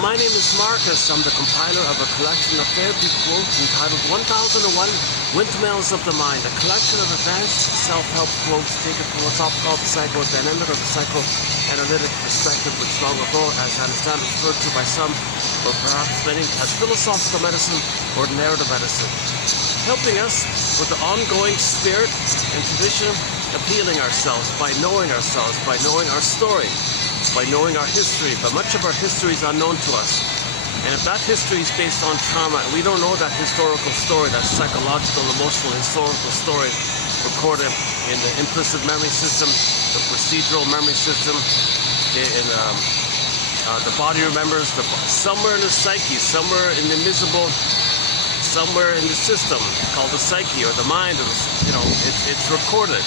my name is Marcus. I'm the compiler of a collection of therapy quotes entitled 1001 Windmills of the Mind, a collection of advanced self-help quotes taken from what's often called the psychodynamic or the psychoanalytic perspective, which long ago, as I understand, referred to by some, or perhaps many, as philosophical medicine or narrative medicine, helping us with the ongoing spirit and tradition of healing ourselves, by knowing our story, by knowing our history. But much of our history is unknown to us. And if that history is based on trauma, and we don't know that historical story, that psychological, emotional, historical story recorded in the implicit memory system, the procedural memory system, the body remembers, somewhere in the psyche, somewhere in the invisible, somewhere in the system called the psyche or the mind, it's recorded.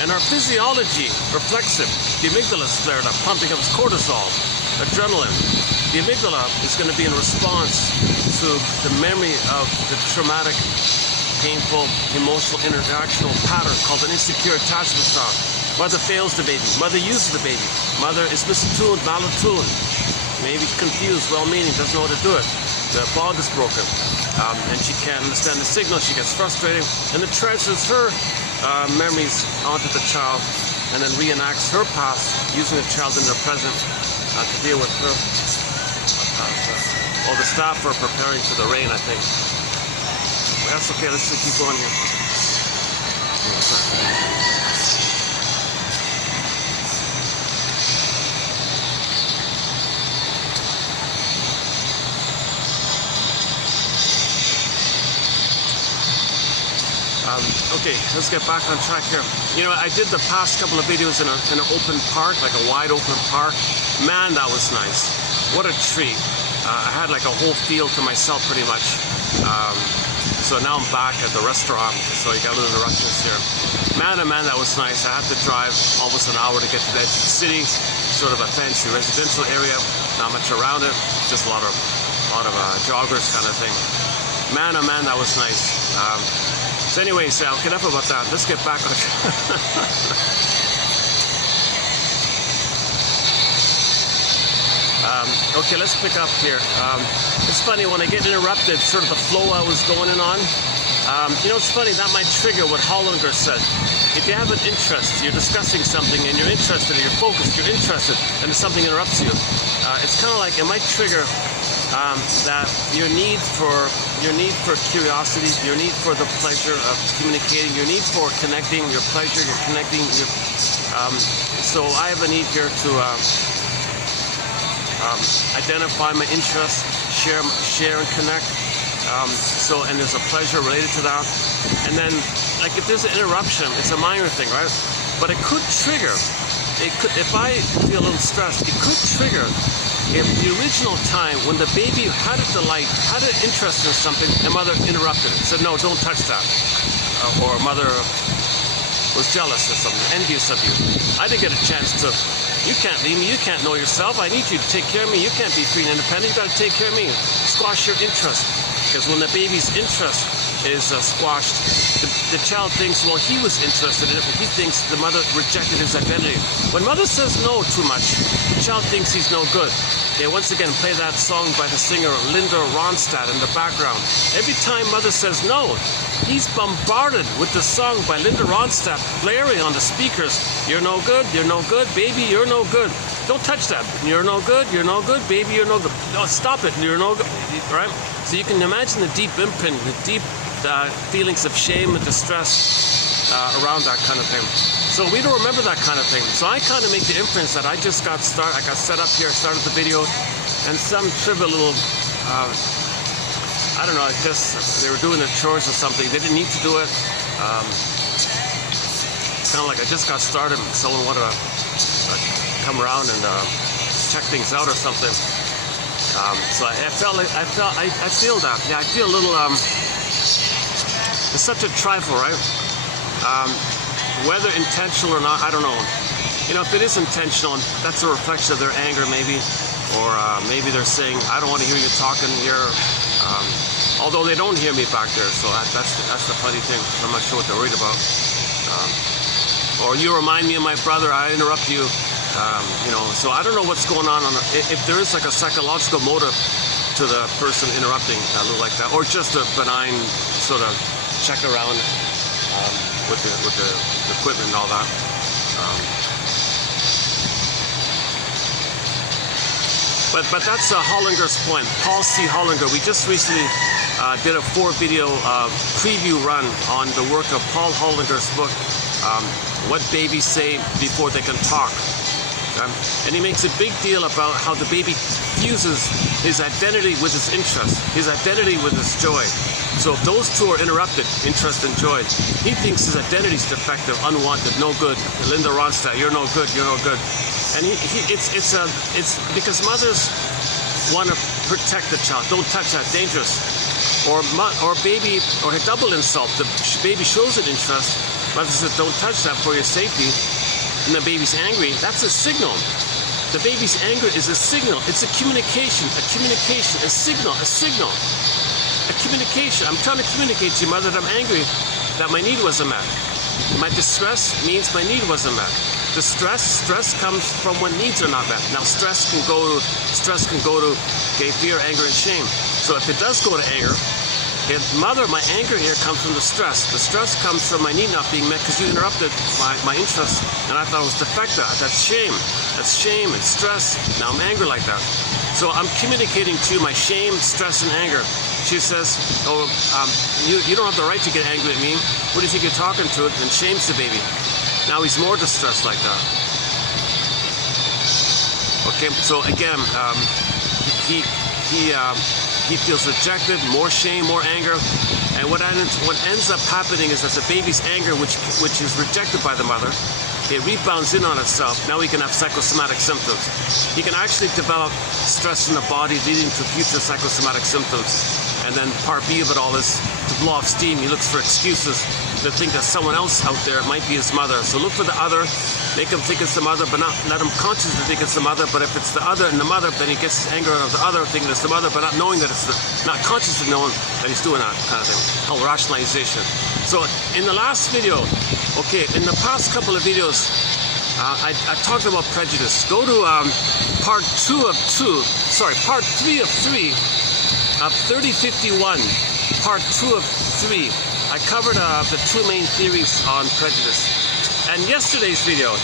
And our physiology reflects it. The amygdala is flared up, pumping up cortisol, adrenaline. The amygdala is going to be in response to the memory of the traumatic, painful, emotional, interactional pattern called an insecure attachment style. Mother fails the baby. Mother uses the baby. Mother is misattuned, malattuned, maybe confused, well-meaning, doesn't know how to do it. The bond is broken, and she can't understand the signal. She gets frustrated, and it transfers her memories onto the child, and then reenacts her past using the child in the present to deal with her past. The staff are preparing for the rain, I think. Well, that's okay. Let's just keep going here. Okay, let's get back on track here. You know, I did the past couple of videos in an open park, like a wide open park. Man, that was nice. What a treat. I had like a whole field to myself pretty much. So now I'm back at the restaurant, so you got a little interruptions here. Man, oh man, that was nice. I had to drive almost an hour to get to the edge of the city. Sort of a fancy residential area, not much around it, just a lot of joggers kind of thing. Man, oh man, that was nice. So anyways, enough about that. Let's get back on track. Okay, let's pick up here. It's funny, when I get interrupted, sort of the flow I was going in on. It's funny, that might trigger what Hollinger said. If you have an interest, you're discussing something and you're interested, you're focused, you're interested, and something interrupts you, it's kind of like, it might trigger that your need for curiosity, your need for the pleasure of communicating, your need for connecting, your pleasure, your connecting. So I have a need here to identify my interests, share and connect. And there's a pleasure related to that. And then, like, if there's an interruption, it's a minor thing, right? But it could trigger. If I feel a little stressed, it could trigger. If the original time when the baby had a delight, had an interest in something, and mother interrupted it, said, no, don't touch that. Or mother was jealous or something, envious of you. I didn't get a chance to, you can't leave me, you can't know yourself, I need you to take care of me, you can't be free and independent, you gotta take care of me. Squash your interest. Because when the baby's interest is squashed, the child thinks, well, he was interested in it, but he thinks the mother rejected his identity. When mother says no too much, the child thinks he's no good. Okay, once again, play that song by the singer Linda Ronstadt in the background. Every time mother says no, he's bombarded with the song by Linda Ronstadt blaring on the speakers. You're no good, baby, you're no good. Don't touch that. You're no good, baby, you're no good. No, stop it, you're no good, right? So you can imagine the deep imprint, the deep feelings of shame and distress around that kind of thing. So we don't remember that kind of thing. So I kind of make the inference that I just got started. I got set up here, started the video, and some trivial little, I don't know, I guess they were doing their chores or something. They didn't need to do it. It's kind of like I just got started. Someone wanted to come around and check things out or something. So I feel that. Yeah, I feel a little. It's such a trifle, right? Whether intentional or not, I don't know. You know, if it is intentional, that's a reflection of their anger, maybe, or maybe they're saying, "I don't want to hear you talking here." Although they don't hear me back there, so that's the funny thing. I'm not sure what they're worried about. Or you remind me of my brother. I interrupt you. So I don't know what's going on if there is like a psychological motive to the person interrupting a little like that, or just a benign sort of check around with the equipment and all that. But that's Hollinger's point. Paul C. Hollinger. We just recently did a 4-video preview run on the work of Paul Hollinger's book, What Babies Say Before They Can Talk. And he makes a big deal about how the baby fuses his identity with his interest, his identity with his joy. So if those two are interrupted, interest and joy, he thinks his identity is defective, unwanted, no good. Linda Ronstadt, you're no good, you're no good. And it's because mothers want to protect the child. Don't touch that, dangerous. Or baby, or a double insult. The baby shows an interest. Mother says, don't touch that for your safety. And the baby's angry. That's a signal. The baby's anger is a signal. It's a communication, a signal, a communication. I'm trying to communicate to you, mother, that I'm angry, that my need wasn't met. My distress means my need wasn't met. The stress comes from when needs are not met. Now stress can go to fear, anger, and shame. So if it does go to anger, mother, my anger here comes from the stress. The stress comes from my need not being met because you interrupted my interest, and I thought it was defective. That's shame. That's shame and stress. Now I'm angry like that. So I'm communicating to you my shame, stress, and anger. She says, you don't have the right to get angry at me. What do you think you're talking to? And shames the baby. Now he's more distressed like that. Okay, so again, he feels rejected, more shame, more anger, and what ends up happening is that the baby's anger, which is rejected by the mother, it rebounds in on itself. Now he can have psychosomatic symptoms. He can actually develop stress in the body, leading to future psychosomatic symptoms. And then part B of it all is to blow off steam. He looks for excuses to think that someone else out there might be his mother. So look for the other, make him think it's the mother, but not let him consciously think it's the mother. But if it's the other and the mother, then he gets his anger out of the other, thinking it's the mother, but not knowing that it's not consciously knowing that he's doing that kind of thing. Called rationalization. So in the last video, okay, in the past couple of videos, I talked about prejudice. Go to part 3 of 3 of 3051, part 2 of 3. I covered the 2 main theories on prejudice. And yesterday's video,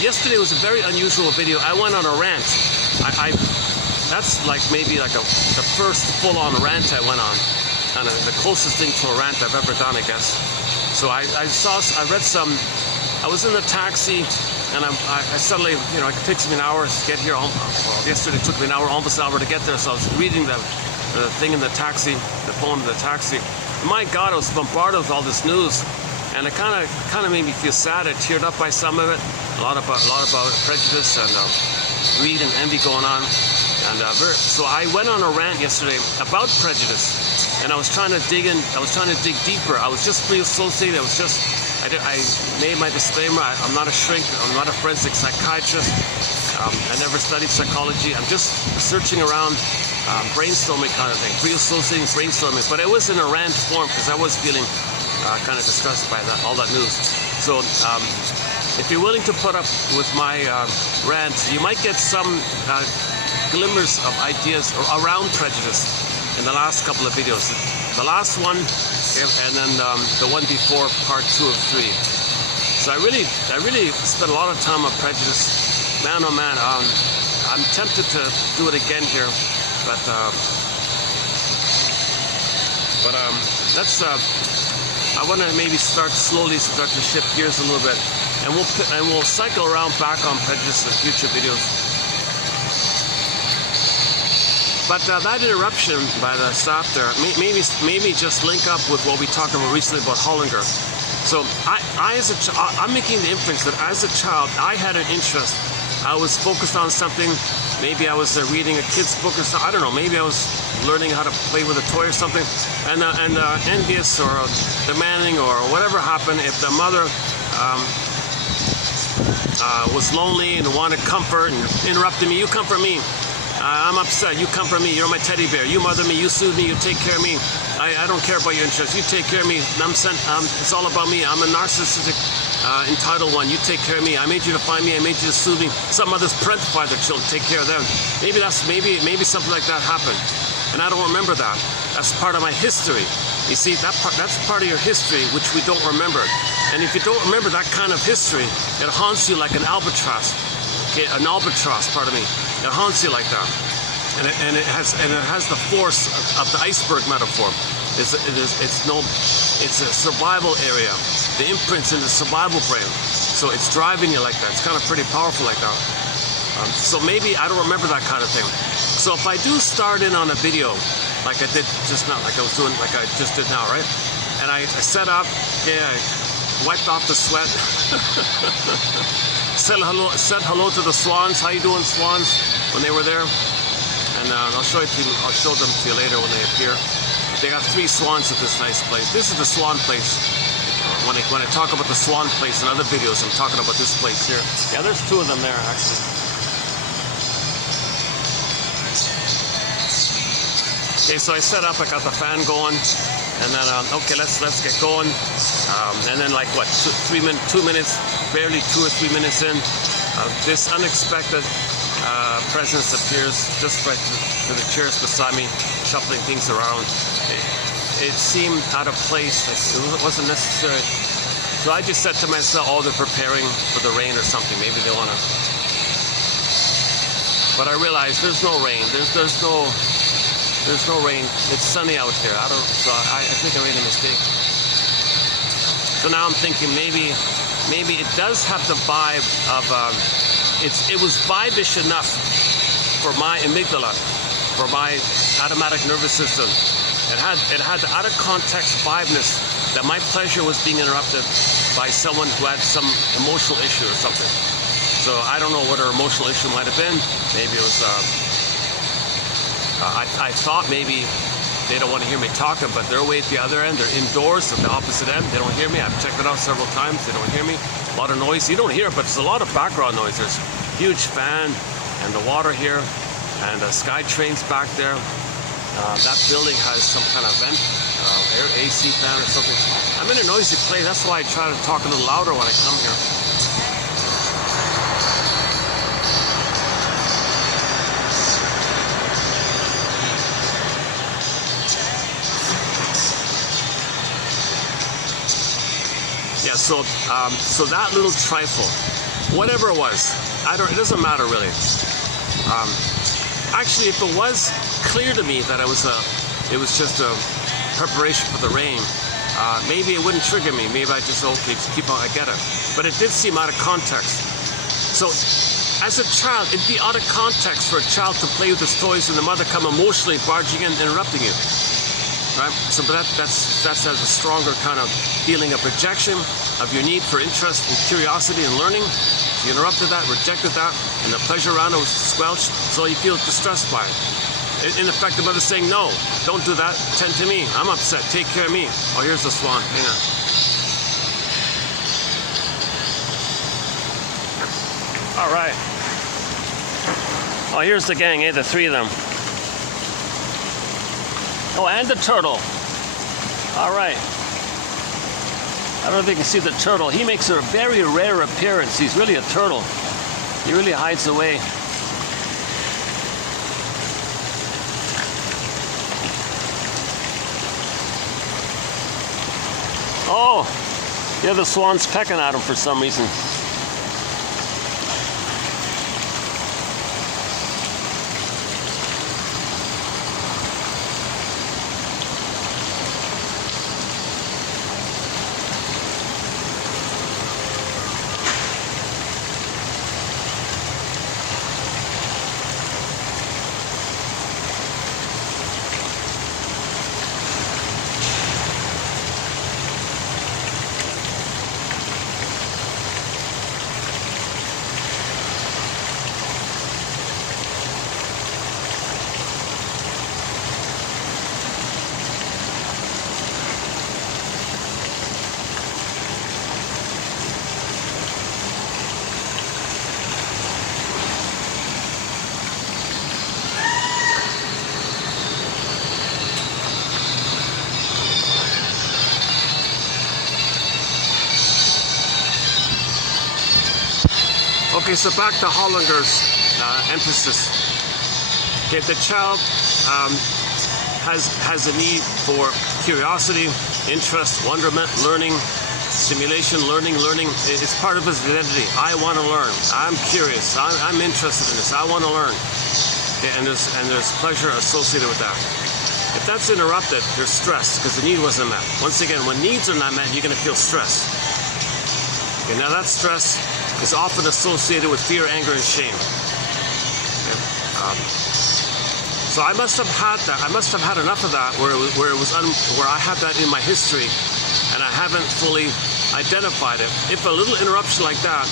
yesterday was a very unusual video. I went on a rant. That's like maybe like the first full-on rant I went on, and the closest thing to a rant I've ever done, I guess. So I was in the taxi, and I suddenly, it takes me an hour to get here. Well, yesterday it took me almost an hour to get there, so I was reading the thing in the taxi, the poem in the taxi. And my God, I was bombarded with all this news, and it kind of made me feel sad. I teared up by some of it. A lot about prejudice and greed and envy going on. And so I went on a rant yesterday about prejudice, and I was trying to dig in. I was trying to dig deeper. I was just free associated. I made my disclaimer. I'm not a shrink. I'm not a forensic psychiatrist. I never studied psychology. I'm just searching around, brainstorming kind of thing, free associating, brainstorming. But it was in a rant form because I was feeling kind of disgusted by all that news. So if you're willing to put up with my rant, you might get some glimmers of ideas around prejudice in the last couple of videos. The last one, and then the one before, part 2 of 3. So I really spent a lot of time on prejudice. Man, oh man, I'm tempted to do it again here, but let's. I want to maybe start to shift gears a little bit, and we'll cycle around back on prejudice in future videos. But that interruption by the stop there, maybe just link up with what we talked about recently about Hollinger. So I'm making the inference that as a child, I had an interest. I was focused on something. Maybe I was reading a kid's book or something. I don't know. Maybe I was learning how to play with a toy or something. And envious or demanding or whatever happened, if the mother was lonely and wanted comfort and interrupted me, you comfort me. I'm upset, you comfort me, you're my teddy bear. You mother me, you soothe me, you take care of me. I don't care about your interests. You take care of me. It's all about me. I'm a narcissistic, entitled one. You take care of me. I made you to find me. I made you to soothe me. Some others parentified their children. Take care of them. Maybe something like that happened, and I don't remember that. That's part of my history. You see, that's part of your history, which we don't remember. And if you don't remember that kind of history, it haunts you like an albatross. Okay, an albatross, pardon me. It haunts you like that. And it has the force of the iceberg metaphor. It's a survival area. The imprints in the survival brain. So it's driving you like that. It's kind of pretty powerful like that. So maybe I don't remember that kind of thing. So if I do start in on a video, like I did just now, like I just did now, right? And I set up, yeah, I wiped off the sweat. said hello to the swans. How you doing, swans? When they were there. And I'll show them to you later when they appear. They got 3 swans at this nice place. This is the swan place. When I talk about the swan place in other videos, I'm talking about this place here. Yeah, there's 2 of them there actually. Okay, so I set up. I got the fan going, and then okay, let's get going. And then like what, 2 minutes, barely 2 or 3 minutes in, this unexpected presence appears just right to the chairs beside me, shuffling things around. It seemed out of place, like it wasn't necessary. So I just said to myself, oh, they're preparing for the rain or something. Maybe they want to. But I realized there's no rain. There's no rain. It's sunny out there. So I think I made a mistake. So now I'm thinking maybe it does have the vibe of. It was vibish enough for my amygdala, for my automatic nervous system. It had the out of context vibeness that my pleasure was being interrupted by someone who had some emotional issue or something. So I don't know what her emotional issue might have been. Maybe it was. I thought maybe they don't want to hear me talking, but they're way at the other end. They're indoors at the opposite end. They don't hear me. I've checked it out several times. They don't hear me. A lot of noise. You don't hear it, but there's a lot of background noise. There's a huge fan and the water here, and the sky train's back there. That building has some kind of vent, air AC fan or something. I'm in a noisy place. That's why I try to talk a little louder when I come here. Yeah, so that little trifle, whatever it was, it doesn't matter really. Actually, if it was clear to me that it was just a preparation for the rain, maybe it wouldn't trigger me. Maybe I just keep on. I get it, but it did seem out of context. So, as a child, it'd be out of context for a child to play with his toys and the mother come emotionally barging in, interrupting you. Right? So, but that has a stronger kind of feeling of rejection of your need for interest and curiosity and learning. You interrupted that, rejected that, and the pleasure around it was squelched, so you feel distressed by it. In effect, the mother's saying, no, don't do that, tend to me, I'm upset, take care of me. Oh, here's the swan, hang on. All right. Oh, here's the gang, the 3 of them. Oh, and the turtle. All right. I don't know if you can see the turtle. He makes a very rare appearance. He's really a turtle. He really hides away. Oh, yeah, the swan's pecking at him for some reason. Okay, so back to Hollinger's emphasis. Okay, the child has a need for curiosity, interest, wonderment, learning, stimulation, learning. It's part of his identity. I want to learn. I'm curious. I'm interested in this. I want to learn. Okay, and there's pleasure associated with that. If that's interrupted, there's stress because the need wasn't met. Once again, when needs are not met, you're going to feel stress. Okay, now that stress is often associated with fear, anger, and shame. Okay, so I must have had that. I must have had enough of that where I had that in my history, and I haven't fully identified it. If a little interruption like that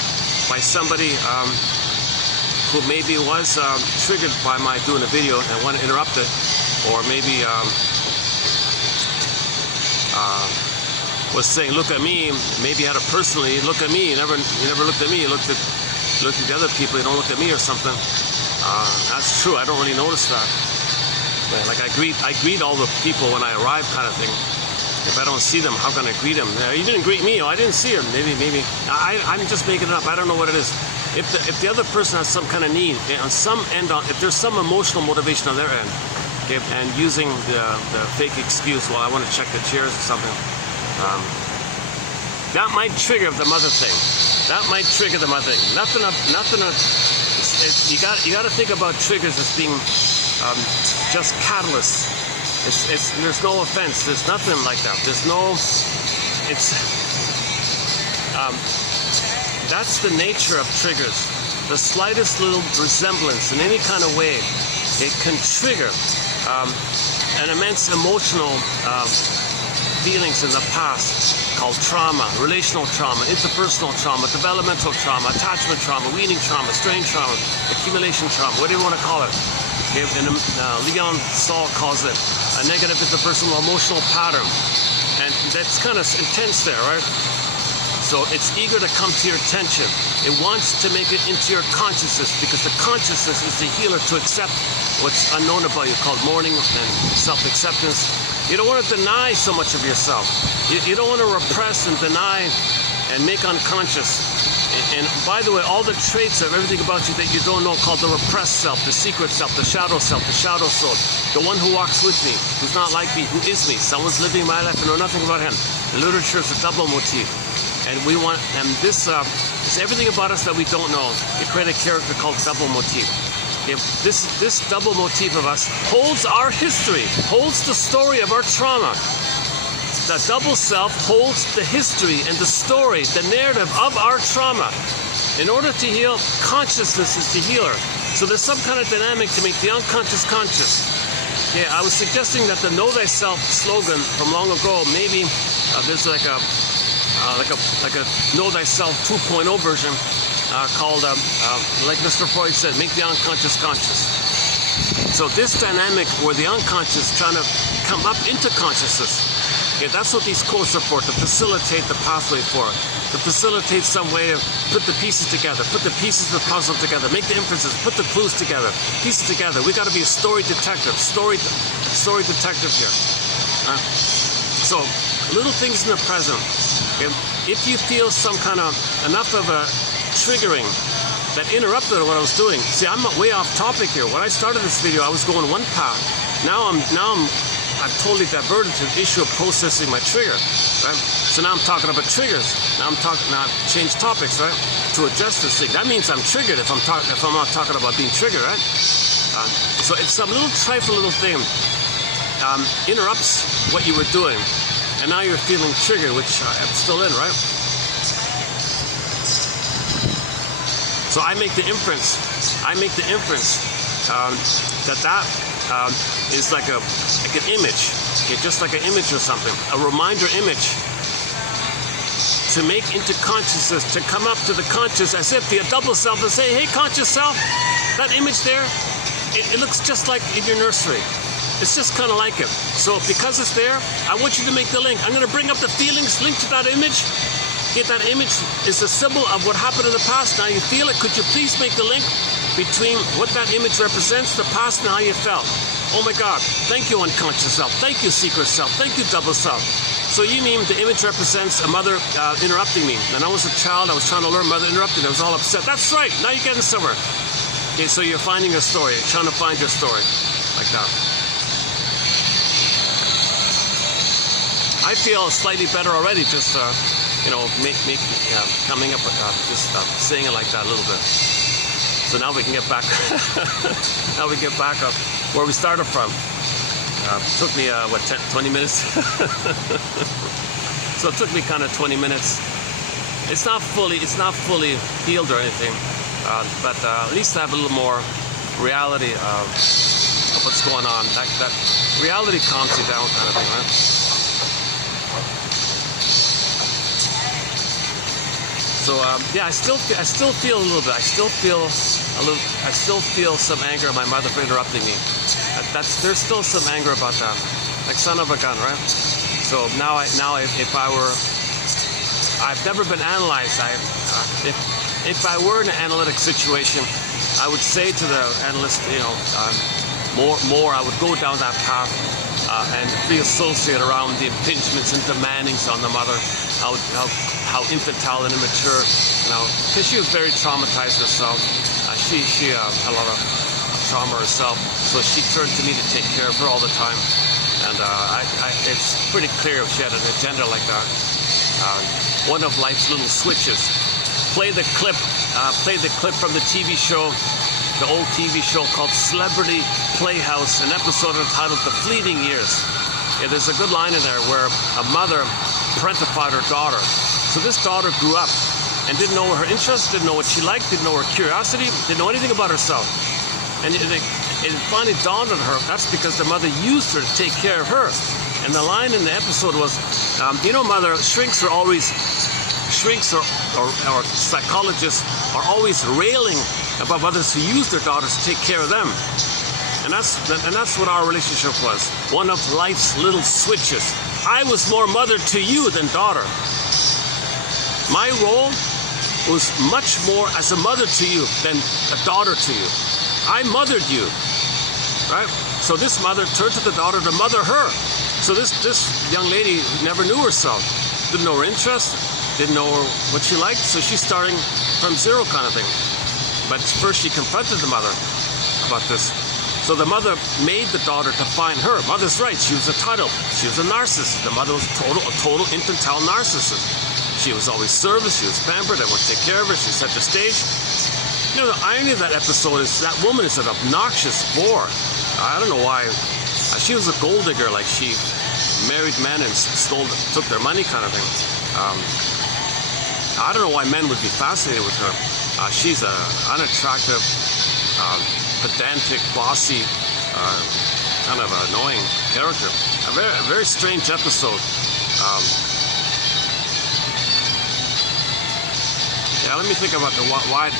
by somebody who maybe was triggered by my doing a video and want to interrupt it, or maybe was saying, "Look at me," maybe had a personally, "Look at me." You never looked at me. You looked at the other people. You don't look at me or something. That's true. I don't really notice that. Yeah, like I greet all the people when I arrive, kind of thing. If I don't see them, how can I greet them? You didn't greet me. Oh, I didn't see him. Maybe. I'm just making it up. I don't know what it is. If the other person has some kind of need, okay, on some end, if there's some emotional motivation on their end, okay, and using the fake excuse, well, I want to check the chairs or something, that might trigger the mother thing. That might trigger the mother thing. Nothing. You got to think about triggers as being just catalysts. There's no offense. There's nothing like that. There's no. That's the nature of triggers. The slightest little resemblance in any kind of way, it can trigger an immense emotional feelings in the past called trauma, relational trauma, interpersonal trauma, developmental trauma, attachment trauma, weaning trauma, strain trauma, accumulation trauma, whatever you want to call it. Okay, and Leon Saul calls it a negative interpersonal emotional pattern. And that's kind of intense there, right? So it's eager to come to your attention. It wants to make it into your consciousness because the consciousness is the healer to accept what's unknown about you, called mourning and self-acceptance. You don't want to deny so much of yourself. You don't want to repress and deny and make unconscious. And by the way, all the traits of everything about you that you don't know, called the repressed self, the secret self, the shadow soul, the one who walks with me, who's not like me, who is me. Someone's living my life and know nothing about him. The literature is a double motif. And we want, and this is everything about us that we don't know. You create a character called double motif. If this double motif of us holds our history, holds the story of our trauma. The double self holds the history and the story, the narrative of our trauma. In order to heal, consciousness is the healer. So there's some kind of dynamic to make the unconscious conscious. Yeah, I was suggesting that the Know Thyself slogan from long ago, maybe there's like a Know Thyself 2.0 version called, like Mr. Freud said, make the unconscious conscious. So this dynamic where the unconscious trying to come up into consciousness, okay, that's what these quotes are for, to facilitate the pathway for it, to facilitate some way to put the pieces together, put the pieces of the puzzle together, make the inferences, put the clues together, pieces together. We got to be a story detective, story detective here. So little things in the present. Okay? If you feel some kind of enough of a triggering that interrupted what I was doing. See, I'm way off topic here. When I started this video, I was going one path. Now I'm totally diverted to the issue of processing my trigger, right? So now I'm talking about triggers. Now I've changed topics, right? To address this thing. That means I'm triggered if I'm not talking about being triggered, right? So if some little trifle little thing interrupts what you were doing, and now you're feeling triggered, which I'm still in, right? So I make the inference. That is like an image, okay, just like an image or something, a reminder image to make into consciousness, to come up to the conscious as if the double self is saying, hey, conscious self, that image there, it looks just like in your nursery. It's just kind of like it. So because it's there, I want you to make the link. I'm going to bring up the feelings linked to that image. If that image is a symbol of what happened in the past, now you feel it, could you please make the link between what that image represents, the past, and how you felt? Oh my God, thank you unconscious self, thank you secret self, thank you double self. So you mean the image represents a mother interrupting me. When I was a child, I was trying to learn, mother interrupted, I was all upset. That's right, now you're getting somewhere. Okay, so you're finding a story, you're trying to find your story, like that. I feel slightly better already, just, you know, coming up with just saying it like that a little bit. So now we can get back, now we get back up where we started from. Took me, 20 minutes? So it took me kind of 20 minutes. It's not fully healed or anything, but at least I have a little more reality of what's going on. That reality calms you down kind of thing, right? So yeah, I still feel a little bit. I still feel some anger at my mother for interrupting me. There's still some anger about that, like son of a gun, right? So now if I were, I've never been analyzed. If I were in an analytic situation, I would say to the analyst, you know, more I would go down that path and reassociate around the impingements and demandings on the mother, how infantile and immature, you know, because she was very traumatized herself. She had a lot of trauma herself, so she turned to me to take care of her all the time. And it's pretty clear if she had an agenda like that. One of life's little switches. Play the clip from the TV show, the old TV show called Celebrity Playhouse, an episode entitled The Fleeting Years. Yeah, there's a good line in there where a mother parentified her daughter. So this daughter grew up and didn't know her interests, didn't know what she liked, didn't know her curiosity, didn't know anything about herself. And it finally dawned on her, that's because the mother used her to take care of her. And the line in the episode was, you know, mother, shrinks or psychologists are always railing about mothers who use their daughters to take care of them. And that's what our relationship was. One of life's little switches. I was more mother to you than daughter. My role was much more as a mother to you than a daughter to you. I mothered you, right? So this mother turned to the daughter to mother her. So this young lady never knew herself, didn't know her interests, didn't know what she liked, so she's starting from zero kind of thing. But first she confronted the mother about this. So the mother made the daughter to find her. Mother's right, she was entitled, she was a narcissist. The mother was a total infantile narcissist. She was always service, she was pampered, everyone would take care of her, she set the stage. You know, the irony of that episode is that woman is an obnoxious bore. I don't know why. She was a gold digger, like she married men and took their money kind of thing. I don't know why men would be fascinated with her. She's an unattractive, pedantic, bossy, kind of annoying character. A very strange episode. Yeah, let me think about why.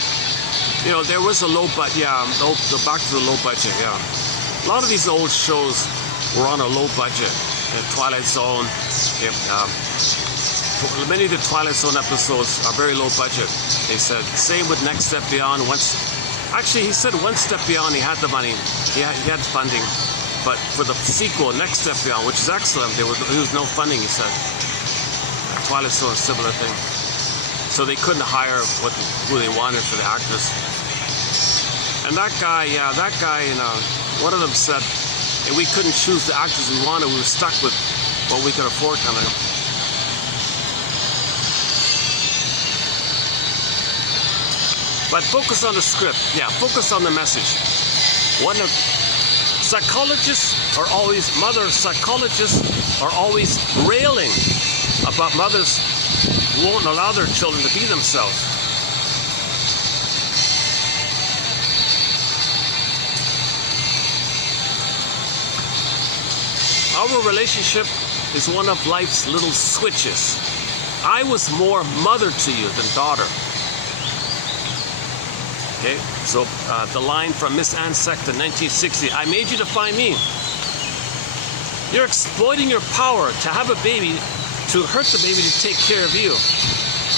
You know, there was a low budget. Yeah, back to the low budget. Yeah, a lot of these old shows were on a low budget. Twilight Zone. Many of the Twilight Zone episodes are very low budget. They said same with Next Step Beyond. Actually, he said One Step Beyond. He had the money. He had funding, but for the sequel, Next Step Beyond, which is excellent, there was no funding. He said Twilight Zone, similar thing. So they couldn't hire who they wanted for the actors. And that guy, you know, one of them said, if we couldn't choose the actors we wanted, we were stuck with what we could afford kind of. But focus on the script. Yeah, focus on the message. Psychologists are always railing about mothers who won't allow their children to be themselves. Our relationship is one of life's little switches. I was more mother to you than daughter. Okay, so the line from Miss Ann Sexton, 1960, I made you to find me. You're exploiting your power to have a baby, to hurt the baby to take care of you.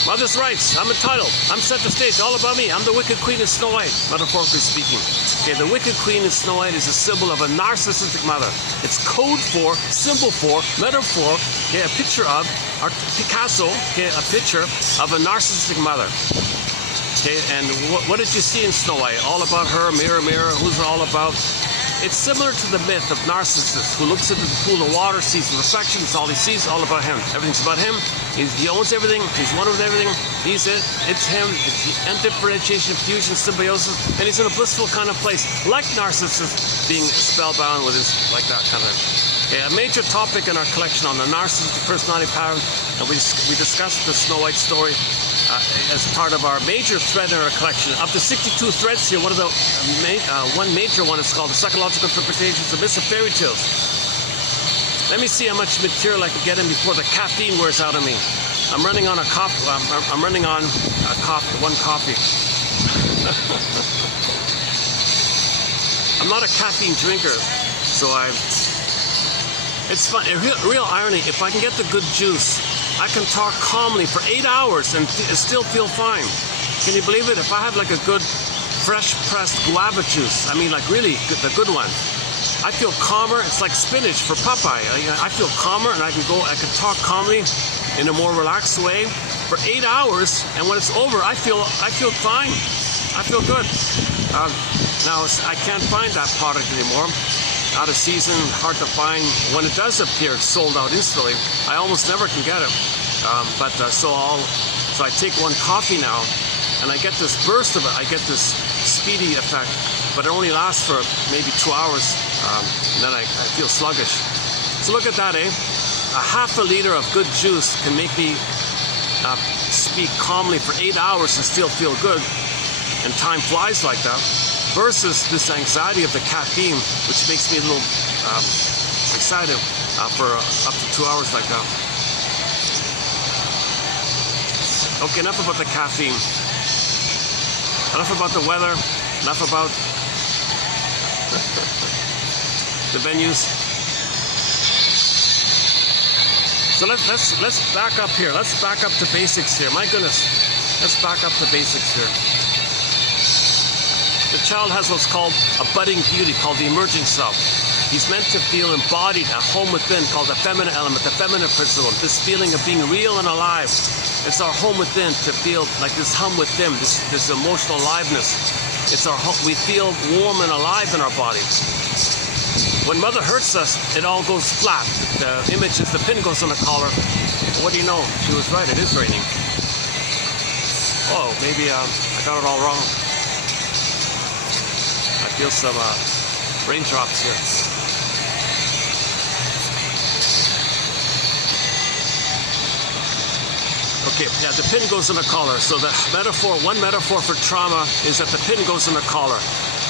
Mother's rights, I'm entitled, I'm set the stage, all about me, I'm the wicked queen of Snow White, metaphorically speaking. Okay, the wicked queen of Snow White is a symbol of a narcissistic mother. It's code for, symbol for, metaphor, okay, a picture of, Picasso, okay, a picture of a narcissistic mother. Okay, and what did you see in Snow White? All about her, mirror, mirror, who's it all about? It's similar to the myth of Narcissus, who looks into the pool of water, sees the reflection, it's all he sees, all about him. Everything's about him, he owns everything, he's one with everything, he's it, it's him, it's the undifferentiation, fusion, symbiosis, and he's in a blissful kind of place, like Narcissus, being spellbound with his, like that kind of. Okay, a major topic in our collection on the narcissistic personality pattern, and we discussed the Snow White story as part of our major thread in our collection. Of the 62 threads here, one major one is called the psychological interpretations of myths and fairy tales. Let me see how much material I can get in before the caffeine wears out of me. I'm running on one coffee. I'm not a caffeine drinker, so it's fun. Real irony, if I can get the good juice, I can talk calmly for 8 hours and still feel fine. Can you believe it? If I have like a good fresh pressed guava juice, I mean like really good, the good one, I feel calmer. It's like spinach for Popeye. I feel calmer and I can talk calmly in a more relaxed way for 8 hours, and when it's over, I feel fine. I feel good. Now I can't find that product anymore. Out of season, hard to find. When it does appear, it's sold out instantly. I almost never can get it. So I take one coffee now, and I get this burst of it. I get this speedy effect, but it only lasts for maybe 2 hours, and then I feel sluggish. So look at that, eh? A half a liter of good juice can make me speak calmly for 8 hours and still feel good, and time flies like that. Versus this anxiety of the caffeine, which makes me a little excited for up to 2 hours like that. Okay, enough about the caffeine. Enough about the weather. Enough about the venues. So let's back up here. Let's back up to basics here. My goodness, let's back up to basics here. The child has what's called a budding beauty, called the emerging self. He's meant to feel embodied at home within, called the feminine element, the feminine principle, this feeling of being real and alive. It's our home within to feel like this hum within, this emotional aliveness. It's our home. We feel warm and alive in our body. When mother hurts us, it all goes flat. The image is the pin goes on the collar. What do you know? She was right, it is raining. Oh, maybe I got it all wrong. I feel some raindrops here. Okay, yeah, the pin goes in the collar. So the metaphor, one metaphor for trauma is that the pin goes in the collar.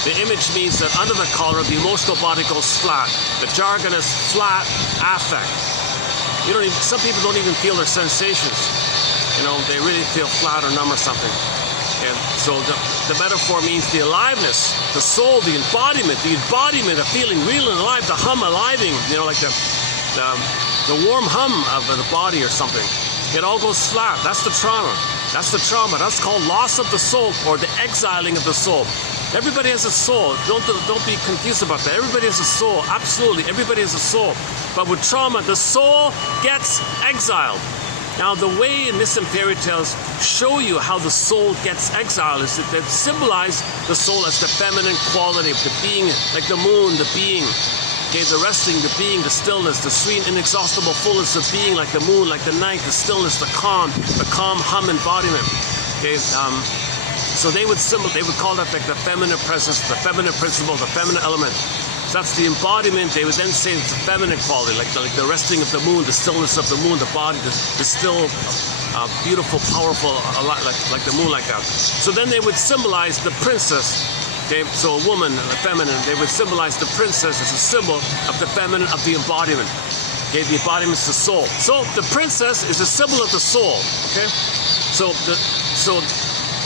The image means that under the collar, the emotional body goes flat. The jargon is flat affect. Some people don't even feel their sensations. They really feel flat or numb or something. And so the metaphor means the aliveness, the soul, the embodiment of feeling real and alive, the hum aliving, like the warm hum of the body or something. It all goes flat. That's the trauma. That's called loss of the soul, or the exiling of the soul. Everybody has a soul. Don't be confused about that. Everybody has a soul. Absolutely, everybody has a soul. But with trauma, the soul gets exiled. Now, the way in myths and fairy tales show you how the soul gets exiled is that they symbolize the soul as the feminine quality of the being, like the moon, the being. Okay, the resting, the being, the stillness, the sweet, inexhaustible fullness of being, like the moon, like the night, the stillness, the calm hum embodiment. Okay, so they would call that like the feminine presence, the feminine principle, the feminine element. That's the embodiment. They would then say it's the feminine quality, like the resting of the moon, the stillness of the moon, the body, the still, beautiful, powerful, like the moon, like that. So then they would symbolize the princess. Okay, so a woman, a feminine, they would symbolize the princess as a symbol of the feminine, of the embodiment. Okay, the embodiment is the soul. So the princess is a symbol of the soul. Okay, so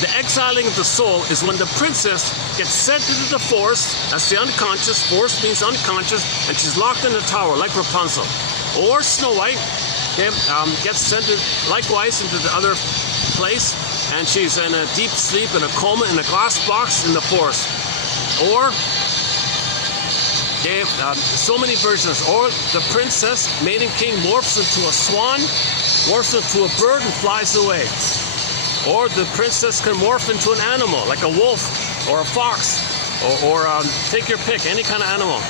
the exiling of the soul is when the princess gets sent into the forest. That's the unconscious. Forest means unconscious, and she's locked in the tower like Rapunzel, or Snow White. Okay, gets sent likewise into the other place, and she's in a deep sleep, in a coma, in a glass box in the forest. Or, okay, so many versions. Or the princess, maiden king, morphs into a swan, morphs into a bird, and flies away. Or the princess can morph into an animal, like a wolf or a fox, or take your pick, any kind of animal.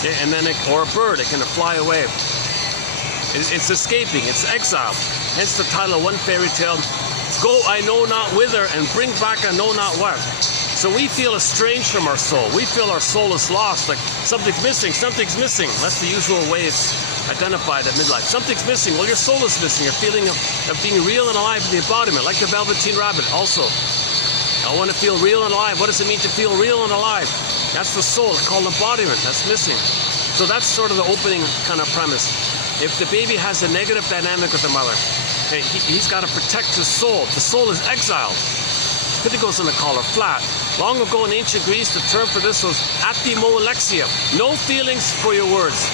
Okay, and then or a bird, it can fly away. It's escaping, it's exile. Hence the title of one fairy tale, Go I know not whither, and bring back I know not what. So we feel estranged from our soul. We feel our soul is lost, like something's missing, something's missing. That's the usual way it's identified at midlife. Something's missing. Well, your soul is missing. Your feeling of being real and alive in the embodiment, like the Velveteen Rabbit also. I want to feel real and alive. What does it mean to feel real and alive? That's the soul. It's called embodiment. That's missing. So that's sort of the opening kind of premise. If the baby has a negative dynamic with the mother, okay, he's got to protect his soul. The soul is exiled. It goes in the collar, flat. Long ago in ancient Greece, the term for this was athimoalexia. No feelings for your words.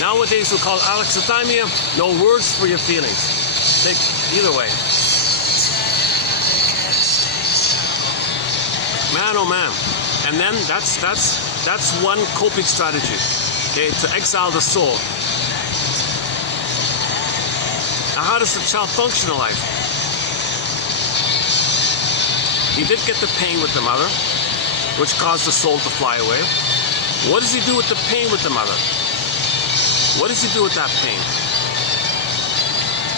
Nowadays we call it alexithymia. No words for your feelings. Take either way. Man, oh man. And then that's one coping strategy. Okay, to exile the soul. Now, how does the child function in life? He did get the pain with the mother, which caused the soul to fly away. What does he do with the pain with the mother? What does he do with that pain?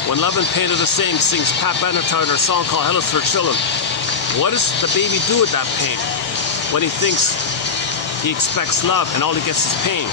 When Love and Pain are the same, sings Pat Benatar in her song called Hell is for Children. What does the baby do with that pain? When he thinks he expects love and all he gets is pain.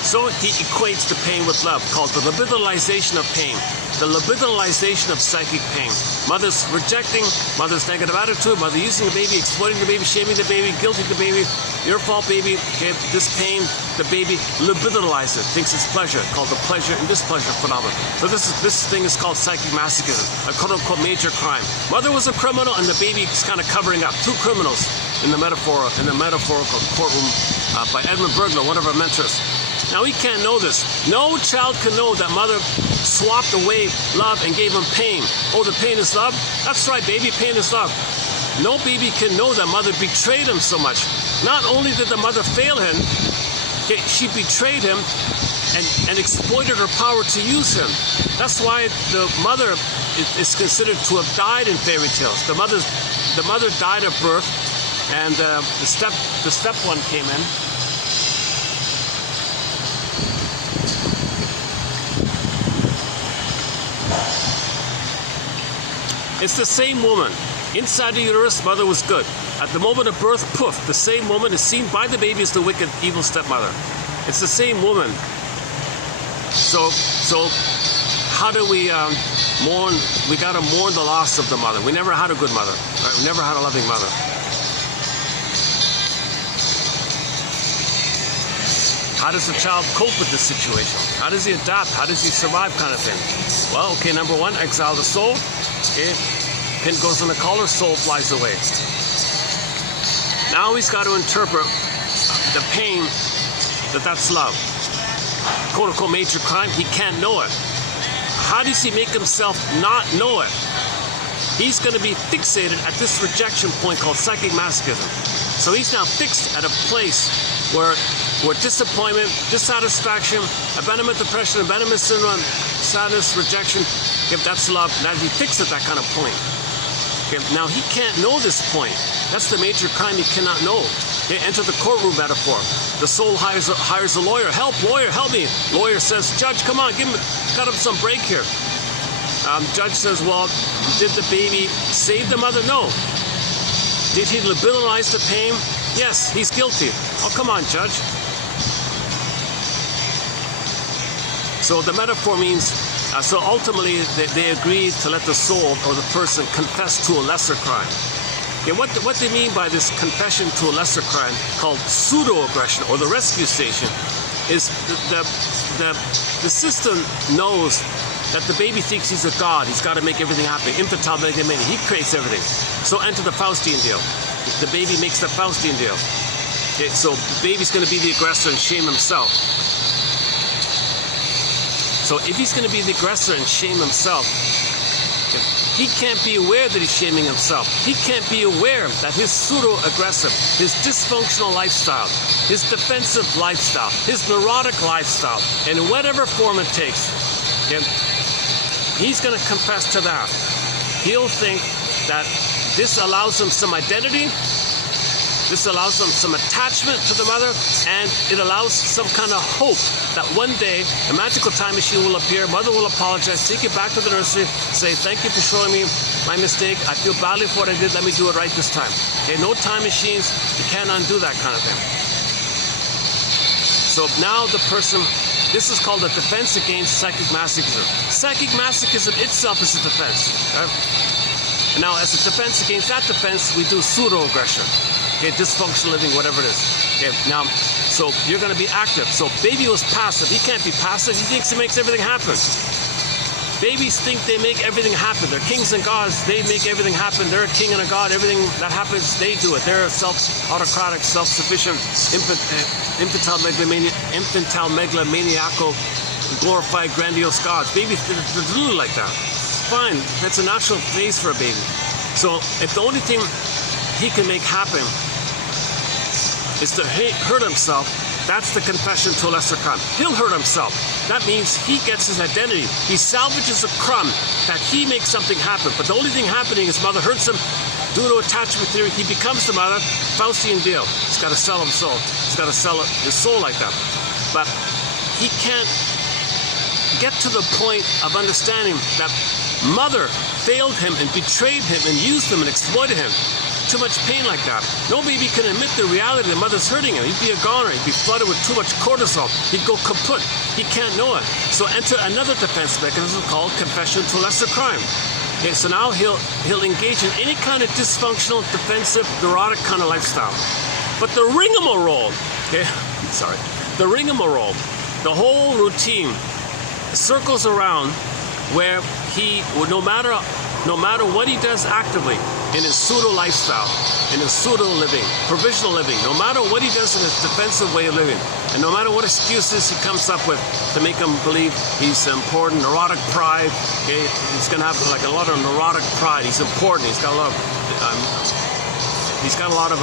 So he equates the pain with love, called the libidinalization of pain, the libidinalization of psychic pain. Mother's rejecting, mother's negative attitude, mother using the baby, exploiting the baby, shaming the baby, guilting the baby, your fault baby, okay, this pain, the baby libidinalizes it, thinks it's pleasure, called the pleasure and displeasure phenomenon. So this thing is called psychic masochism, a quote-unquote major crime. Mother was a criminal and the baby is kind of covering up. Two criminals in the metaphorical courtroom by Edmund Burglar, one of our mentors. Now he can't know this. No child can know that mother swapped away love and gave him pain. Oh, the pain is love? That's right, baby, pain is love. No baby can know that mother betrayed him so much. Not only did the mother fail him, she betrayed him and exploited her power to use him. That's why the mother is considered to have died in fairy tales. The mother died at birth, and the step one came in. It's the same woman. Inside the uterus, mother was good. At the moment of birth, poof, the same woman is seen by the baby as the wicked, evil stepmother. It's the same woman. So how do we mourn? We got to mourn the loss of the mother. We never had a good mother. Right? We never had a loving mother. How does the child cope with this situation? How does he adapt? How does he survive, kind of thing? Well, okay, number one, exile the soul. Okay, pin goes in the collar, soul flies away. Now he's got to interpret the pain that's love. Quote-unquote major crime, he can't know it. How does he make himself not know it? He's going to be fixated at this rejection point called psychic masochism. So he's now fixed at a place where disappointment, dissatisfaction, abandonment, depression, abandonment syndrome, sadness, rejection, if that's love, now he fixed at that kind of point. Okay, now he can't know this point. That's the major crime he cannot know. Okay, enter the courtroom metaphor. The soul hires a lawyer. Help, lawyer, help me. Lawyer says, Judge, come on, cut up some break here. Judge says, well, did the baby save the mother? No. Did he libidinalize the pain? Yes, he's guilty. Oh, come on, Judge. So the metaphor means, so ultimately they agreed to let the soul or the person confess to a lesser crime. Okay, what they mean by this confession to a lesser crime called pseudo-aggression or the rescue station is the system knows that the baby thinks he's a god. He's got to make everything happen. Infantile megalomania. He creates everything. So enter the Faustian deal. The baby makes the Faustian deal. Okay, so the baby's going to be the aggressor and shame himself. So if he's going to be the aggressor and shame himself, He can't be aware that he's shaming himself. He can't be aware that his pseudo-aggressive, his dysfunctional lifestyle, his defensive lifestyle, his neurotic lifestyle, in whatever form it takes, okay, he's going to confess to that. He'll think that this allows him some identity, this allows him some attachment to the mother, and it allows some kind of hope that one day a magical time machine will appear, mother will apologize, take it back to the nursery, say, thank you for showing me my mistake, I feel badly for what I did, let me do it right this time. Okay, no time machines, you can't undo that kind of thing. So now the person, this is called a defense against psychic masochism. Psychic masochism itself is a defense. Okay? And now as a defense against that defense, we do pseudo-aggression. Okay, dysfunctional living, whatever it is. Okay, now, so you're going to be active. So baby was passive. He can't be passive. He thinks he makes everything happen. Babies think they make everything happen. They're kings and gods. They make everything happen. They're a king and a god. Everything that happens, they do it. They're autocratic, self-sufficient, infantile megalomaniacal, glorified, grandiose gods. Babies, they're literally like that. Fine. That's a natural phase for a baby. So if the only thing he can make happen is to hurt himself, that's the confession to a lesser crime. He'll hurt himself. That means he gets his identity. He salvages a crumb that he makes something happen. But the only thing happening is mother hurts him. Due to attachment theory, he becomes the mother. Faustian deal. He's got to sell his soul. He's got to sell his soul like that. But he can't get to the point of understanding that mother failed him and betrayed him and used him and exploited him. Too much pain like that. No baby can admit the reality that mother's hurting him. He'd be a goner. He'd be flooded with too much cortisol. He'd go kaput. He can't know it. So enter another defense mechanism called confession to lesser crime. Okay, so now he'll engage in any kind of dysfunctional, defensive, neurotic kind of lifestyle. But the rigmarole, okay, the rigmarole, the whole routine circles around where he, no matter what he does actively in his pseudo lifestyle, in his pseudo living, provisional living, no matter what he does in his defensive way of living, and no matter what excuses he comes up with to make him believe he's important, neurotic pride, okay, he's gonna have like a lot of neurotic pride. He's important. He's got a lot of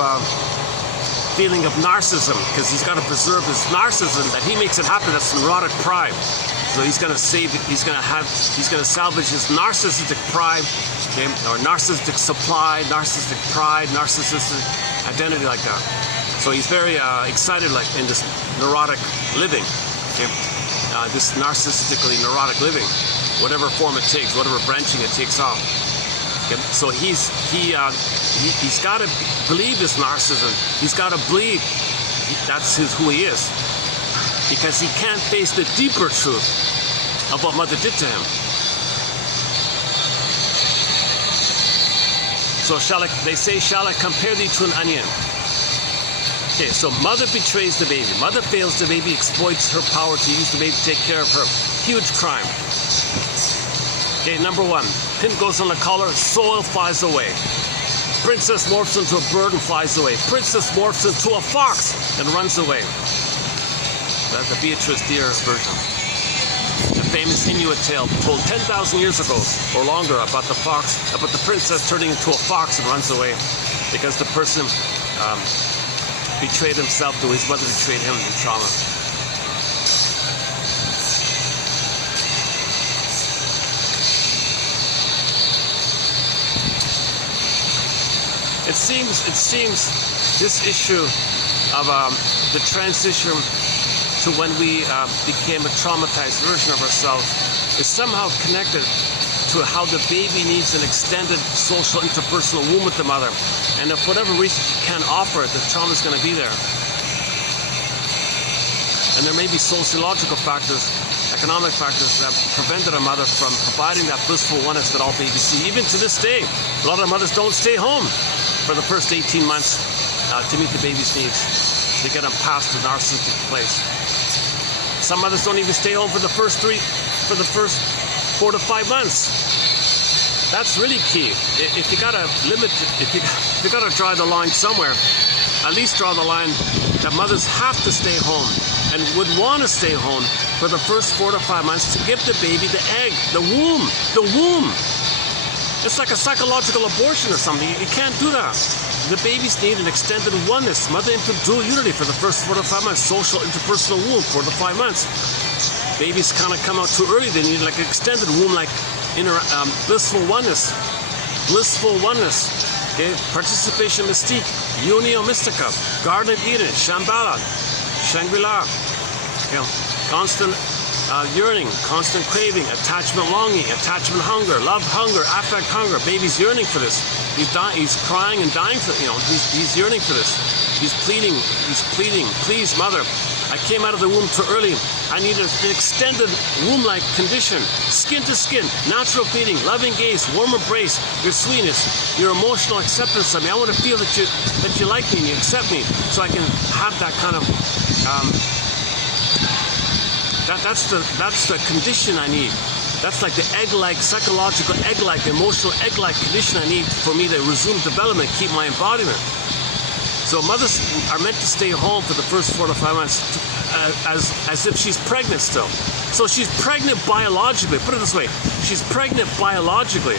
feeling of narcissism because he's got to preserve his narcissism that he makes it happen. That's neurotic pride. So he's going to save it. He's going to salvage his narcissistic pride, okay, or narcissistic supply, narcissistic pride, narcissistic identity like that. So he's very excited, like in this neurotic living, okay, this narcissistically neurotic living, whatever form it takes, whatever branching it takes off. Okay? So he's got to believe this narcissism. He's got to believe that's who he is. Because he can't face the deeper truth of what mother did to him. So they say, shall I compare thee to an onion? Okay, so mother betrays the baby. Mother fails the baby, exploits her power to use the baby to take care of her. Huge crime. Okay, number one, pin goes on the collar, soil flies away. Princess morphs into a bird and flies away. Princess morphs into a fox and runs away. That's the Beatrice Deer version. The famous Inuit tale told 10,000 years ago or longer about the princess turning into a fox and runs away because the person betrayed himself to his mother, betrayed him in trauma. It seems this issue of the transition to when we became a traumatized version of ourselves is somehow connected to how the baby needs an extended social interpersonal womb with the mother. And if whatever reason she can't offer it, the trauma is going to be there. And there may be sociological factors, economic factors that prevented a mother from providing that blissful oneness that all babies see. Even to this day, a lot of mothers don't stay home for the first 18 months to meet the baby's needs. They get them past the narcissistic place. Some mothers don't even stay home for the first 4 to 5 months. That's really key. If you gotta limit, if you gotta draw the line somewhere, at least draw the line that mothers have to stay home and would want to stay home for the first 4 to 5 months to give the baby the egg, the womb. It's like a psychological abortion or something. You can't do that. The babies need an extended oneness, mother-infant dual unity for the first 4 to 5 months, social interpersonal womb 4 to 5 months. Babies kind of come out too early. They need like an extended womb, like blissful oneness. Blissful oneness. Okay, participation mystique, unio mystica, Garden of Eden, Shambhala, Shangri-La. Okay, constant yearning, constant craving, attachment longing, attachment hunger, love hunger, affect hunger. Baby's yearning for this. He's crying and dying for, he's yearning for this. He's pleading, please mother, I came out of the womb too early. I need an extended womb-like condition, skin to skin, natural feeding, loving gaze, warm embrace, your sweetness, your emotional acceptance of me. I want to feel that you like me and you accept me, so I can have that kind of that's the condition I need. That's like the egg-like, psychological egg-like, emotional egg-like condition I need for me to resume development, keep my embodiment. So mothers are meant to stay home for the first 4 to 5 months as if she's pregnant still. So she's pregnant biologically. Put it this way, she's pregnant biologically,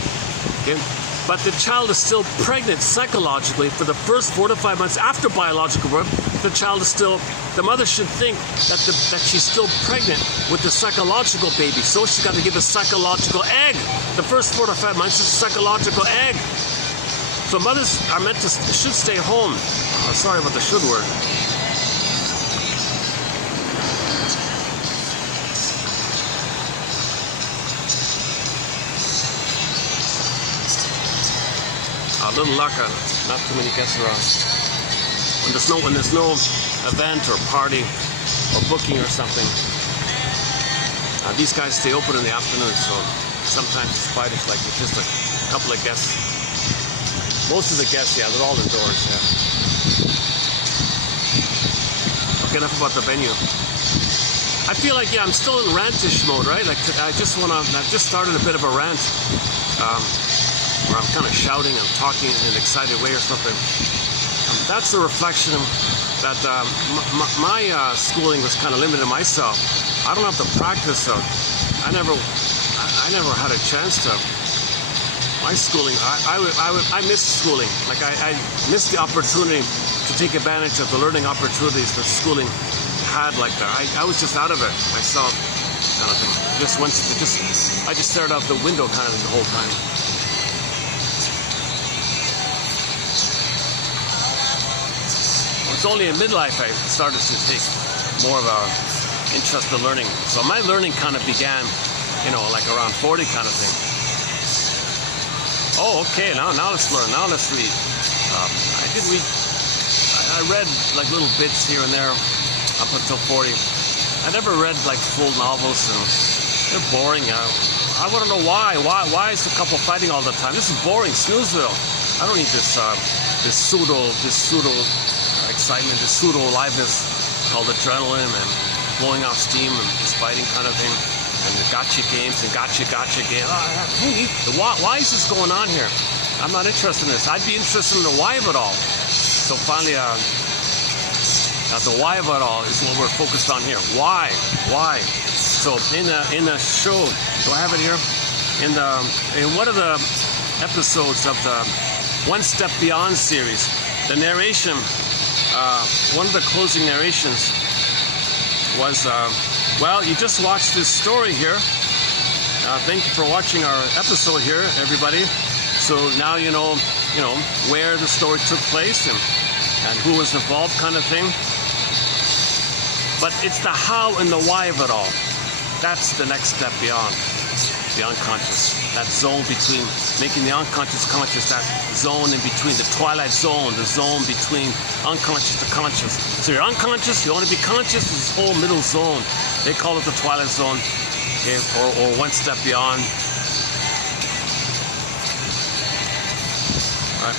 okay? But the child is still pregnant psychologically for the first 4 to 5 months after biological birth. The child is still, the mother should think that she's still pregnant with the psychological baby. So she's got to give a psychological egg. The first 4 to 5 months is a psychological egg. So mothers are meant to, should stay home. Oh, sorry about the should word. A little luck, not too many guests around. When there's no event or party or booking or something, these guys stay open in the afternoon, so sometimes despite it's like just a couple of guests. Most of the guests, yeah, they're all indoors, yeah. Okay, enough about the venue. I feel like, yeah, I'm still in rantish mode, right? Like, I've just started a bit of a rant, where I'm kind of shouting and talking in an excited way or something. That's a reflection that my schooling was kind of limited to myself. I don't have the practice of, I never had a chance to. My schooling, I missed schooling. Like I missed the opportunity to take advantage of the learning opportunities that schooling had. Like that, I was just out of it myself, kind of thing. I just stared out the window kind of the whole time. It's only in midlife I started to take more of an interest in learning. So my learning kind of began, like around 40 kind of thing. Oh, okay, now let's learn, now let's read. I read like little bits here and there up until 40. I never read like full novels, and they're boring. I want to know why. Why is the couple fighting all the time? This is boring, snoozeville. I don't need this pseudo excitement, this pseudo aliveness called adrenaline and blowing off steam and this fighting kind of thing. And the gotcha games and gotcha game. Why is this going on here? I'm not interested in this. I'd be interested in the why of it all. So finally, the why of it all is what we're focused on here. Why? So in the show, do I have it here? In one of the episodes of the One Step Beyond series, the narration, one of the closing narrations was. Well, you just watched this story here. Thank you for watching our episode here, everybody. So now you know where the story took place and who was involved, kind of thing. But it's the how and the why of it all. That's the next step beyond the unconscious. That zone between making the unconscious conscious. That zone in between, the twilight zone, the zone between unconscious to conscious. So you're unconscious, you want to be conscious, this whole middle zone. They call it the twilight zone, okay, or one step beyond. Right.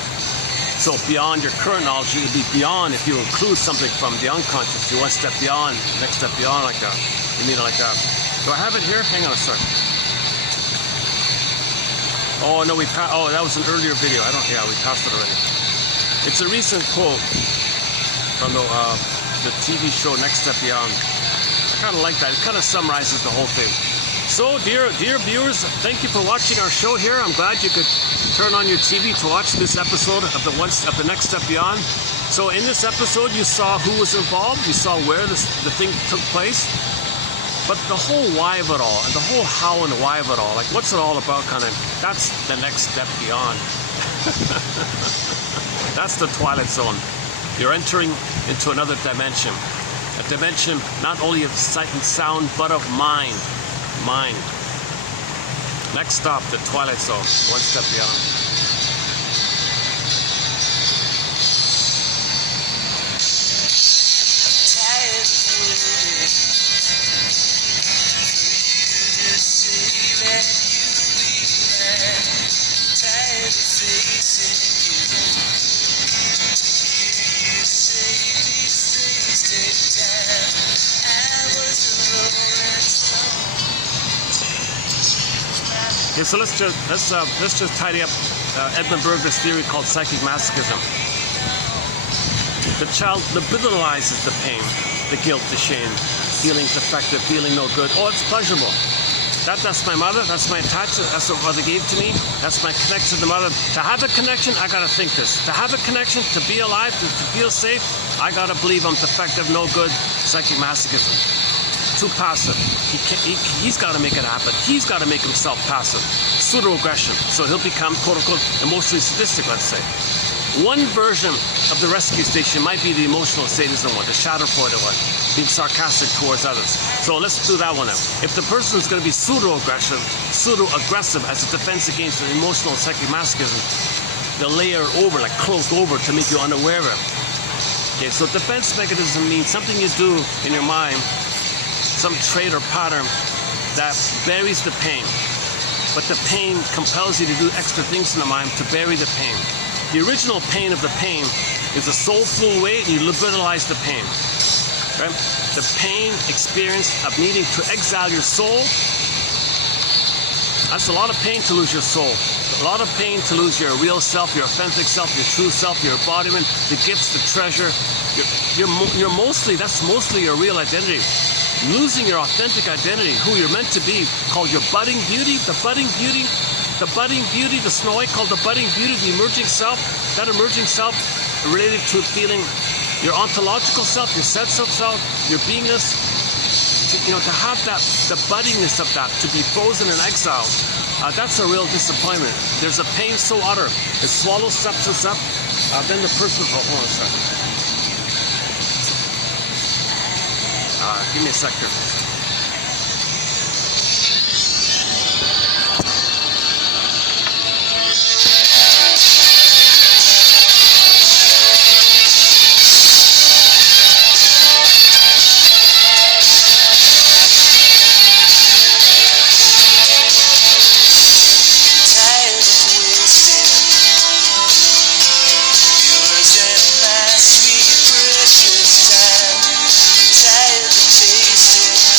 So beyond your current knowledge, it would be beyond if you include something from the unconscious. You're one step beyond, next step beyond, like that. You mean like that? Do I have it here? Hang on a second. Oh no, that was an earlier video. We passed it already. It's a recent quote from the TV show Next Step Beyond. I kind of like that. It kind of summarizes the whole thing. So, dear viewers, thank you for watching our show here. I'm glad you could turn on your TV to watch this episode of the Next Step Beyond. So, in this episode, you saw who was involved, you saw where the thing took place, but the whole why of it all, and the whole how and why of it all, like what's it all about, kind of, that's the next step beyond. That's the twilight zone. You're entering into another dimension. A dimension not only of sight and sound, but of mind. Next stop, the twilight zone, one step beyond. Okay, so let's just tidy up Edmund Berger's theory called psychic masochism. The child libidoalizes the pain, the guilt, the shame. Feeling's effective, feeling no good. Oh, it's pleasurable. That's my mother. That's my attachment. That's what mother gave to me. That's my connection to the mother. To have a connection, I gotta think this. To have a connection, to be alive, to feel safe, I gotta believe I'm defective, no good. Psychic masochism. Too passive. He's got to make it happen. He's got to make himself passive. Pseudo-aggression. So he'll become, quote-unquote, emotionally sadistic, let's say. One version of the rescue station might be the emotional sadism one, the schadenfreude one, being sarcastic towards others. So let's do that one now. If the person is going to be pseudo-aggressive as a defense against an emotional psychic masochism, they'll layer over, like cloak over, to make you unaware of it. Okay, so defense mechanism means something you do in your mind, some trait or pattern that buries the pain. But the pain compels you to do extra things in the mind to bury the pain. The original pain of the pain is a soulful way, and you libidoalize the pain. Right? The pain experience of needing to exile your soul, that's a lot of pain to lose your soul. A lot of pain to lose your real self, your authentic self, your true self, your embodiment, the gifts, the treasure. That's mostly your real identity. Losing your authentic identity, who you're meant to be, called your budding beauty, the Snow White called the budding beauty, the emerging self, that emerging self related to feeling your ontological self, your sense of self, your beingness, to have that, the buddingness of that, to be frozen in exile, that's a real disappointment. There's a pain so utter, it swallows substance up, then the person, hold on a second. Give me a second. Yours and my sweet precious time. Tired of chasing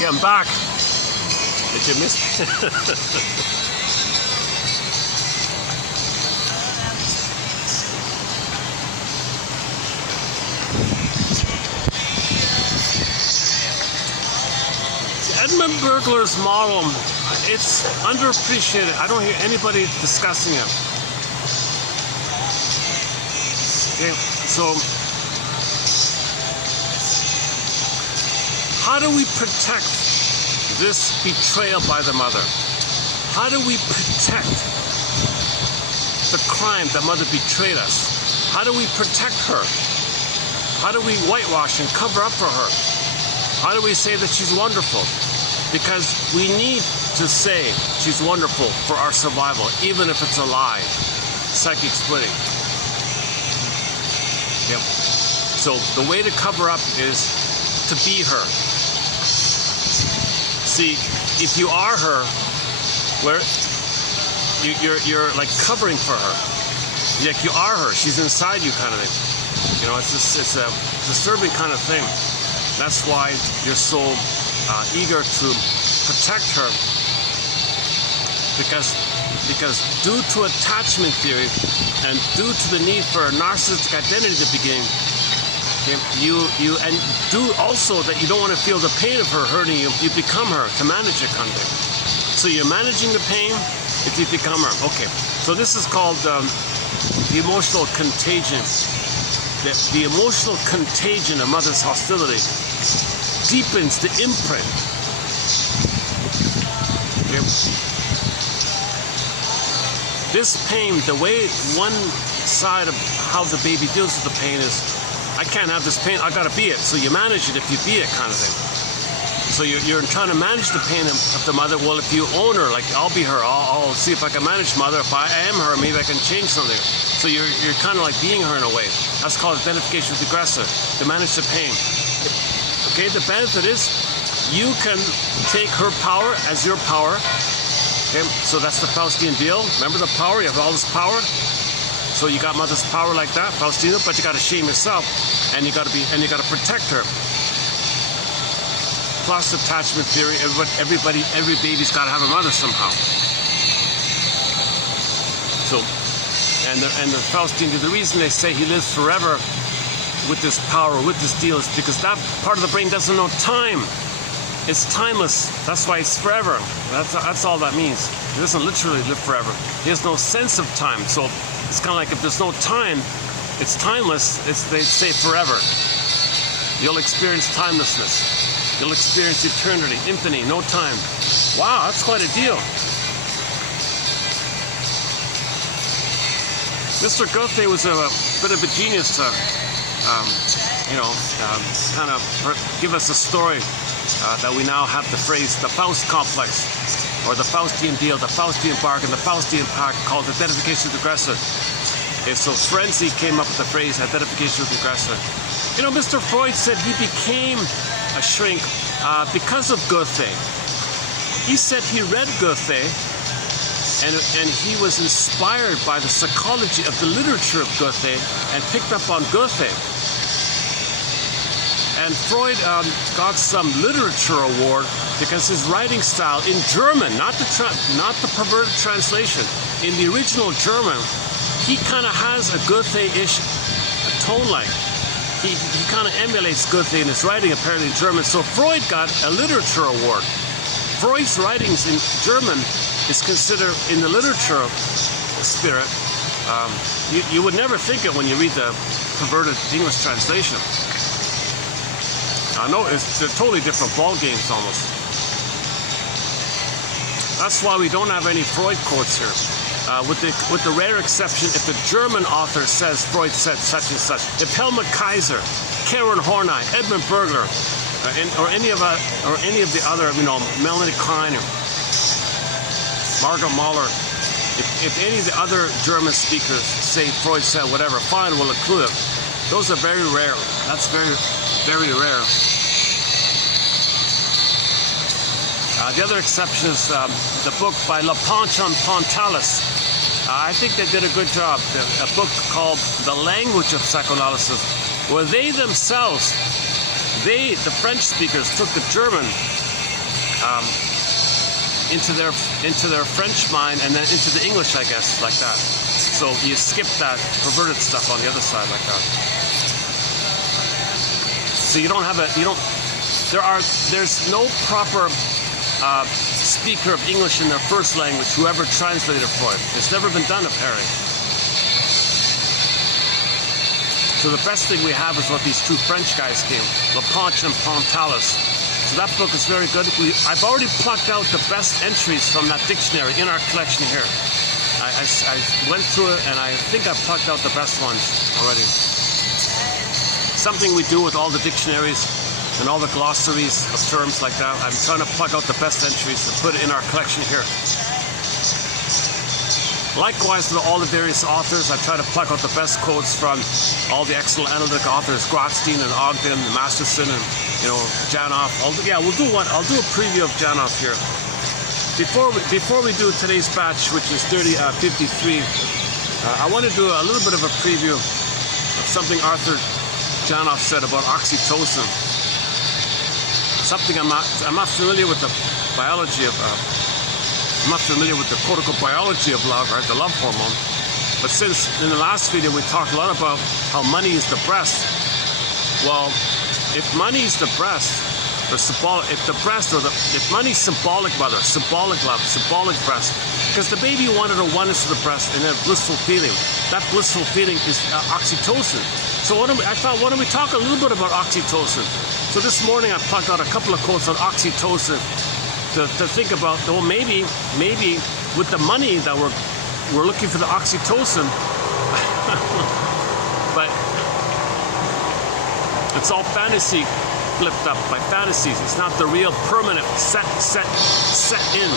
Okay, I'm back. Did you miss me? Edmund Burglar's model, it's underappreciated. I don't hear anybody discussing it. Okay, so how do we protect this betrayal by the mother? How do we protect the crime that mother betrayed us? How do we protect her? How do we whitewash and cover up for her? How do we say that she's wonderful? Because we need to say she's wonderful for our survival, even if it's a lie. Psychic splitting. Yep. So the way to cover up is to be her. See, if you are her, where you're like covering for her. Like you are her. She's inside you, kind of thing. You know, it's a disturbing kind of thing. That's why you're so eager to protect her, because due to attachment theory and due to the need for a narcissistic identity at the beginning, you and do also that you don't want to feel the pain of her hurting you, you become her to manage it, kind of thing. So you're managing the pain if you become her. Okay, so this is called the emotional contagion. The emotional contagion of mother's hostility deepens the imprint. Yep. This pain, the way one side of how the baby deals with the pain is, I can't have this pain, I gotta be it. So you manage it if you be it, kind of thing. So you're trying to manage the pain of the mother. Well, if you own her, like I'll be her, I'll see if I can manage mother. If I am her, maybe I can change something. So you're kind of like being her in a way. That's called identification with the aggressor, to manage the pain. Okay, the benefit is you can take her power as your power. Okay, so that's the Faustian deal. Remember the power? You have all this power. So you got mother's power like that, Faustino, but you got to shame yourself, and you got to protect her. Plus attachment theory. Every baby's got to have a mother somehow. So, and the Faustian, the reason they say he lives forever with this power, with this deal, is because that part of the brain doesn't know time. It's timeless. That's why it's forever. That's all that means. He doesn't literally live forever. He has no sense of time. So it's kind of like if there's no time, it's timeless. They say forever. You'll experience timelessness. You'll experience eternity, infinity, no time. Wow, that's quite a deal. Mr. Goethe was a bit of a genius to, kind of give us a story that we now have the phrase, the Faust complex, or the Faustian deal, the Faustian bargain, the Faustian pact, called identification with the aggressor. Okay, so Ferenczi came up with the phrase identification with the aggressor. You know, Mr. Freud said he became a shrink because of Goethe. He said he read Goethe and he was inspired by the psychology of the literature of Goethe and picked up on Goethe. And Freud got some literature award because his writing style in German, not the perverted translation, in the original German, he kind of has a Goethe-ish tone like. He kind of emulates Goethe in his writing, apparently in German. So Freud got a literature award. Freud's writings in German is considered, in the literature spirit, you would never think it when you read the perverted English translation. I know they're totally different ball games almost. That's why we don't have any Freud quotes here. With the rare exception if the German author says Freud said such and such. If Helmut Kaiser, Karen Horney, Edmund Burglar, or any of the other, Melanie Klein, or Margot Mahler, if any of the other German speakers say Freud said whatever, fine, we'll include it. Those are very rare. That's very, very rare. The other exception is the book by LaPonche on Pontalis. I think they did a good job. A book called The Language of Psychoanalysis, where they themselves, the French speakers, took the German into their French mind and then into the English, I guess, like that. So you skip that perverted stuff on the other side like that. So you don't have there's no proper speaker of English in their first language, whoever translated Freud. It's never been done, apparently. So the best thing we have is what these two French guys came, Laponche and Pontalis. So that book is very good. I've already plucked out the best entries from that dictionary in our collection here. I went through it and I think I plucked out the best ones already. Something we do with all the dictionaries and all the glossaries of terms like that. I'm trying to pluck out the best entries and put it in our collection here. Likewise, with all the various authors, I try to pluck out the best quotes from all the excellent analytic authors, Grotstein and Ogden, and Masterson, and Janoff. I'll do a preview of Janoff here. Before we do today's batch, which is 53, I want to do a little bit of a preview of something Arthur Janoff said about oxytocin. Something I'm not familiar with the biology of. I'm not familiar with the cortical biology of love, right? The love hormone. But since in the last video we talked a lot about how money is the breast. Well, if money is the breast, or symbolic, if money's symbolic mother, symbolic love, symbolic breast, because the baby wanted a oneness of the breast and a blissful feeling. That blissful feeling is oxytocin. So I thought, why don't we talk a little bit about oxytocin? So this morning I plucked out a couple of quotes on oxytocin. To think about, well, maybe with the money that we're looking for the oxytocin, but it's all fantasy flipped up by fantasies. It's not the real permanent set in.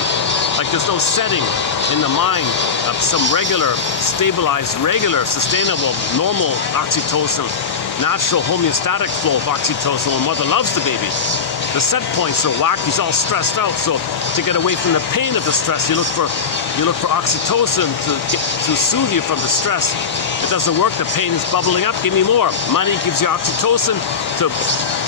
Like there's no setting in the mind of some regular, stabilized, sustainable, normal oxytocin, natural homeostatic flow of oxytocin when mother loves the baby. The set points are whacked. He's all stressed out. So to get away from the pain of the stress, you look for oxytocin to soothe you from the stress. It doesn't work. The pain is bubbling up. Give me more. Money gives you oxytocin to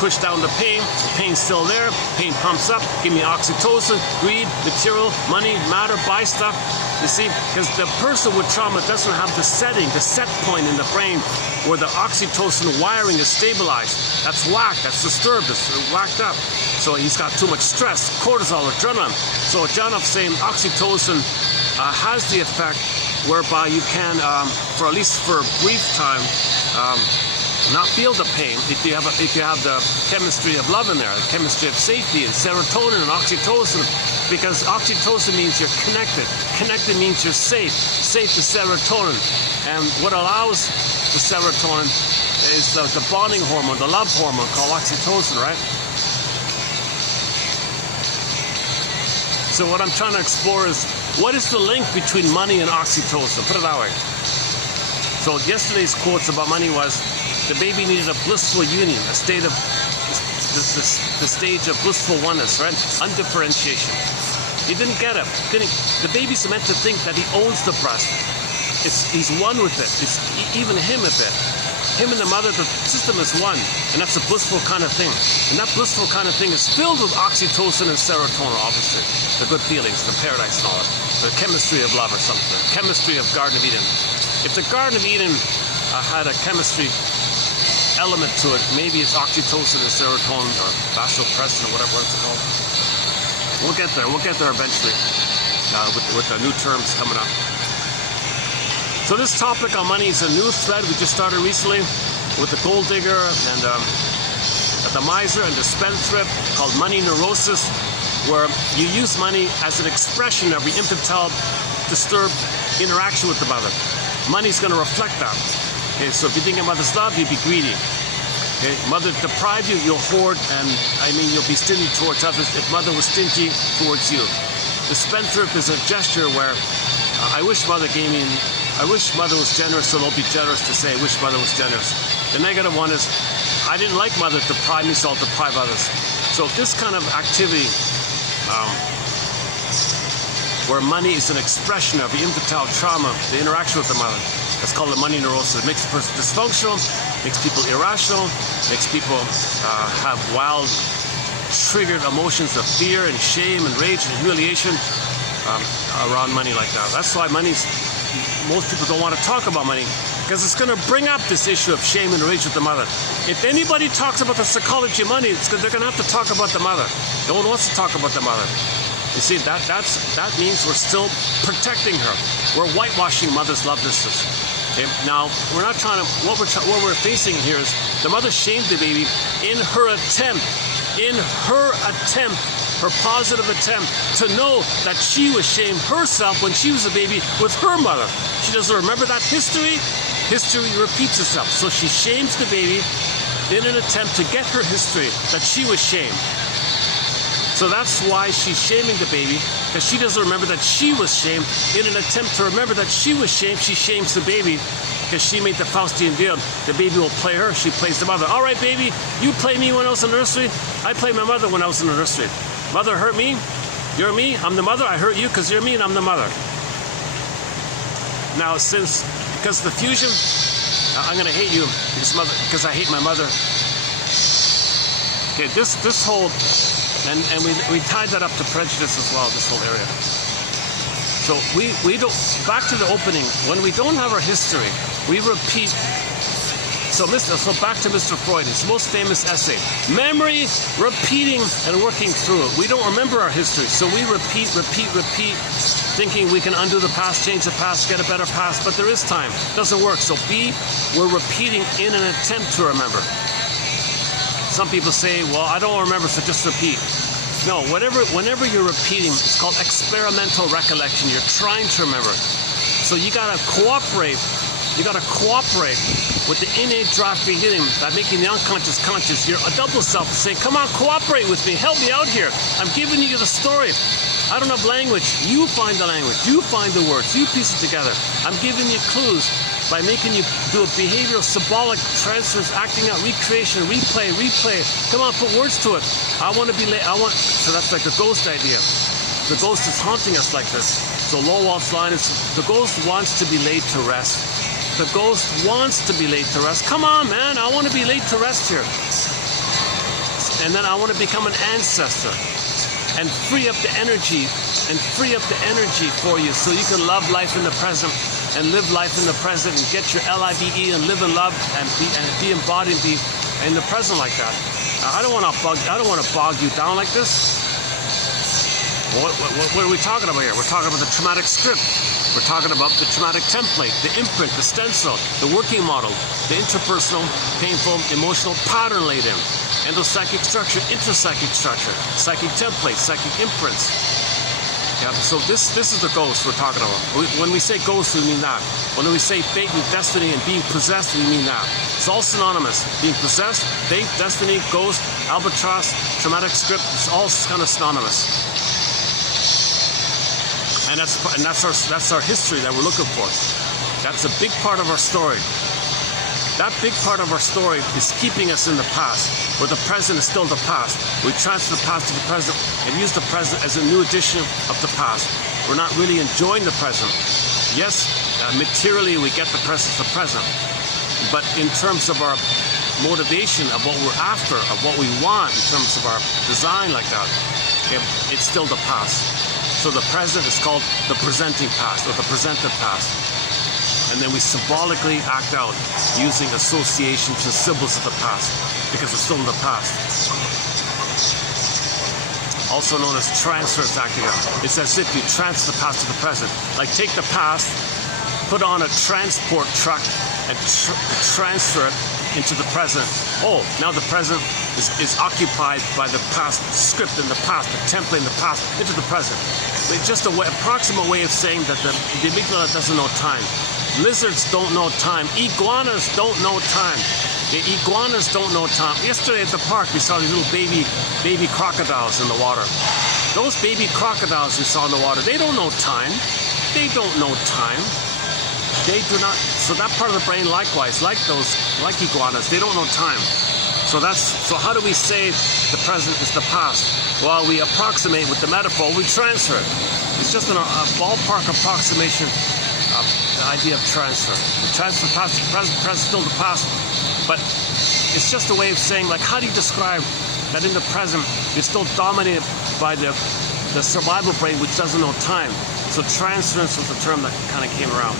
push down the pain. The pain's still there. Pain pumps up. Give me oxytocin. Greed, material, money, matter, buy stuff. You see, because the person with trauma doesn't have the set point in the brain where the oxytocin wiring is stabilized. That's whacked. That's disturbed. It's whacked up. So he's got too much stress, cortisol, adrenaline. So Janoff's saying oxytocin has the effect whereby you can, for at least for a brief time, not feel the pain if you have the chemistry of love in there, the chemistry of safety and serotonin and oxytocin, because oxytocin means you're connected. Connected means you're safe. Safe is serotonin, and what allows the serotonin is the bonding hormone, the love hormone called oxytocin, right? So what I'm trying to explore is, what is the link between money and oxytocin? Put it that way. So yesterday's quotes about money was, the baby needed a blissful union, a state of, the stage of blissful oneness, right? Undifferentiation. He didn't get it. The baby's meant to think that he owns the breast. He's one with it. It's even him a bit. Him and the mother, the system is one, and that's a blissful kind of thing. And that blissful kind of thing is filled with oxytocin and serotonin, obviously. The good feelings, the paradise and all that. The chemistry of love or something. The chemistry of Garden of Eden. If the Garden of Eden had a chemistry element to it, maybe it's oxytocin and serotonin or vasopressin or whatever it's called. We'll get there. We'll get there eventually with the new terms coming up. So this topic on money is a new thread we just started recently with the gold digger and the miser and the spendthrift called money neurosis, where you use money as an expression of your infantile disturbed interaction with the mother. Money's going to reflect that. Okay, so if you think of mother's love, you'd be greedy. Okay, mother deprived you, you'll hoard, and you'll be stingy towards others if mother was stingy towards you. The spendthrift is a gesture where I wish mother gave me. I wish mother was generous, so they'll be generous to say, I wish mother was generous. The negative one is, I didn't like mother to deprive me, so I'll deprive others. So this kind of activity, where money is an expression of the infantile trauma, the interaction with the mother, that's called the money neurosis. It makes a person dysfunctional, makes people irrational, makes people have wild triggered emotions of fear and shame and rage and humiliation around money like that. That's why most people don't want to talk about money, because it's going to bring up this issue of shame and rage with the mother. If anybody talks about the psychology of money, it's because they're going to have to talk about the mother. No one wants to talk about the mother. You see, that means we're still protecting her. We're whitewashing mother's lovelessness. Okay? Now, we're not trying to, what we're facing here is the mother shamed the baby in her attempt, her positive attempt to know that she was shamed herself when she was a baby with her mother. She doesn't remember that history. History repeats itself. So she shames the baby in an attempt to get her history that she was shamed. So that's why she's shaming the baby, because she doesn't remember that she was shamed. In an attempt to remember that she was shamed, she shames the baby, because she made the Faustian deal. The baby will play her, she plays the mother. All right, baby, you play me when I was in the nursery. I played my mother when I was in the nursery. Mother hurt me, you're me, I'm the mother. I hurt you because you're me and I'm the mother. Now, because of the fusion, I'm going to hate you because I hate my mother. Okay, this whole... And we tied that up to prejudice as well, this whole area. So we don't, back to the opening, when we don't have our history, we repeat. So back to Mr. Freud, his most famous essay, memory, repeating and working through it. We don't remember our history, so we repeat, thinking we can undo the past, change the past, get a better past, but there is time. It doesn't work. So we're repeating in an attempt to remember. Some people say, well, I don't remember, so just repeat. No, whenever you're repeating, it's called experimental recollection. You're trying to remember. So you gotta cooperate. You gotta cooperate with the innate draft beginning by making the unconscious conscious. Your double self is saying, come on, cooperate with me. Help me out here. I'm giving you the story. I don't have language. You find the language. You find the words. You piece it together. I'm giving you clues. By making you do a behavioral symbolic transfers, acting out, recreation, replay. Come on, put words to it. I want to be late. So that's like the ghost idea. The ghost is haunting us like this. So Lowell's line is, the ghost wants to be laid to rest. The ghost wants to be laid to rest. Come on, man, I want to be laid to rest here. And then I want to become an ancestor and free up the energy for you so you can love life in the present. And live life in the present and get your LIVE and live in love and be embodied and be in the present like that. I don't want to bog you down like this. What are we talking about here? We're talking about the traumatic script. We're talking about the traumatic template, the imprint, the stencil, the working model, the interpersonal, painful, emotional pattern laid in, endopsychic structure, intrapsychic structure, psychic templates, psychic imprints. Yeah, so this is the ghost we're talking about. When we say ghost, we mean that. When we say fate and destiny and being possessed, we mean that. It's all synonymous. Being possessed, fate, destiny, ghost, albatross, traumatic script, it's all kind of synonymous. And that's our history that we're looking for. That's a big part of our story. That big part of our story is keeping us in the past, where the present is still the past. We transfer the past to the present and use the present as a new edition of the past. We're not really enjoying the present. Yes, materially we get the present, but in terms of our motivation of what we're after, of what we want, in terms of our design like that, it's still the past. So the present is called the presenting past or the presented past. And then we symbolically act out using associations and symbols of the past because it's still in the past. Also known as transfers acting out. It's as if you transfer the past to the present. Like take the past, put on a transport truck and transfer it into the present. Oh, now the present is occupied by the past script in the past, the template in the past, into the present. It's just an approximate way of saying that the amygdala doesn't know time. Lizards don't know time. Iguanas don't know time. The iguanas don't know time. Yesterday at the park, we saw these little baby crocodiles in the water. Those baby crocodiles we saw in the water, they don't know time. They don't know time. They do not. So that part of the brain, likewise, like iguanas, they don't know time. So how do we say the present is the past? Well, we approximate with the metaphor. We transfer it. It's just a ballpark approximation. The idea of transfer. The transfer past to the present, present still the past. But it's just a way of saying, like, how do you describe that in the present you're still dominated by the survival brain, which doesn't know time. So transference was the term that kind of came around.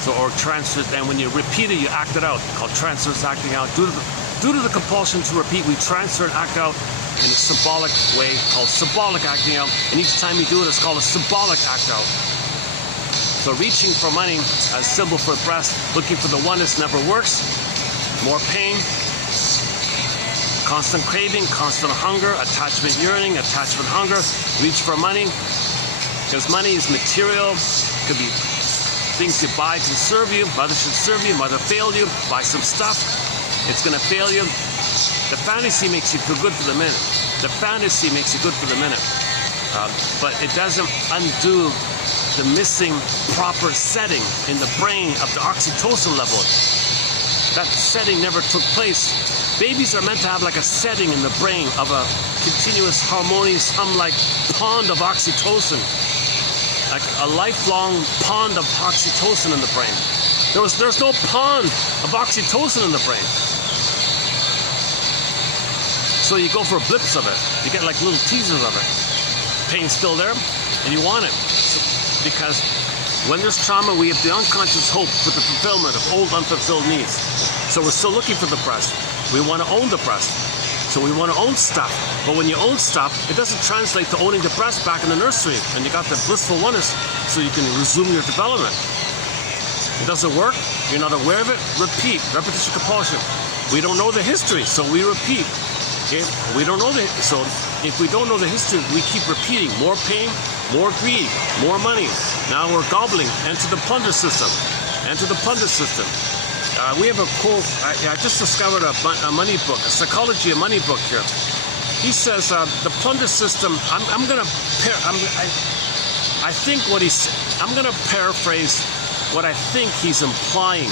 So, or transfer, and when you repeat it, you act it out, called transference acting out. Due to the compulsion to repeat, we transfer and act out in a symbolic way called symbolic acting out. And each time you do it, it's called a symbolic act out. So reaching for money as symbol for the breast, looking for the oneness never works. More pain, constant craving, constant hunger, attachment yearning, attachment hunger. Reach for money, because money is material. It could be things you buy can serve you. Mother should serve you. Mother failed you. Buy some stuff. It's going to fail you. The fantasy makes you feel good for the minute. The fantasy makes you good for the minute. But it doesn't undo the missing proper setting in the brain of the oxytocin level. That setting never took place. Babies are meant to have like a setting in the brain of a continuous, harmonious, hum-like pond of oxytocin. Like a lifelong pond of oxytocin in the brain. There's no pond of oxytocin in the brain. So you go for blips of it. You get like little teasers of it. Pain's still there, and you want it. Because when there's trauma, we have the unconscious hope for the fulfillment of old unfulfilled needs. So we're still looking for the breast. We want to own the breast. So we want to own stuff. But when you own stuff, it doesn't translate to owning the breast back in the nursery. And you got the blissful oneness so you can resume your development. It doesn't work. You're not aware of it. Repeat. Repetition compulsion. We don't know the history, so we repeat. Okay? We don't know so if we don't know the history, we keep repeating. More pain, more greed, more money. Now we're gobbling. Enter the plunder system. Enter the plunder system. We have a quote. I just discovered a money book, a psychology of money book here. He says the plunder system. I'm gonna paraphrase what I think he's implying.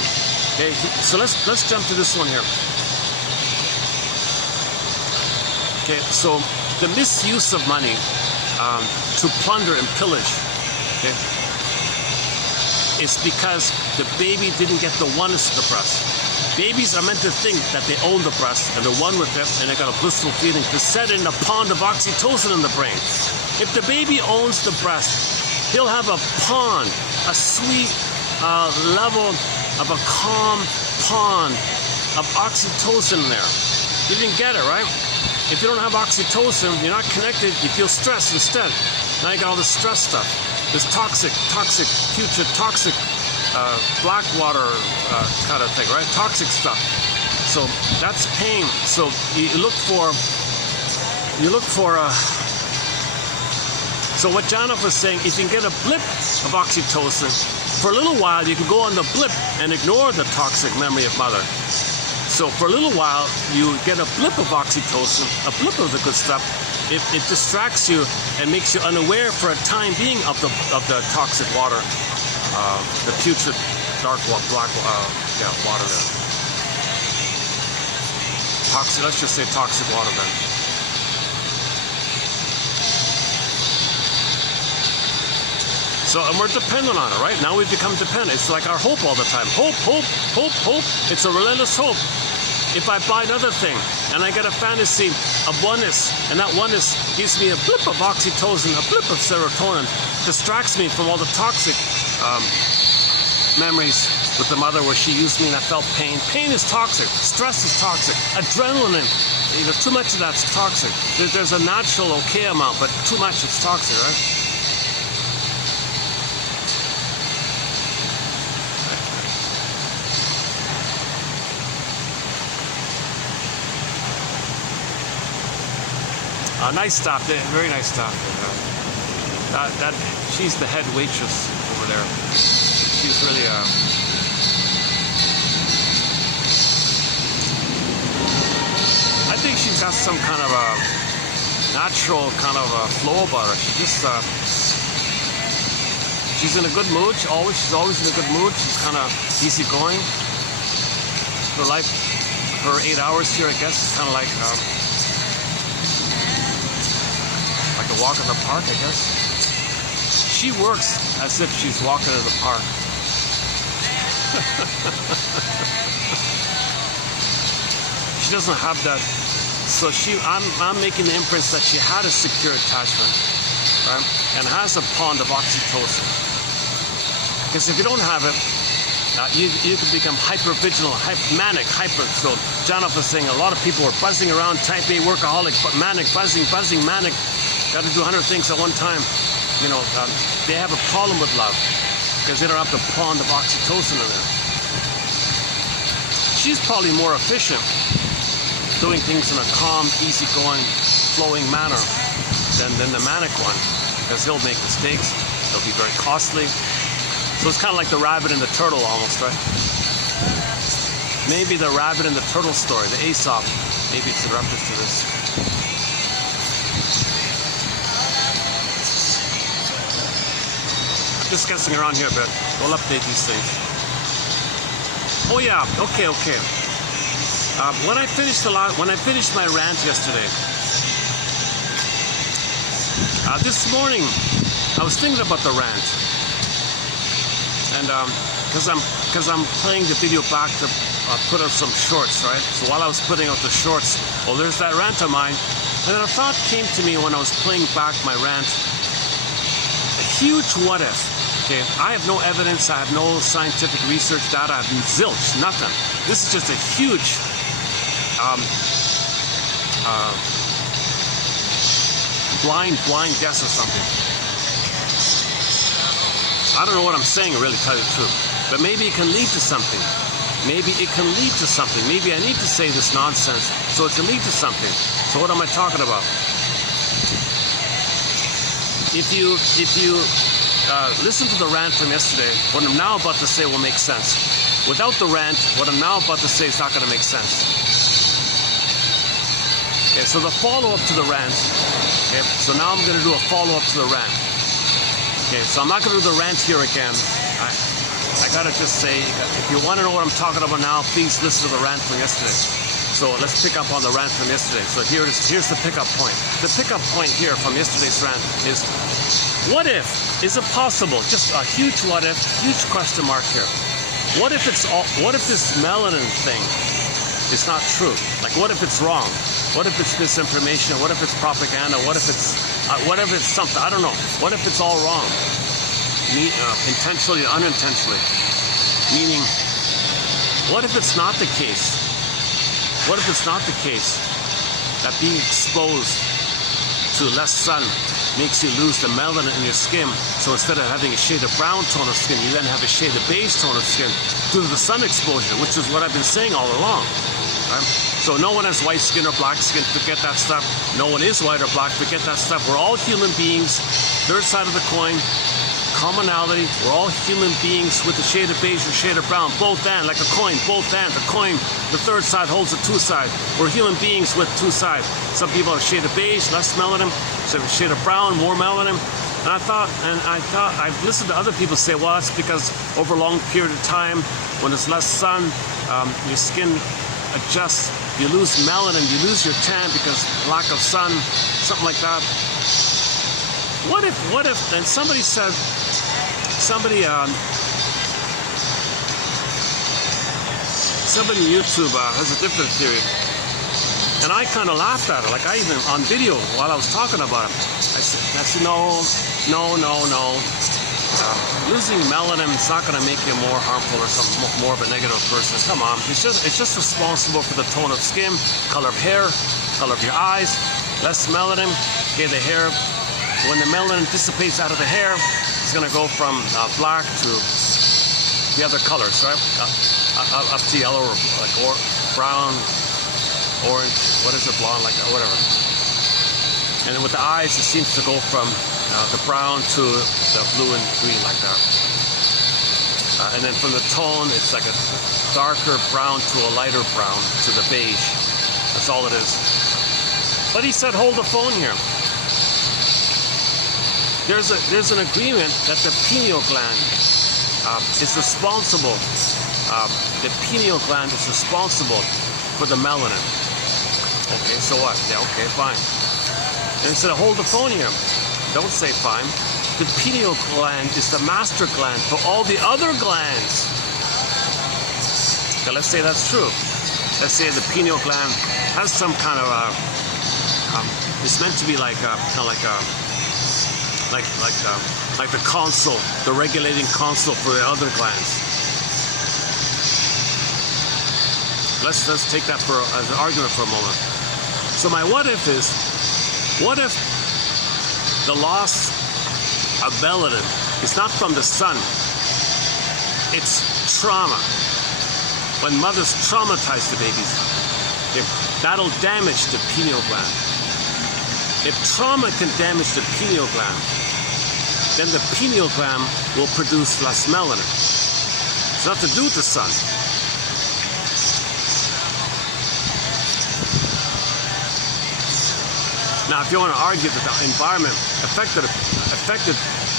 Okay, so let's jump to this one here. Okay, so the misuse of money to plunder and pillage. Okay. It's because the baby didn't get the oneness of the breast. Babies are meant to think that they own the breast and they're one with it and they got a blissful feeling to set in a pond of oxytocin in the brain. If the baby owns the breast, he'll have a pond, a sweet level of a calm pond of oxytocin there. You didn't get it, right? If you don't have oxytocin, you're not connected, you feel stress instead. Now you got all this stress stuff. This toxic, future toxic, black water kind of thing, right? Toxic stuff. So that's pain. So you look for. So what Janov was saying, if you can get a blip of oxytocin, for a little while you can go on the blip and ignore the toxic memory of mother. So for a little while you get a blip of oxytocin, a blip of the good stuff. It distracts you and makes you unaware for a time being of the toxic water, the putrid, dark, black, water there. Toxic. Let's just say toxic water then. So, and we're dependent on it, right? Now we've become dependent. It's like our hope all the time. Hope, hope, hope, hope. It's a relentless hope. If I buy another thing and I get a fantasy of oneness, and that oneness gives me a blip of oxytocin, a blip of serotonin, distracts me from all the toxic memories with the mother where she used me and I felt pain. Pain is toxic. Stress is toxic. Adrenaline, too much of that's toxic. There's a natural okay amount, but too much is toxic, right? Nice stop there, very nice stop there. She's the head waitress over there. She's really I think she's got some kind of a natural kind of a flow about her. She's in a good mood. She's always in a good mood. She's kind of easygoing. Her life, her 8 hours here, I guess, is kind of like a walk in the park, I guess. She works as if she's walking in the park. She doesn't have that So I'm making the inference that she had a secure attachment, right? And has a pond of oxytocin. Because if you don't have it, you can become hyper-vigilant, manic, hyper. So Jonathan was saying a lot of people are buzzing around, type A workaholic, manic, buzzing, manic. Got to do 100 things at one time. They have a problem with love because they don't have the pond of oxytocin in there. She's probably more efficient doing things in a calm, easygoing, flowing manner than the manic one, because he'll make mistakes. They'll be very costly. So it's kind of like the rabbit and the turtle almost, right? Maybe the rabbit and the turtle story, the Aesop, maybe it's a reference to this. I'm discussing around here a bit. We'll update these things. Oh yeah, okay. When I finished my rant yesterday, this morning I was thinking about the rant, and because I'm playing the video back to put out some shorts, right? So while I was putting out the shorts, there's that rant of mine, and then a thought came to me when I was playing back my rant. A huge what if. Okay, I have no evidence, I have no scientific research data, I have zilch, nothing. This is just a huge blind guess or something. I don't know what I'm saying, really, tell you the truth. But maybe it can lead to something. Maybe it can lead to something. Maybe I need to say this nonsense so it can lead to something. So what am I talking about? If you listen to the rant from yesterday, what I'm now about to say will make sense. Without the rant, what I'm now about to say is not going to make sense. Okay, so the follow-up to the rant. Okay, so now I'm going to do a follow-up to the rant. Okay, so I'm not going to do the rant here again. I got to just say, if you want to know what I'm talking about now, please listen to the rant from yesterday. So let's pick up on the rant from yesterday. So here's the pickup point. The pickup point here from yesterday's rant is, what if? Is it possible? Just a huge what if, huge question mark here. What if this melanin thing is not true? Like, what if it's wrong? What if it's misinformation? What if it's propaganda? What if it's something? I don't know. What if it's all wrong? Intentionally or unintentionally? Meaning, what if it's not the case? What if it's not the case that being exposed to less sun makes you lose the melanin in your skin? So instead of having a shade of brown tone of skin, you then have a shade of beige tone of skin due to the sun exposure, which is what I've been saying all along. Right? So no one has white skin or black skin, forget that stuff. No one is white or black, forget that stuff. We're all human beings. Third side of the coin, commonality. We're all human beings with a shade of beige or shade of brown, both and, like a coin, both and. The coin, the third side holds the two sides. We're human beings with two sides. Some people have a shade of beige, less melanin. Some have a shade of brown, more melanin. And I thought, I've listened to other people say, well, that's because over a long period of time, when there's less sun, your skin adjusts, you lose melanin, you lose your tan because lack of sun, something like that. What if, and somebody said, somebody on YouTube has a different theory. And I kind of laughed at it, like I even, on video, while I was talking about it, I said, no. Losing melanin is not going to make you more harmful or more of a negative person. Come on, it's just responsible for the tone of skin, color of hair, color of your eyes. Less melanin, okay, the hair, when the melanin dissipates out of the hair, it's going to go from black to the other colors, right? Up to yellow or like brown, orange, what is it, blonde, like that, whatever. And then with the eyes, it seems to go from the brown to the blue and green, like that. And then from the tone, it's like a darker brown to a lighter brown to the beige. That's all it is. But he said, hold the phone here. There's an agreement that the pineal gland is responsible. The pineal gland is responsible for the melanin. Okay, so what? Yeah, okay, fine. And he said, hold the phone here. Don't say fine. The pineal gland is the master gland for all the other glands. Okay, let's say that's true. let's say the pineal gland has some kind of it's meant to be like kind of like the console, the regulating console for the other glands. Let's take that as an argument for a moment. So my what if is, what if the loss of melanin is not from the sun, it's trauma. When mothers traumatize the babies, that'll damage the pineal gland. If trauma can damage the pineal gland, then the pineal gland will produce less melanin. It's nothing to do with the sun. Now, if you want to argue that the environment affected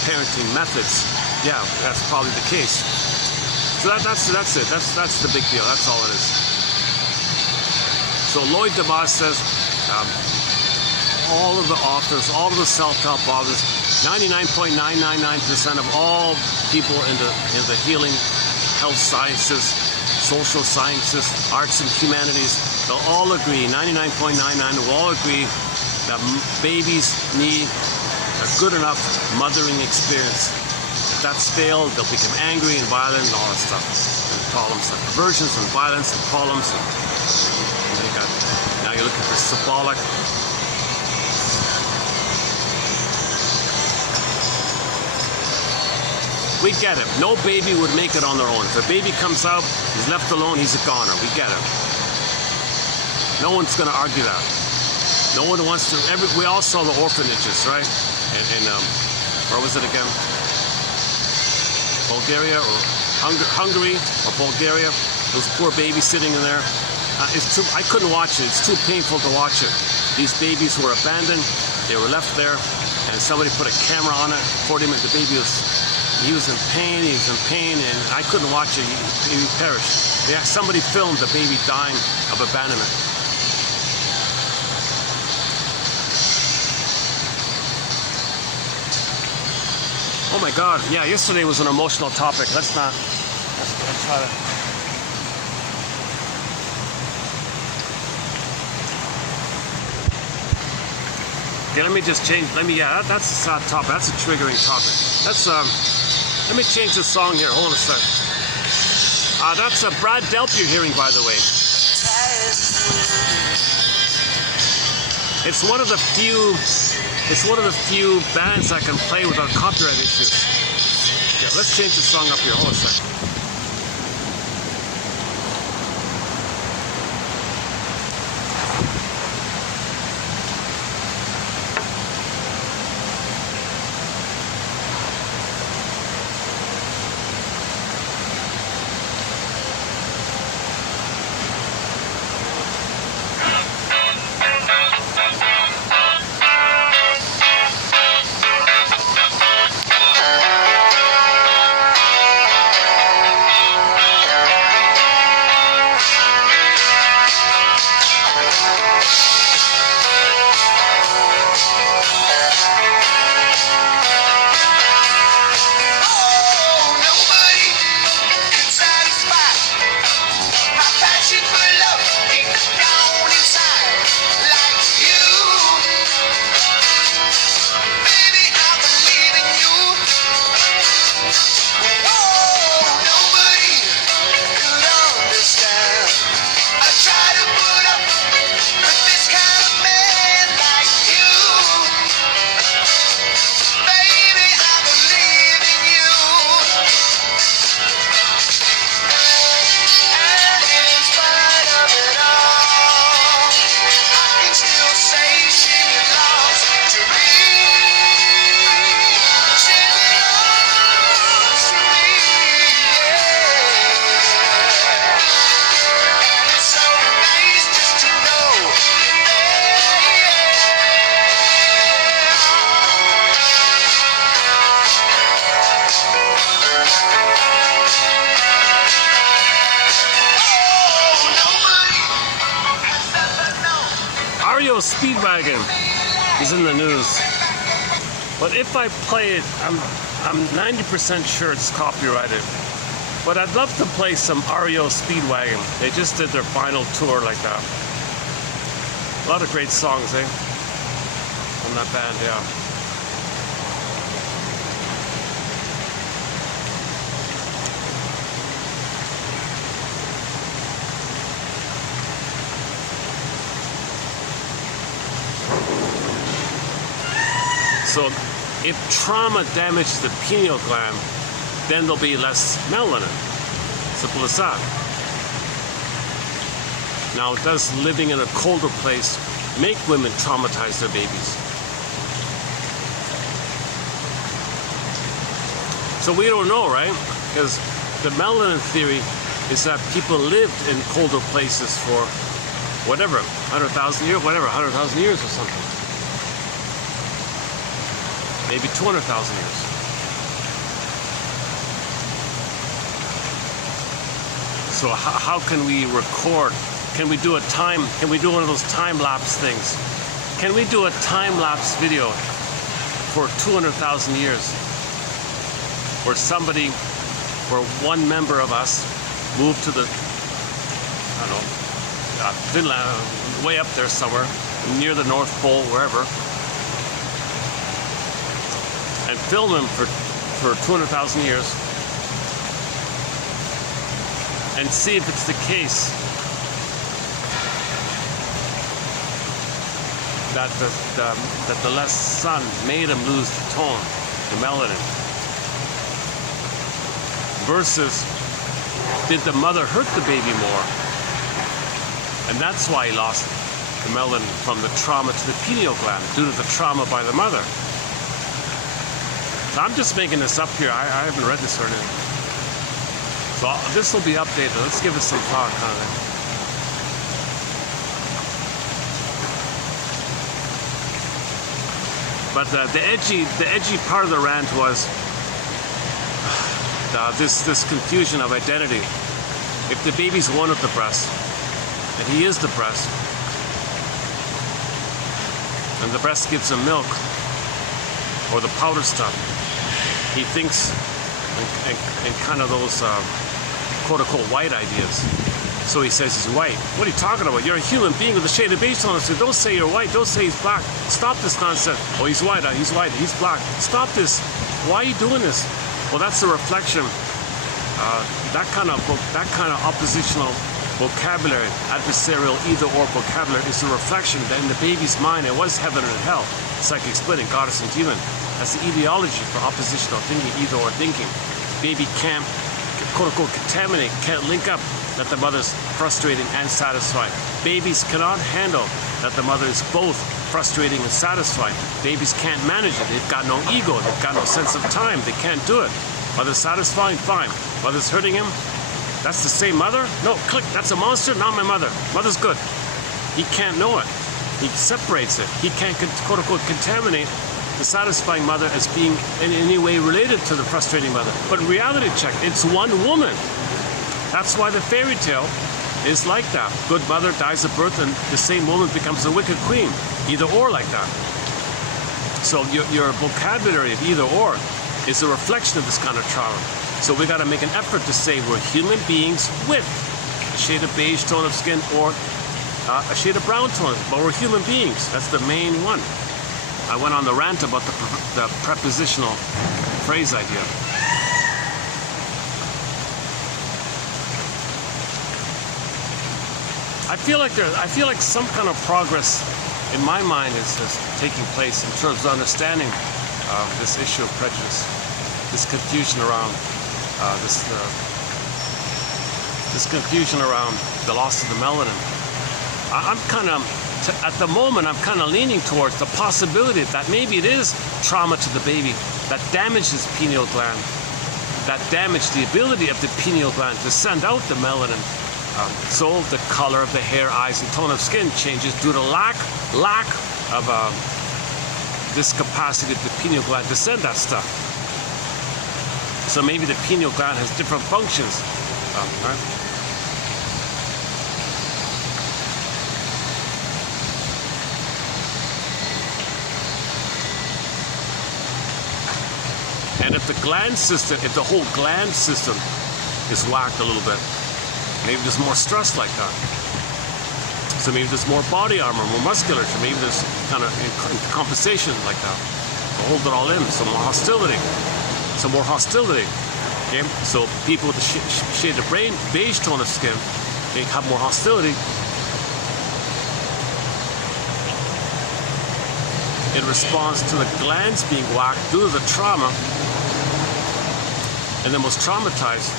parenting methods, yeah, that's probably the case. So that's it. That's the big deal. That's all it is. So Lloyd DeBoss says, all of the authors, all of the self-help authors, 99.999% of all people in the healing, health sciences, social sciences, arts and humanities, they'll all agree, 99.99 will all agree that babies need a good enough mothering experience. If that's failed, they'll become angry and violent and all that stuff. And problems like perversions and violence and problems. And now you're looking for symbolic. We get it. No baby would make it on their own. If a baby comes out, he's left alone, he's a goner. We get it. No one's going to argue that. No one wants to. We all saw the orphanages, right? And where was it again? Bulgaria or Hungary or Bulgaria? Those poor babies sitting in there. I couldn't watch it. It's too painful to watch it. These babies were abandoned. They were left there, and somebody put a camera on it. 40 minutes. The baby he was in pain. He was in pain, and I couldn't watch it. He perished. Yeah, somebody filmed the baby dying of abandonment. Oh my God, yeah, yesterday was an emotional topic. Let's try to. Okay, let me just change, that's a sad topic, that's a triggering topic. Let me change the song here, hold on a sec. That's Brad Delp you're hearing, by the way. It's one of the few bands I can play without copyright issues. Yeah, let's change the song up here. Hold on a second. Speedwagon is in the news, but if I play it, I'm 90% sure it's copyrighted. But I'd love to play some REO Speedwagon. They just did their final tour like that. A lot of great songs, eh? On that band, yeah. So if trauma damages the pineal gland, then there'll be less melanin. Simple as that. Now, does living in a colder place make women traumatize their babies? So we don't know, right? Because the melanin theory is that people lived in colder places for whatever, 100,000 years, whatever, 100,000 years or something. Maybe 200,000 years. So how can we record? Can we do can we do one of those time-lapse things? Can we do a time-lapse video for 200,000 years? Where one member of us moved to the, I don't know, Finland, way up there somewhere, near the North Pole, wherever, and film him for 200,000 years and see if it's the case that the less sun made him lose the tone, the melanin, versus did the mother hurt the baby more, and that's why he lost the melanin from the trauma to the pineal gland due to the trauma by the mother. So I'm just making this up here. I haven't read this or anything. So this will be updated. Let's give it some thought, kind of thing. But the edgy part of the rant was this confusion of identity. If the baby's one of the breast, and he is the breast, and the breast gives him milk or the powder stuff, he thinks in kind of those quote-unquote white ideas. So he says he's white. What are you talking about? You're a human being with a shade of beige on us. So don't say you're white. Don't say he's black. Stop this nonsense. Oh, he's white. He's white. He's black. Stop this. Why are you doing this? Well, that's a reflection. That kind of oppositional vocabulary, adversarial either-or vocabulary, is a reflection that in the baby's mind it was heaven and hell. It's like explaining goddess and demon. That's the ideology for oppositional thinking, either-or thinking. Baby can't, quote-unquote, contaminate, can't link up that the mother's frustrating and satisfying. Babies cannot handle that the mother is both frustrating and satisfying. Babies can't manage it. They've got no ego. They've got no sense of time. They can't do it. Mother's satisfying, fine. Mother's hurting him. That's the same mother? No, click. That's a monster, not my mother. Mother's good. He can't know it. He separates it. He can't, quote-unquote, contaminate the satisfying mother as being in any way related to the frustrating mother. But reality check, it's one woman. That's why the fairy tale is like that. Good mother dies at birth and the same woman becomes a wicked queen. Either or like that. So your vocabulary of either or is a reflection of this kind of trauma. So we got to make an effort to say we're human beings with a shade of beige tone of skin or a shade of brown tone, but we're human beings. That's the main one. I went on the rant about the prepositional phrase idea. I feel like some kind of progress in my mind is taking place in terms of understanding this issue of prejudice, this confusion around this confusion around the loss of the melanin. I'm kind of, at the moment, I'm kind of leaning towards the possibility that maybe it is trauma to the baby that damages pineal gland, that damaged the ability of the pineal gland to send out the melanin. So the color of the hair, eyes, and tone of skin changes due to lack of this capacity of the pineal gland to send that stuff. So maybe the pineal gland has different functions, right? And if the gland system, if the whole gland system is whacked a little bit. Maybe there's more stress like that. So maybe there's more body armor, more musculature. Maybe there's kind of compensation like that to hold it all in. Some more hostility. Some more hostility. Okay? So people with the shade of beige tone of skin, they have more hostility. In response to the glands being whacked due to the trauma, and the most traumatized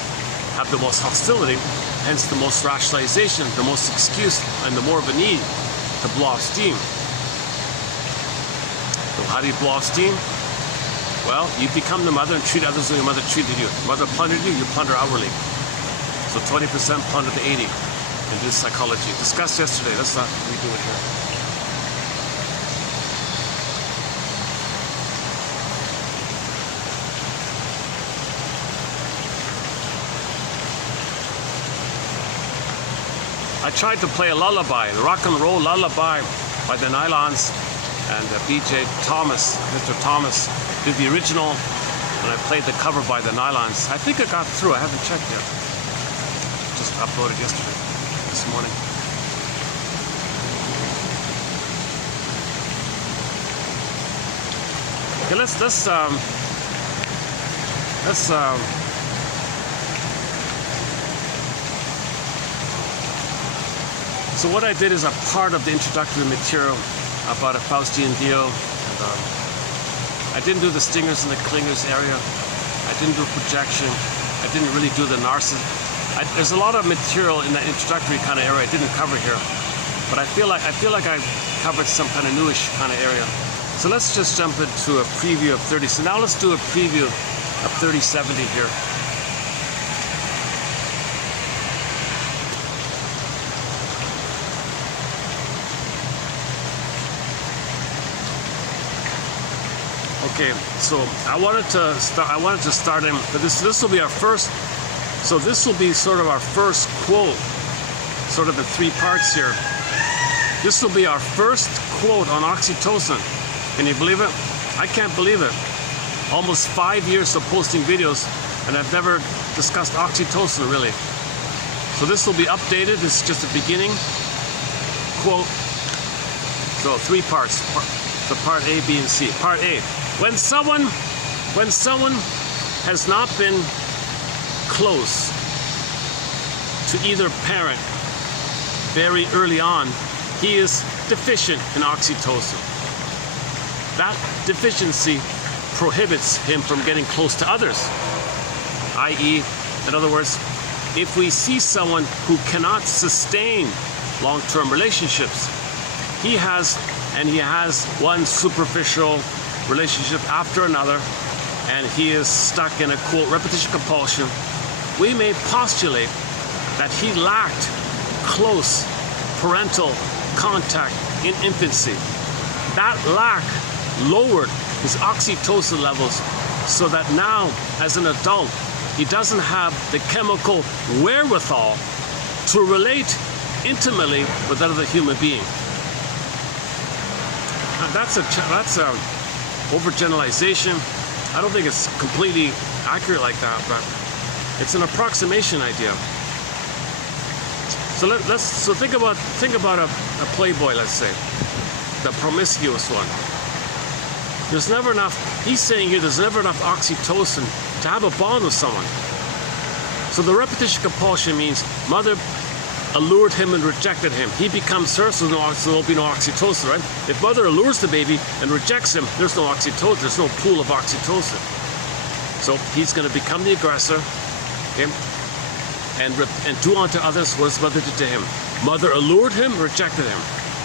have the most hostility, hence the most rationalization, the most excuse, and the more of a need to blow off steam. So how do you blow off steam? Well, you become the mother and treat others as your mother treated you. Mother plundered you, you plunder outwardly. So 20% plunder to 80 in this psychology. Discussed yesterday, that's not what we do it here. I tried to play a lullaby, the rock and roll lullaby by the Nylons, and B.J. Thomas, Mr. Thomas, did the original, and I played the cover by the Nylons. I think it got through, I haven't checked yet. Just uploaded yesterday, this morning. Okay, let's so what I did is a part of the introductory material about a Faustian deal. And, I didn't do the stingers and the clingers area. I didn't do projection. I didn't really do the narcissist. There's a lot of material in that introductory kind of area I didn't cover here. But I feel like I covered some kind of newish kind of area. So let's just jump into a preview of 30. So now let's do a preview of 3070 here. Okay, so I wanted to start in, but this will be our first. So this will be sort of our first quote, sort of in 3 parts here. This will be our first quote on oxytocin. Can you believe it? I can't believe it. Almost 5 years of posting videos, and I've never discussed oxytocin really. So this will be updated. This is just a beginning quote. So 3 parts. So part A, B, and C. Part A. When someone has not been close to either parent very early on, he is deficient in oxytocin. That deficiency prohibits him from getting close to others. i.e., in other words, if we see someone who cannot sustain long-term relationships, he has one superficial relationship after another, and he is stuck in a quote repetition compulsion, we may postulate that he lacked close parental contact in infancy. That lack lowered his oxytocin levels so that now, as an adult, he doesn't have the chemical wherewithal to relate intimately with another human being. Now that's a overgeneralization. I don't think it's completely accurate like that, but it's an approximation idea. So let's think about a playboy, let's say, the promiscuous one. There's never enough. He's saying here there's never enough oxytocin to have a bond with someone. So the repetition compulsion means mother allured him and rejected him. He becomes her, so there will be no oxytocin, right? If mother allures the baby and rejects him, there's no oxytocin, there's no pool of oxytocin. So he's going to become the aggressor, okay? And do unto others what his mother did to him. Mother allured him, rejected him.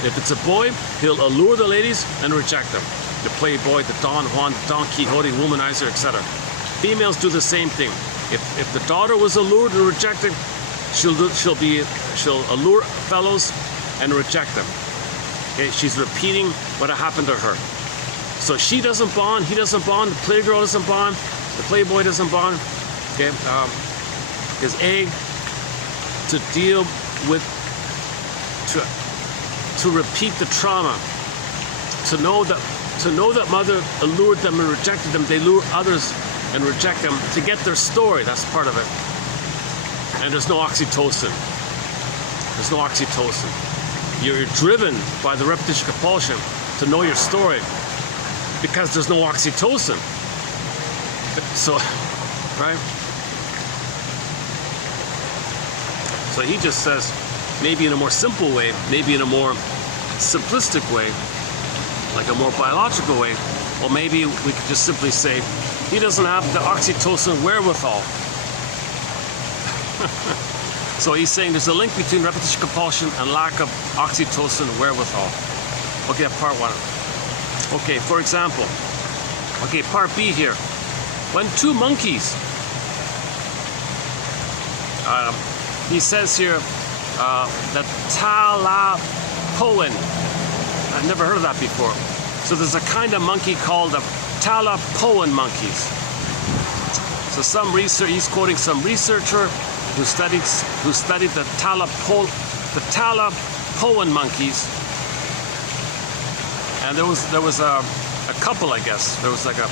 If it's a boy, he'll allure the ladies and reject them. The playboy, the Don Juan, the Don Quixote, womanizer, etc. Females do the same thing. If the daughter was allured and rejected, she'll allure fellows and reject them. Okay, she's repeating what happened to her. So she doesn't bond, he doesn't bond, the playgirl doesn't bond, the playboy doesn't bond. Okay, is A, to deal with, to repeat the trauma, to know that mother allured them and rejected them. They lure others and reject them to get their story. That's part of it. and there's no oxytocin. There's no oxytocin. You're driven by the repetition compulsion to know your story because there's no oxytocin. So, right? So he just says, maybe in a more simple way, maybe in a more simplistic way, like a more biological way, or maybe we could just simply say, he doesn't have the oxytocin wherewithal. So he's saying there's a link between repetition compulsion and lack of oxytocin wherewithal. Okay, part one. Okay, for example, okay, part B here. When two monkeys, he says here that talapoin. I've never heard of that before. So there's a kind of monkey called the talapoin monkeys. So some research, he's quoting some researcher who studied the talapoin monkeys, and there was a couple, I guess. There was like a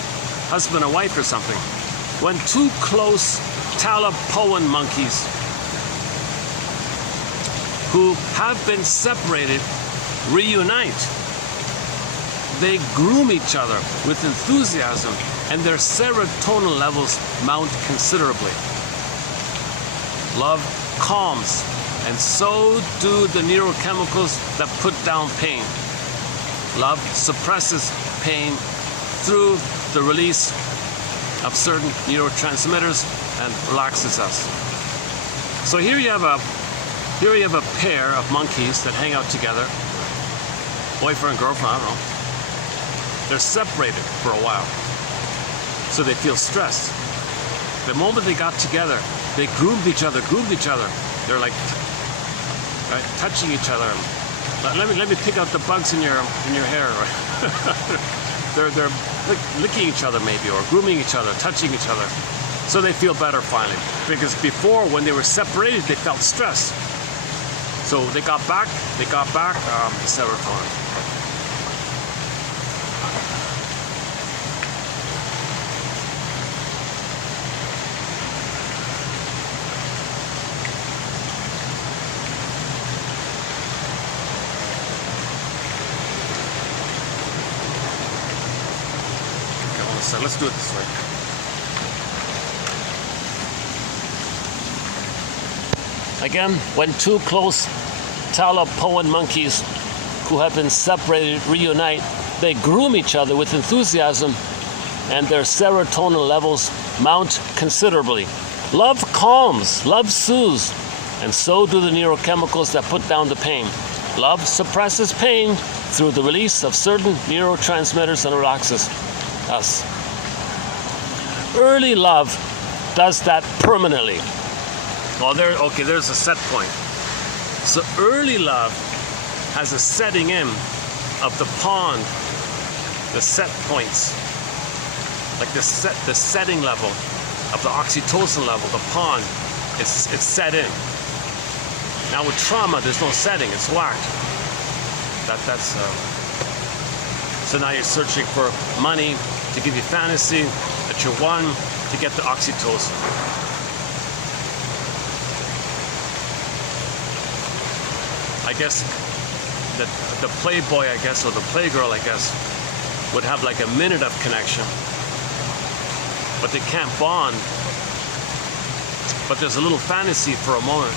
husband and wife or something. When two close talapoin monkeys who have been separated reunite, they groom each other with enthusiasm, and their serotonin levels mount considerably. Love calms, and so do the neurochemicals that put down pain. Love suppresses pain through the release of certain neurotransmitters and relaxes us. So here you have a pair of monkeys that hang out together, boyfriend, girlfriend, I don't know. They're separated for a while, so they feel stressed. The moment they got together, they groomed each other. They're like touching each other. Let me pick out the bugs in your hair. They're licking each other maybe, or grooming each other, touching each other. So they feel better finally. Because before, when they were separated, they felt stress. So they got back the serotonin. So let's do it this way. Again, when two close talapoin monkeys who have been separated reunite, they groom each other with enthusiasm, and their serotonin levels mount considerably. Love calms, love soothes, and so do the neurochemicals that put down the pain. Love suppresses pain through the release of certain neurotransmitters and relaxes us. Early love does that permanently. Well, there's a set point. So early love has a setting in of the pond, the set points, like the setting level of the oxytocin level, the pond, it's set in. Now with trauma, there's no setting, it's whacked. So now you're searching for money to give you fantasy, that you're one, to get the oxytocin. I guess the playboy, I guess, or the playgirl, I guess, would have like a minute of connection, but they can't bond. But there's a little fantasy for a moment.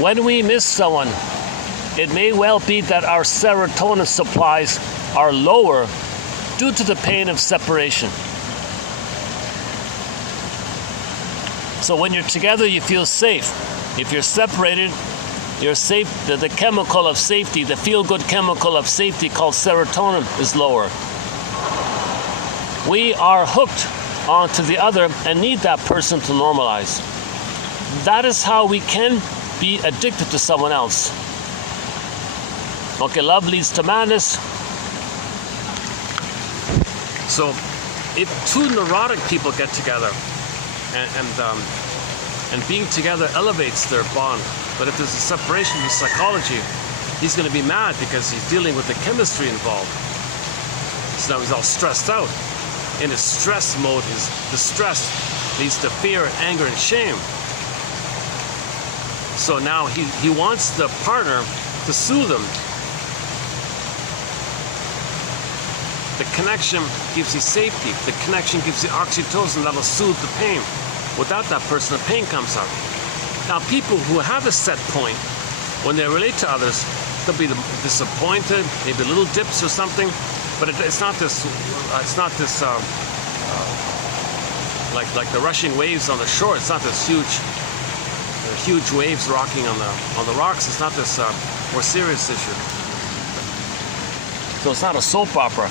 When we miss someone, it may well be that our serotonin supplies are lower due to the pain of separation. So when you're together, you feel safe. If you're separated, you're safe. The chemical of safety, the feel-good chemical of safety called serotonin is lower. We are hooked onto the other and need that person to normalize. That is how we can be addicted to someone else. Okay, love leads to madness. So if two neurotic people get together and being together elevates their bond, but if there's a separation in psychology, he's going to be mad because he's dealing with the chemistry involved. So now he's all stressed out. In his stress mode, his distress leads to fear, anger, and shame. So now he wants the partner to soothe him. The connection gives you safety. The connection gives you oxytocin that'll soothe the pain. Without that person, the pain comes out. Now, people who have a set point, when they relate to others, they'll be disappointed, maybe little dips or something, but it's not this. Like the rushing waves on the shore. It's not this huge waves rocking on the rocks. It's not this more serious issue. So it's not a soap opera.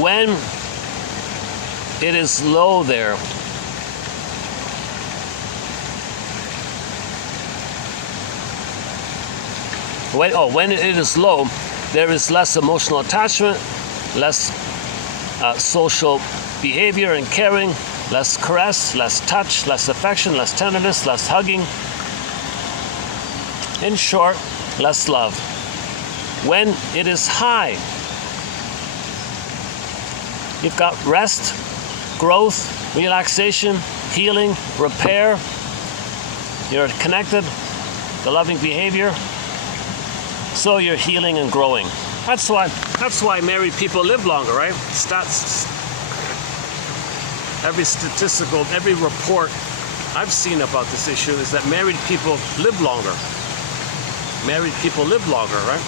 When it is low there, when it is low, there is less emotional attachment, less social behavior and caring, less caress, less touch, less affection, less tenderness, less hugging. In short, less love. When it is high, you've got rest, growth, relaxation, healing, repair. You're connected, the loving behavior. So you're healing and growing. That's why married people live longer, right? Every report I've seen about this issue is that married people live longer. Married people live longer, right?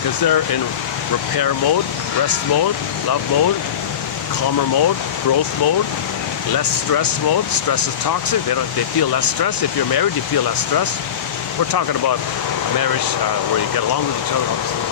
Because they're in repair mode, rest mode, love mode, calmer mode, growth mode, less stress mode. Stress is toxic. They feel less stress. If you're married, you feel less stress. We're talking about marriage where you get along with each other, obviously.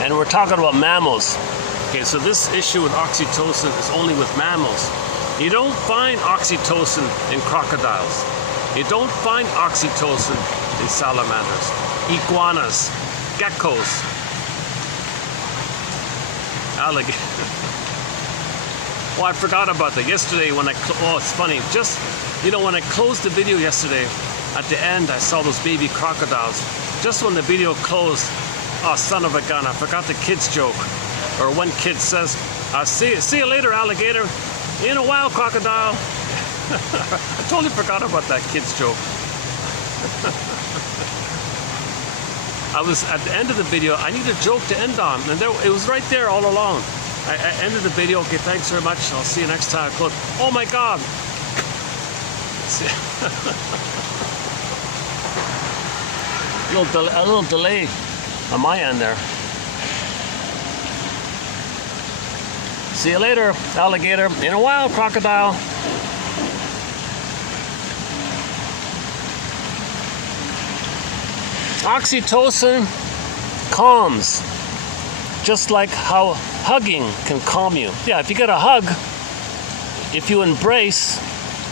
And we're talking about mammals. Okay, so this issue with oxytocin is only with mammals. You don't find oxytocin in crocodiles. You don't find oxytocin in salamanders, iguanas, geckos, alligators. Oh, I forgot about that. Yesterday when it's funny. Just, when I closed the video yesterday, at the end I saw those baby crocodiles. Just when the video closed, oh, son of a gun, I forgot the kid's joke. Or one kid says, see you later, alligator. In a while, crocodile. I totally forgot about that kid's joke. I was at the end of the video, I need a joke to end on, and it was right there all along. I ended the video, okay, thanks very much, I'll see you next time. Oh my God. A little delay on my end there. See you later, alligator. In a while, crocodile. Oxytocin calms, just like how hugging can calm you. Yeah, if you get a hug, if you embrace,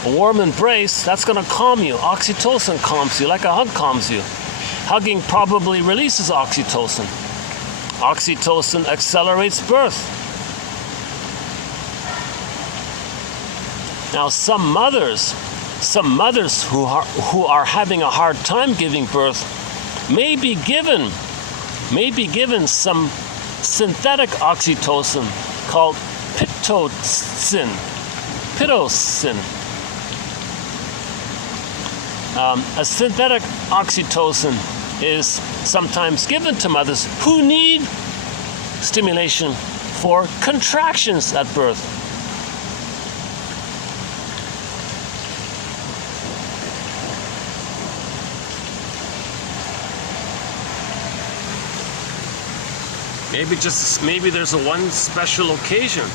a warm embrace, that's going to calm you. Oxytocin calms you, like a hug calms you. Hugging probably releases oxytocin. Oxytocin accelerates birth. Now, some mothers who are having a hard time giving birth may be given some synthetic oxytocin called pitocin. A synthetic oxytocin is sometimes given to mothers who need stimulation for contractions at birth. Maybe there's one special occasion.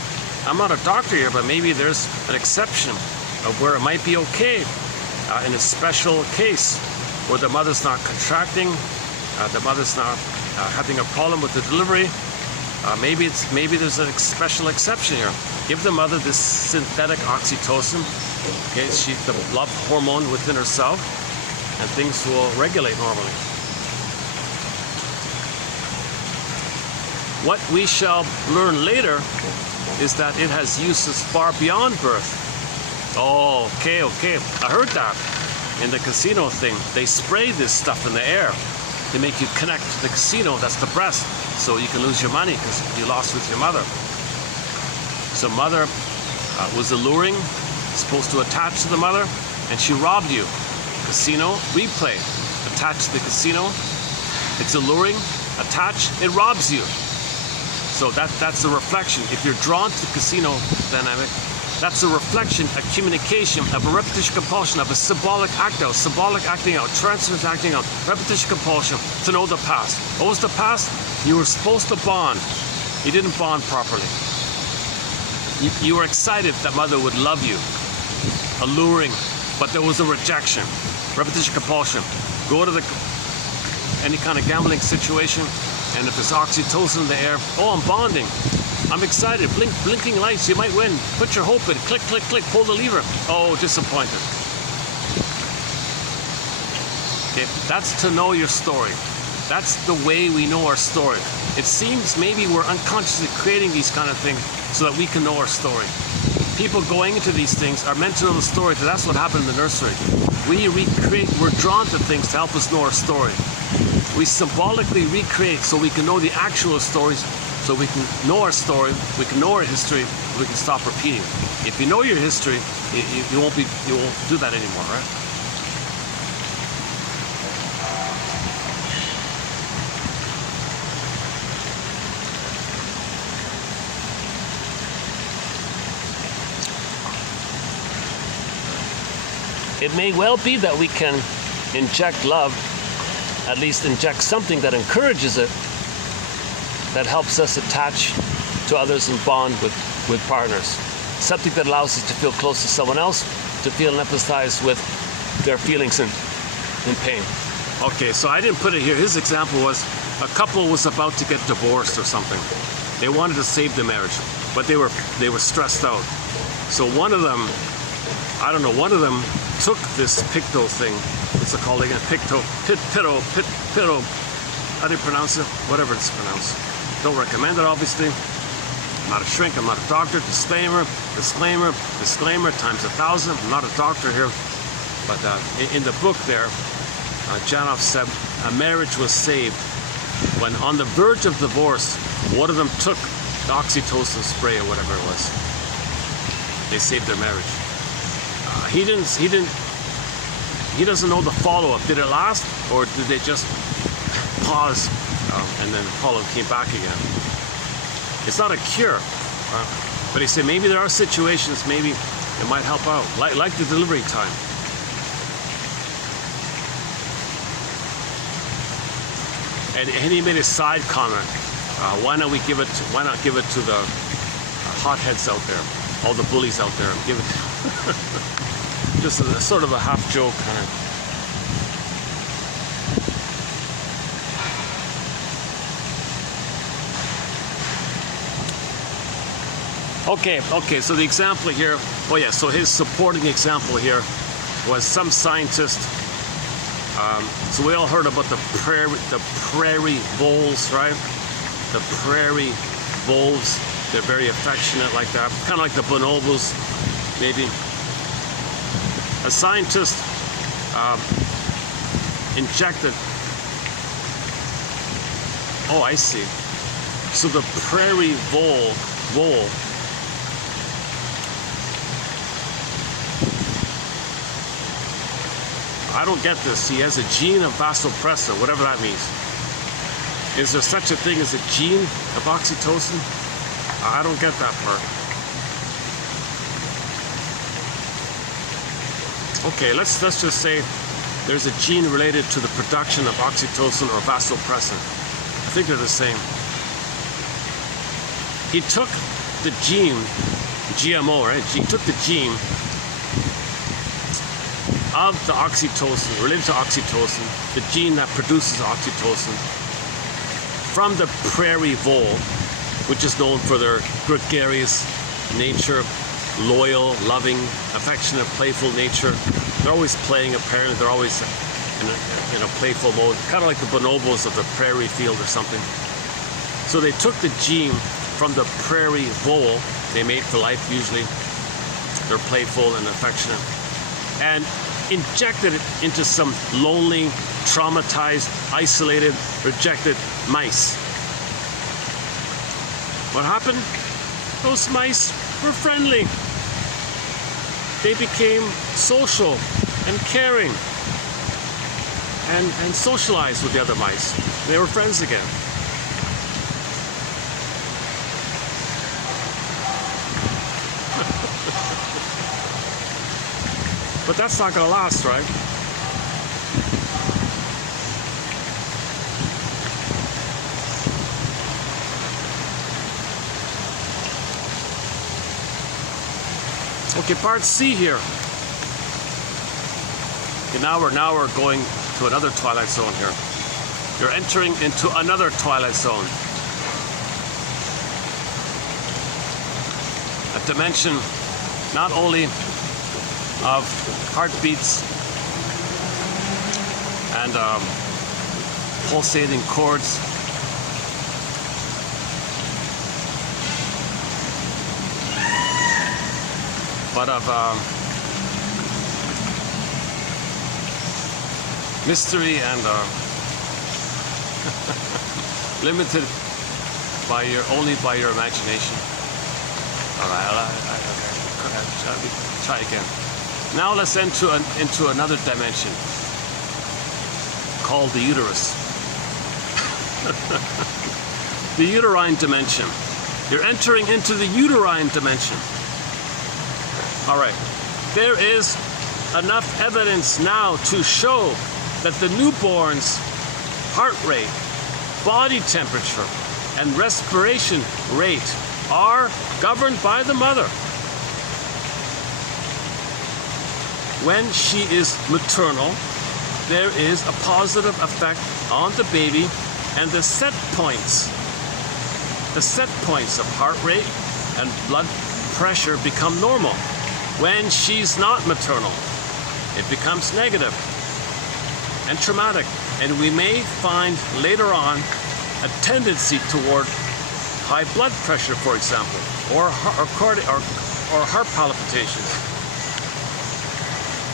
I'm not a doctor here, but maybe there's an exception of where it might be okay in a special case where the mother's not contracting, the mother's not having a problem with the delivery, Maybe there's a special exception here. Give the mother this synthetic oxytocin. Okay, she's the love hormone within herself, and things will regulate normally. What we shall learn later is that it has uses far beyond birth. Oh, okay. I heard that in the casino thing. They spray this stuff in the air to make you connect to the casino. That's the breast, so you can lose your money because you lost with your mother. So mother was alluring, supposed to attach to the mother, and she robbed you. Casino, replay, attach to the casino. It's alluring, attach, it robs you. So that's a reflection. If you're drawn to the casino dynamic, that's a reflection, a communication of a repetition compulsion, of a symbolic act out, symbolic acting out, transference acting out, repetition compulsion to know the past. What was the past? You were supposed to bond. You didn't bond properly. You were excited that mother would love you, alluring, but there was a rejection, repetition compulsion. Go to any kind of gambling situation, and if there's oxytocin in the air, oh, I'm bonding. I'm excited. Blinking lights, you might win. Put your hope in. Click, click, click. Pull the lever. Oh, disappointed. Okay, that's to know your story. That's the way we know our story. It seems maybe we're unconsciously creating these kind of things so that we can know our story. People going into these things are meant to know the story, because that's what happened in the nursery. We recreate, we're drawn to things to help us know our story. We symbolically recreate so we can know the actual stories, so we can know our story, we can know our history, we can stop repeating. If you know your history, you won't do that anymore, right? It may well be that we can inject love, at least inject something that encourages it, that helps us attach to others and bond with partners. Something that allows us to feel close to someone else, to feel and empathize with their feelings and pain. Okay, so I didn't put it here. His example was a couple was about to get divorced or something. They wanted to save the marriage, but they were stressed out. So one of them took this picto thing. What's it called again? Pito. How do you pronounce it? Whatever it's pronounced. Don't recommend it, obviously. I'm not a shrink, I'm not a doctor. Disclaimer times 1,000. I'm not a doctor here. But in the book there, Janoff said a marriage was saved when on the verge of divorce, one of them took the oxytocin spray or whatever it was. They saved their marriage. He doesn't know the follow-up. Did it last, or did they just pause and then the follow-up came back again? It's not a cure, but he said maybe there are situations, maybe it might help out, like the delivery time. And he made a side comment. Why not give it to the hotheads out there, all the bullies out there, and give it to just a sort of a half joke kind of. Okay, so the example here, so his supporting example here was some scientist. So we all heard about the prairie voles, right? The prairie voles, they're very affectionate like that, kind of like the bonobos, maybe. A scientist injected. Oh, I see. So the prairie vole. I don't get this. He has a gene of vasopressor, whatever that means. Is there such a thing as a gene of oxytocin? I don't get that part. Okay, let's just say there's a gene related to the production of oxytocin or vasopressin. I think they're the same. He took the gene, GMO, right? He took the gene of the oxytocin, related to oxytocin, the gene that produces oxytocin, from the prairie vole, which is known for their gregarious nature, loyal, loving, affectionate, playful nature. They're always playing apparently, they're always in a playful mode, kind of like the bonobos of the prairie field or something. So they took the gene from the prairie vole, they mate for life usually, they're playful and affectionate, and injected it into some lonely, traumatized, isolated, rejected mice. What happened? Those mice were friendly. They became social and caring and socialized with the other mice. They were friends again. But that's not going to last, right? Okay, part C here. Okay, now we're going to another twilight zone here. You're entering into another twilight zone. A dimension not only of heartbeats and pulsating chords, but of mystery and limited only by your imagination. All right, try again. Now let's enter into another dimension called the uterus. The uterine dimension. You're entering into the uterine dimension. All right. There is enough evidence now to show that the newborn's heart rate, body temperature, and respiration rate are governed by the mother. When she is maternal, there is a positive effect on the baby, and the set points of heart rate and blood pressure become normal. When she's not maternal, it becomes negative and traumatic, and we may find later on a tendency toward high blood pressure, for example, or heart palpitations,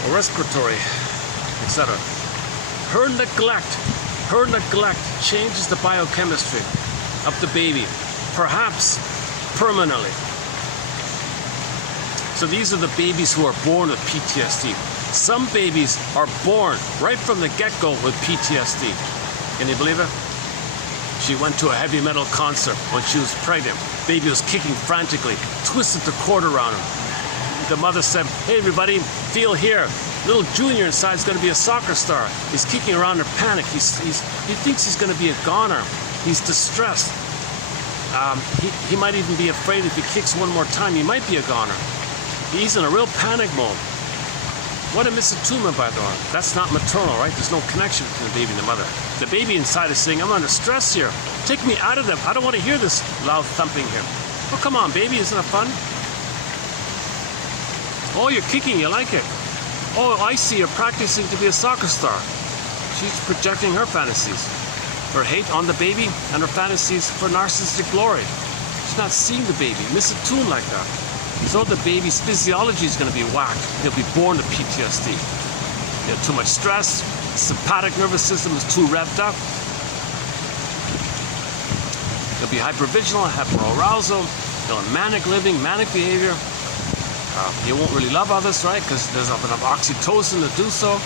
or respiratory, etc. Her neglect changes the biochemistry of the baby, perhaps permanently. So these are the babies who are born with PTSD. Some babies are born right from the get-go with PTSD. Can you believe it? She went to a heavy metal concert when she was pregnant. Baby was kicking frantically, twisted the cord around him. The mother said, "Hey everybody, feel here. Little Junior inside is going to be a soccer star. He's kicking around in panic. He thinks he's going to be a goner. He's distressed. He might even be afraid if he kicks one more time, he might be a goner. He's in a real panic mode." What a misattunement, by the way. That's not maternal, right? There's no connection between the baby and the mother. The baby inside is saying, "I'm under stress here. Take me out of them. I don't want to hear this loud thumping here." "Oh, come on, baby. Isn't it fun?" "Oh, you're kicking. You like it." "Oh, I see. You're practicing to be a soccer star." She's projecting her fantasies, her hate on the baby, and her fantasies for narcissistic glory. She's not seeing the baby. Misattuned like that. So the baby's physiology is going to be whacked. He'll be born with PTSD. He had too much stress. The sympathetic nervous system is too revved up. He'll be hypervigilant, hyperarousal. He'll have manic living, manic behavior. He won't really love others, right? Because there's not enough oxytocin to do so.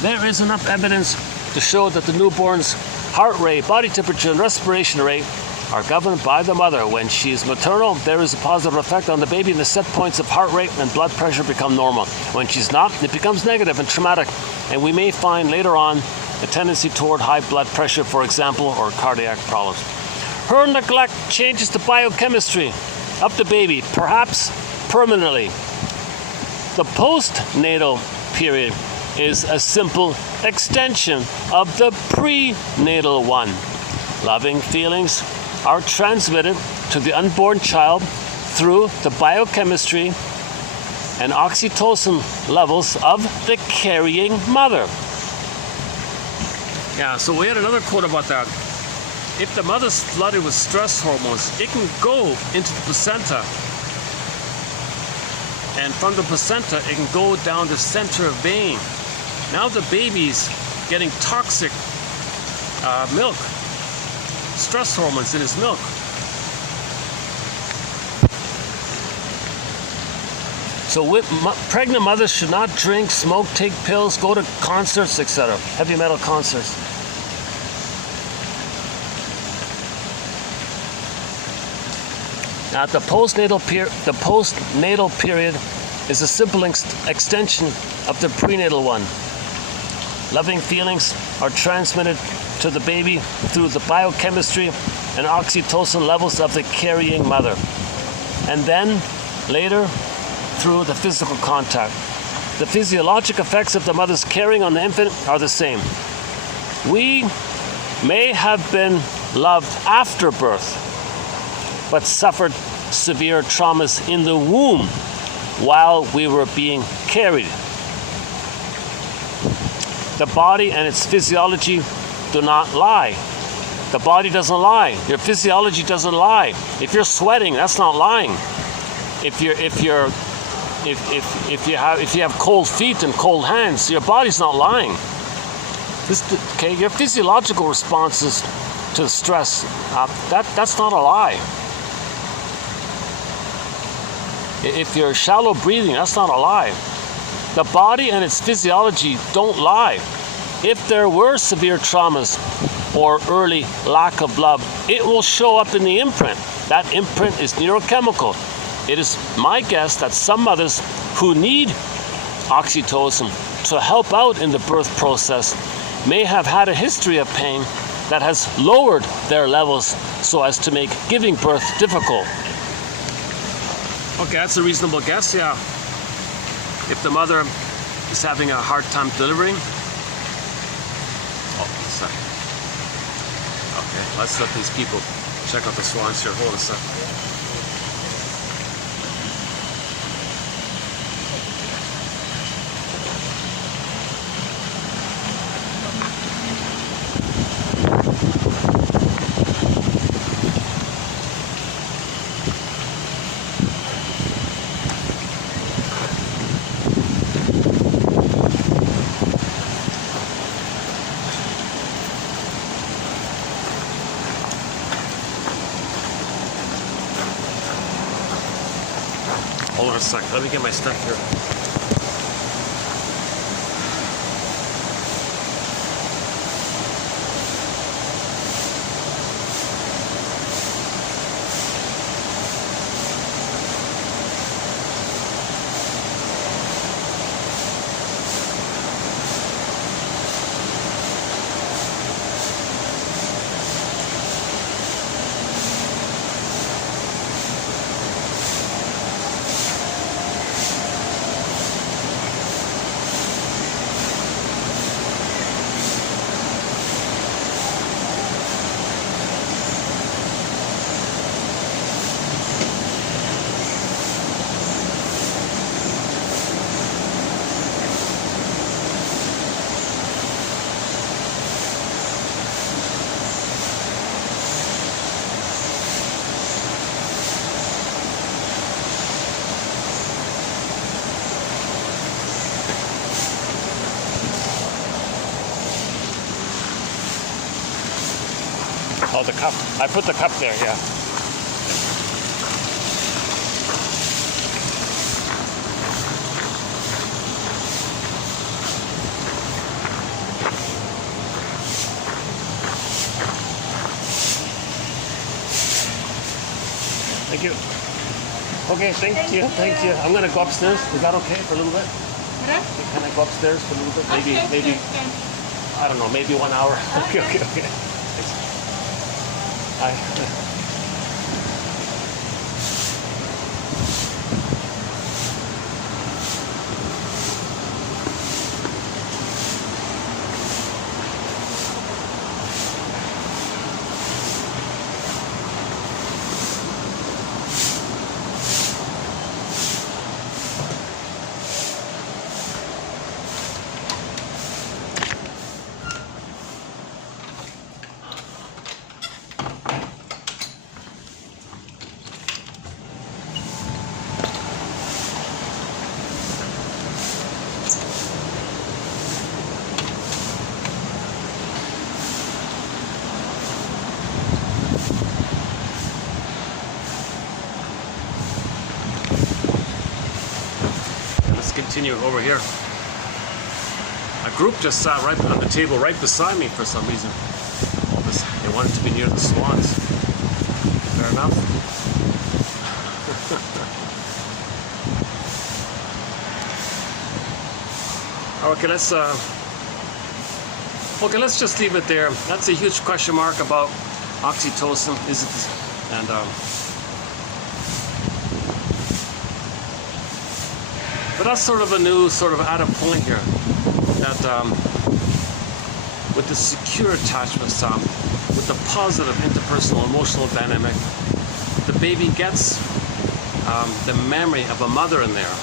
There is enough evidence to show that the newborn's heart rate, body temperature, and respiration rate are governed by the mother. When she is maternal, there is a positive effect on the baby, and the set points of heart rate and blood pressure become normal. When she's not, it becomes negative and traumatic, and we may find later on a tendency toward high blood pressure, for example, or cardiac problems. Her neglect changes the biochemistry of the baby, perhaps permanently. The postnatal period is a simple extension of the prenatal one. Loving feelings are transmitted to the unborn child through the biochemistry and oxytocin levels of the carrying mother. Yeah, so we had another quote about that. If the mother's flooded with stress hormones, it can go into the placenta. And from the placenta, it can go down the center vein. Now the baby's getting toxic milk, stress hormones in his milk. So pregnant mothers should not drink, smoke, take pills, go to concerts, etc. Heavy metal concerts. Now, the postnatal period is a simple extension of the prenatal one. Loving feelings are transmitted to the baby through the biochemistry and oxytocin levels of the carrying mother, and then later through the physical contact. The physiologic effects of the mother's carrying on the infant are the same. We may have been loved after birth, but suffered severe traumas in the womb while we were being carried. The body and its physiology do not lie. The body doesn't lie. Your physiology doesn't lie. If you're sweating, that's not lying. If you have cold feet and cold hands, your body's not lying. Your physiological responses to stress, that's not a lie. If you're shallow breathing, that's not a lie. The body and its physiology don't lie. If there were severe traumas or early lack of love, it will show up in the imprint. That imprint is neurochemical. It is my guess that some mothers who need oxytocin to help out in the birth process may have had a history of pain that has lowered their levels so as to make giving birth difficult. Okay, that's a reasonable guess, yeah. If the mother is having a hard time delivering. Oh, a second. Okay, let's let these people check out the swans here. Hold a second. Hold on a second. Let me get my stuff here. Oh, the cup. I put the cup there, yeah. Thank you. Okay, thank you. I'm gonna go upstairs. Is that okay for a little bit? Can I go upstairs for a little bit? Maybe. I don't know. Maybe 1 hour. Okay. continue over here. A group just sat right on the table right beside me for some reason. They wanted to be near the swans. Fair enough. Okay, let's just leave it there. That's a huge question mark about oxytocin. Is it? And but that's sort of a new sort of added point here. That with the secure attachments, with the positive interpersonal emotional dynamic, the baby gets the memory of a mother in there,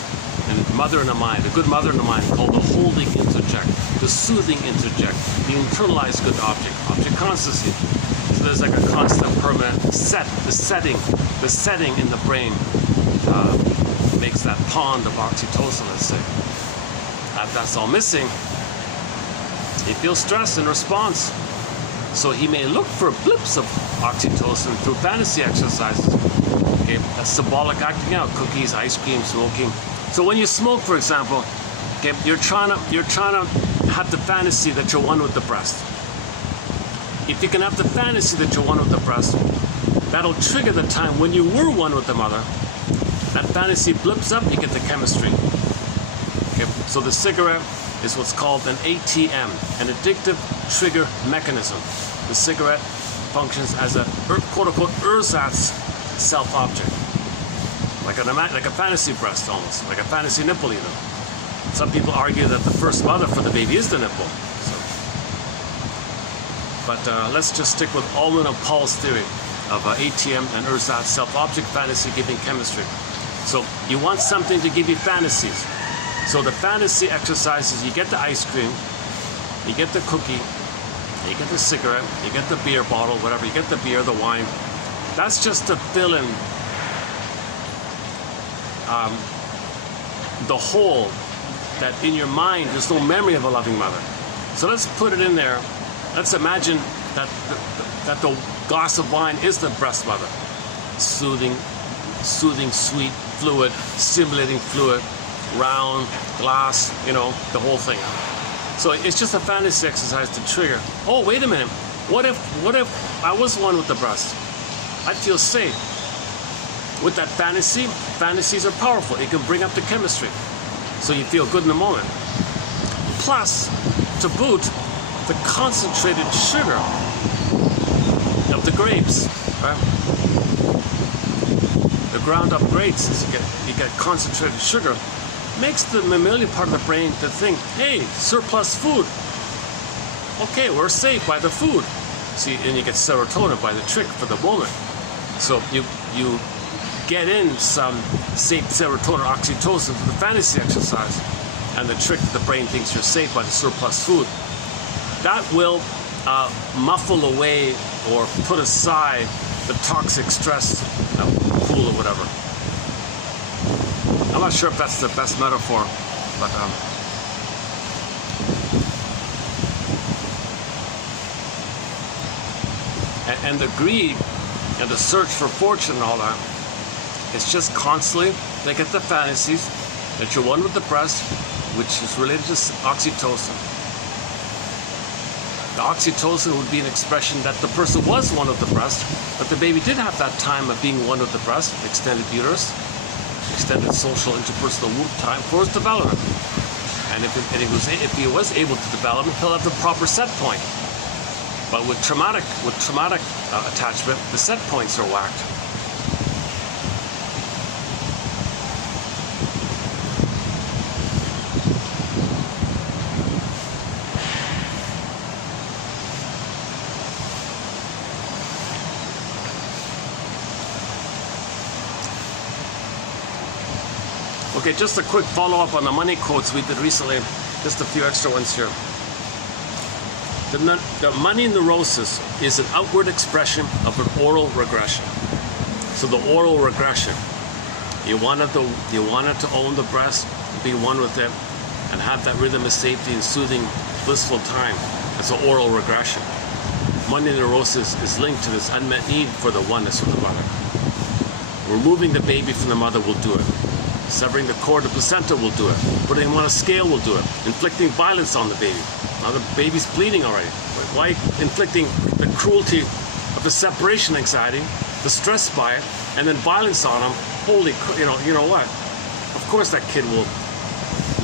and mother in the mind, a good mother in the mind, called the holding interject, the soothing interject, the internalized good object constancy. So there's like a constant, permanent the setting in the brain makes that pond of oxytocin, let's say. If that's all missing, he feels stress in response. So he may look for blips of oxytocin through fantasy exercises. Okay, that's symbolic acting out, cookies, ice cream, smoking. So when you smoke, for example, okay, you're trying to have the fantasy that you're one with the breast. If you can have the fantasy that you're one with the breast, that'll trigger the time when you were one with the mother. That fantasy blips up, you get the chemistry. Okay, so the cigarette is what's called an ATM, an addictive trigger mechanism. The cigarette functions as a quote-unquote ersatz self-object, like a fantasy breast almost, like a fantasy nipple even. Some people argue that the first mother for the baby is the nipple. So. But let's just stick with Ullman and Paul's theory of ATM and ersatz self-object fantasy giving chemistry. So you want something to give you fantasies. So the fantasy exercises, you get the ice cream, you get the cookie, you get the cigarette, you get the beer bottle, whatever, you get the beer, the wine. That's just to fill in the hole that in your mind there's no memory of a loving mother. So let's put it in there. Let's imagine that the glass of wine is the breast mother. Soothing, sweet fluid, stimulating fluid, round, glass, the whole thing. So it's just a fantasy exercise to trigger. Oh, wait a minute. What if I was one with the breast? I'd feel safe. With that fantasy, fantasies are powerful. It can bring up the chemistry. So you feel good in the moment. Plus, to boot, the concentrated sugar of the grapes, right? The ground up grapes, you get concentrated sugar, makes the mammalian part of the brain to think, hey, surplus food. Okay, we're safe by the food. See, and you get serotonin by the trick for the moment. So you get in some safe serotonin or oxytocin to the fantasy exercise, and the trick the brain thinks you're safe by the surplus food. That will muffle away or put aside the toxic stress pool or whatever. I'm not sure if that's the best metaphor, but and the greed and the search for fortune and all that, it's just constantly, they get the fantasies that you're one with the breast, which is related to oxytocin. The oxytocin would be an expression that the person was one with the breast, but the baby did have that time of being one with the breast, extended uterus, extended social interpersonal womb time for his development. And if he was able to develop, he'll have the proper set point. But with traumatic attachment, the set points are whacked. Okay, just a quick follow-up on the money quotes we did recently. Just a few extra ones here. The money neurosis is an outward expression of an oral regression. So the oral regression, you wanted to own the breast, be one with it, and have that rhythm of safety and soothing, blissful time. That's an oral regression. Money neurosis is linked to this unmet need for the oneness with the mother. Removing the baby from the mother will do it. Severing the cord of the placenta will do it. Putting him on a scale will do it. Inflicting violence on the baby. Now the baby's bleeding already. Why inflicting the cruelty of the separation anxiety, the stress by it, and then violence on him? Holy, you know what? Of course that kid will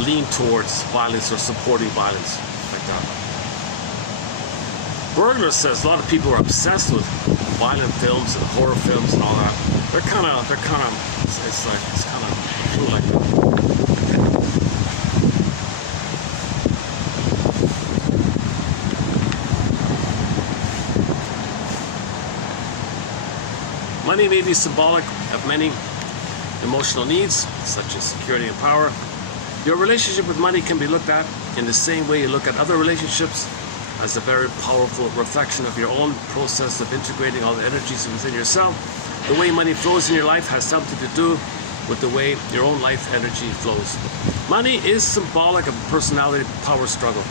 lean towards violence or supporting violence like that. Burglar says a lot of people are obsessed with violent films and horror films and all that. They're kind of, it's kind of true like that. Money may be symbolic of many emotional needs, such as security and power. Your relationship with money can be looked at in the same way you look at other relationships, as a very powerful reflection of your own process of integrating all the energies within yourself. The way money flows in your life has something to do with the way your own life energy flows. Money is symbolic of a personality power struggle.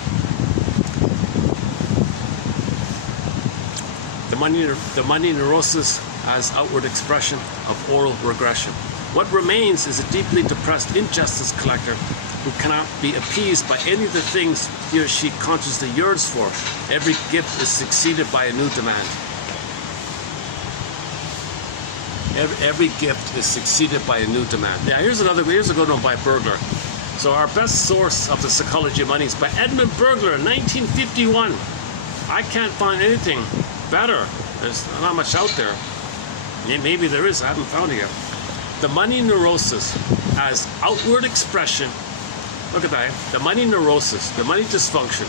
The money neurosis as outward expression of oral regression. What remains is a deeply depressed injustice collector who cannot be appeased by any of the things he or she consciously yearns for. Every gift is succeeded by a new demand. Every gift is succeeded by a new demand. Now here's a good one by Burglar. So our best source of the psychology of money is by Edmund Burglar in 1951. I can't find anything better. There's not much out there. Maybe there is, I haven't found it yet. The money neurosis as outward expression. Look at that. The money neurosis, the money dysfunction.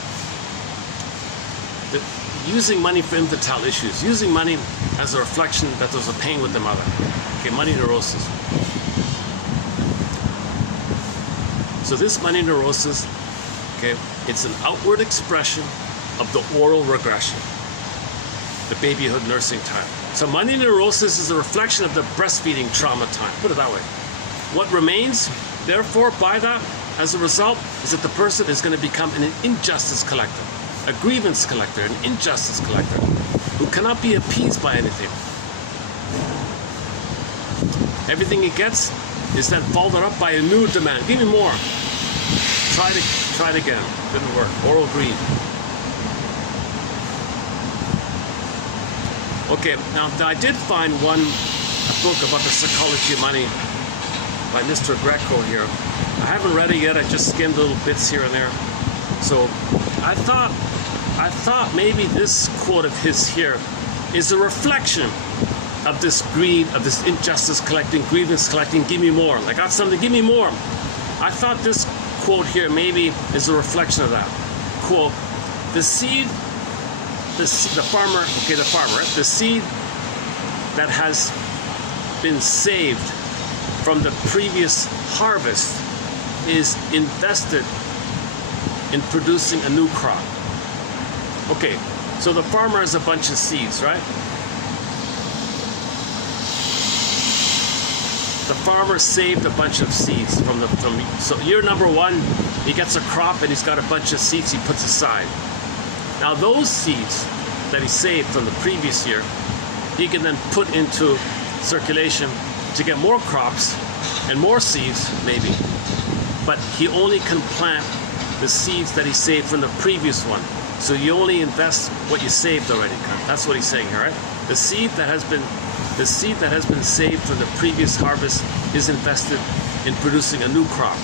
Using money for infantile issues. Using money as a reflection that there's a pain with the mother. Okay, money neurosis. So this money neurosis, okay, it's an outward expression of the oral regression. The babyhood nursing time. So money neurosis is a reflection of the breastfeeding trauma time. Put it that way. What remains, therefore, by that, as a result, is that the person is going to become an injustice collector, a grievance collector, an injustice collector, who cannot be appeased by anything. Everything he gets is then followed up by a new demand. Give me more. Try it again. Didn't work. Oral greed. Okay, now I did find a book about the psychology of money by Mr. Greco here. I haven't read it yet. I just skimmed little bits here and there. So I thought maybe this quote of his here is a reflection of this greed, of this injustice collecting, grievance collecting. Give me more. I got something. Give me more. I thought this quote here maybe is a reflection of that. Quote: the seed. The farmer, right? The seed that has been saved from the previous harvest is invested in producing a new crop. Okay, so the farmer has a bunch of seeds, right? The farmer saved a bunch of seeds so year number one, he gets a crop and he's got a bunch of seeds he puts aside. Now those seeds that he saved from the previous year, he can then put into circulation to get more crops and more seeds, maybe. But he only can plant the seeds that he saved from the previous one. So you only invest what you saved already. That's what he's saying here, right? The seed that has been saved from the previous harvest is invested in producing a new crop.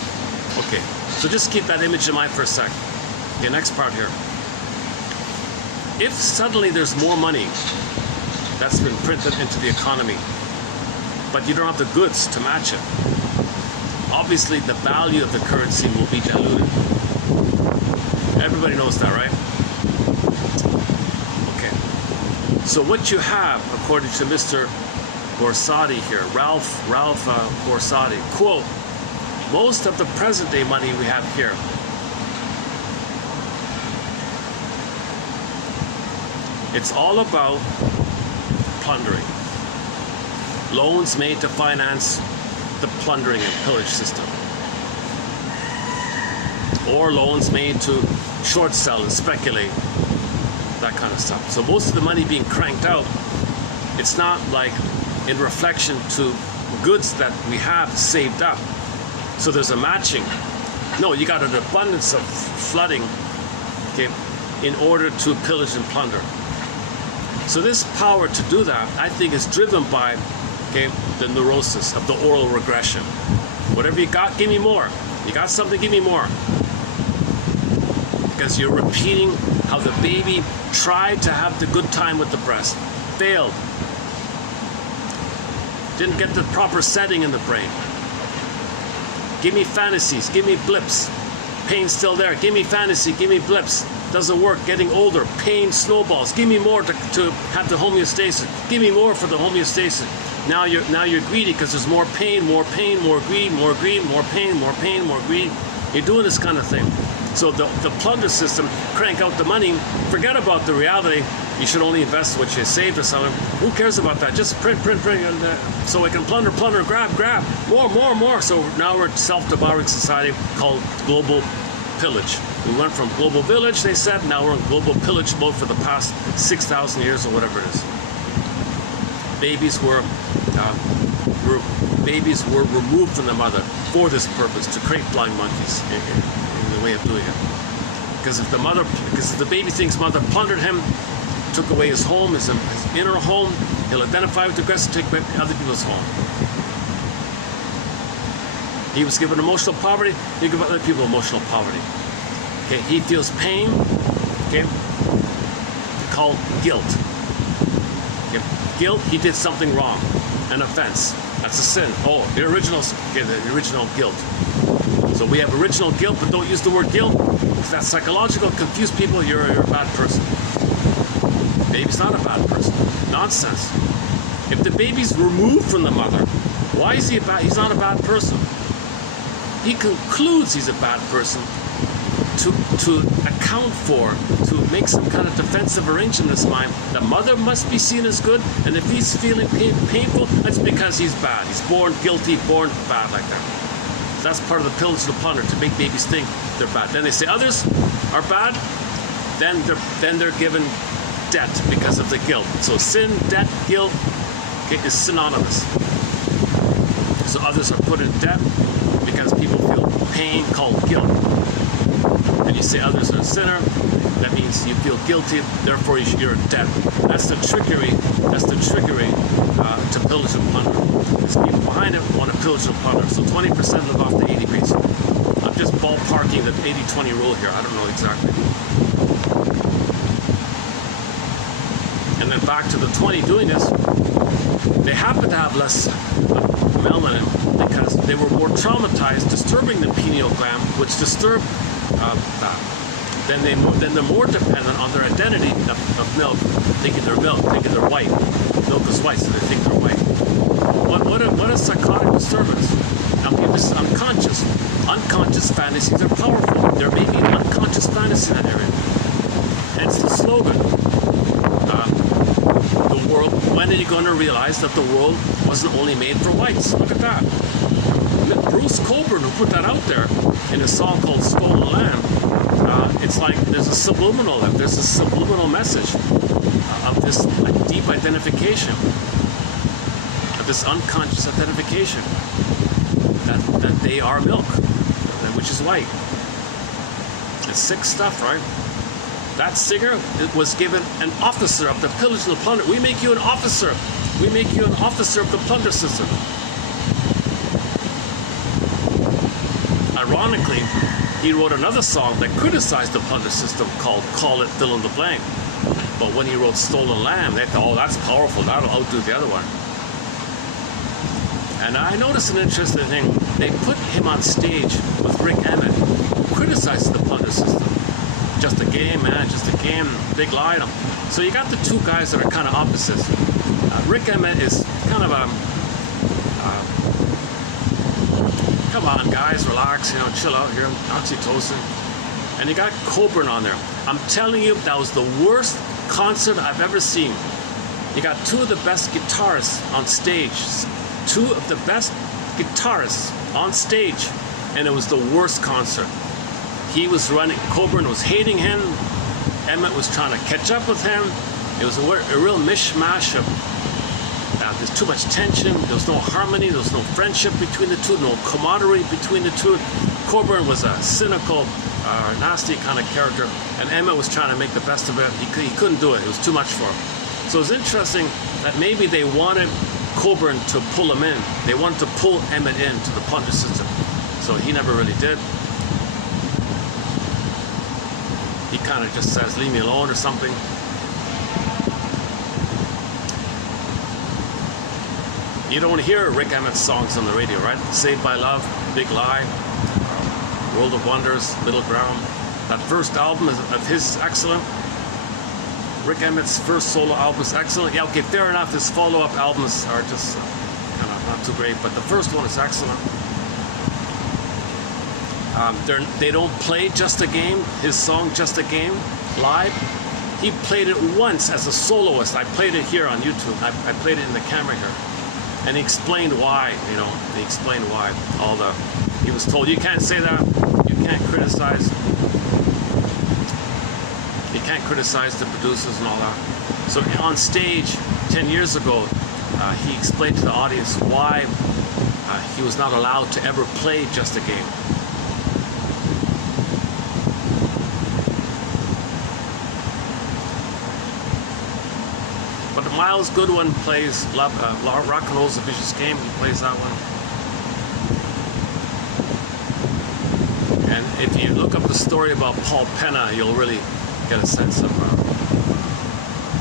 Okay, so just keep that image in mind for a sec. Okay, next part here. If suddenly there's more money that's been printed into the economy, but you don't have the goods to match it, obviously the value of the currency will be diluted. Everybody knows that, right? Okay. So what you have, according to Mr. Borsati here, Ralph Borsati, quote, most of the present day money we have here it's all about plundering. Loans made to finance the plundering and pillage system. Or loans made to short sell and speculate, that kind of stuff. So most of the money being cranked out, it's not like in reflection to goods that we have saved up. So there's a matching. No, you got an abundance of flooding, okay, in order to pillage and plunder. So this power to do that, I think, is driven by, okay, the neurosis of the oral regression. Whatever you got, give me more. You got something, give me more. Because you're repeating how the baby tried to have the good time with the breast, failed, didn't get the proper setting in the brain. Give me fantasies, give me blips. Pain's still there. Give me fantasy, give me blips. Doesn't work, getting older, pain snowballs. Give me more to have the homeostasis. Give me more for the homeostasis. Now you're greedy because there's more pain, more greed, more greed, more pain, more greed. You're doing this kind of thing. So the plunder system, crank out the money, forget about the reality. You should only invest what you saved or something. Who cares about that? Just print, and, so I can plunder, grab, more. So now we're a self-devouring society called global pillage. We went from global village, they said, now we're in global pillage mode for the past 6,000 years or whatever it is. Babies were removed from the mother for this purpose, to create blind monkeys in the way of doing it. Because if the baby thinks mother plundered him, took away his home, his inner home, he'll identify with the aggressor, take away other people's home. He was given emotional poverty, he give other people emotional poverty. Okay, he feels pain, okay, called guilt. Okay. Guilt, he did something wrong, an offense. That's a sin. Oh, the original guilt. So we have original guilt, but don't use the word guilt. If that's psychological, confuse people, you're a bad person. Baby's not a bad person. Nonsense. If the baby's removed from the mother, why is he he's not a bad person? He concludes he's a bad person to account for, to make some kind of defensive arrangement in his mind. The mother must be seen as good, and if he's feeling painful, that's because he's bad. He's born guilty, born bad like that. That's part of the pillage and the plunder, to make babies think they're bad. Then they say others are bad, then they're given debt because of the guilt. So sin, debt, guilt, okay, is synonymous. So others are put in debt because people feel pain called guilt. And you say others are a sinner, that means you feel guilty, therefore you're in debt. That's the trickery to pillage and plunder. There's people behind it want to pillage and plunder. So 20% live off the 80 base. I'm just ballparking the 80-20 rule here, I don't know exactly. And then back to the 20 doing this, they happen to have less melanin because they were more traumatized, disturbing the pineal gland, which disturbed that. Then they're more dependent on their identity of milk, thinking they're milk, thinking they're white. Milk is white, so they think they're white. What a psychotic disturbance. Now, this is unconscious. Unconscious fantasies are powerful. There may be an unconscious fantasy in that area. Hence the slogan. The world, when are you going to realize that the world wasn't only made for whites? Look at that. Bruce Cockburn, who put that out there in a song called Stolen Land, it's like there's a subliminal message of this deep identification, of this unconscious identification that they are milk, which is white. It's sick stuff, right? That singer was given an officer of the pillage and the plunder. We make you an officer. We make you an officer of the plunder system. Ironically, he wrote another song that criticized the plunder system called Call It Fill in the Blank. But when he wrote Stolen Lamb, they thought, oh, that's powerful. That'll outdo the other one. And I noticed an interesting thing. They put him on stage with Rick Emmett, who criticizes the plunder system. Just a game, man, just a game, big lie. So you got the two guys that are kind of opposites. Rick Emmett is kind of a, come on guys, relax, chill out here, oxytocin. And you got Cockburn on there. I'm telling you, that was the worst concert I've ever seen. You got two of the best guitarists on stage. Two of the best guitarists on stage. And it was the worst concert. He was running, Cockburn was hating him, Emmett was trying to catch up with him. It was a real mishmash of there's too much tension, there's no harmony, there's no friendship between the two, no camaraderie between the two. Coburn was a cynical, nasty kind of character, and Emmett was trying to make the best of it. He couldn't do it. It was too much for him. So it's interesting that maybe they wanted Coburn to pull him in. They wanted to pull Emmett into the plunger system. So he never really did. He kind of just says, leave me alone or something. You don't hear Rick Emmett's songs on the radio, right? Saved by Love, Big Lie, World of Wonders, Middle Ground. That first album of his is excellent. Rick Emmett's first solo album is excellent. Yeah, okay, fair enough. His follow-up albums are just kind of not too great, but the first one is excellent. They don't play Just a Game, his song Just a Game, live. He played it once as a soloist. I played it here on YouTube. I played it in the camera here. And he explained why, he explained why. He was told, you can't say that, you can't criticize the producers and all that. So on stage 10 years ago, he explained to the audience why he was not allowed to ever play Just a Game. But Miles Goodwin plays Rock and Roll's a Vicious Game. He plays that one. And if you look up the story about Paul Penna, you'll really get a sense of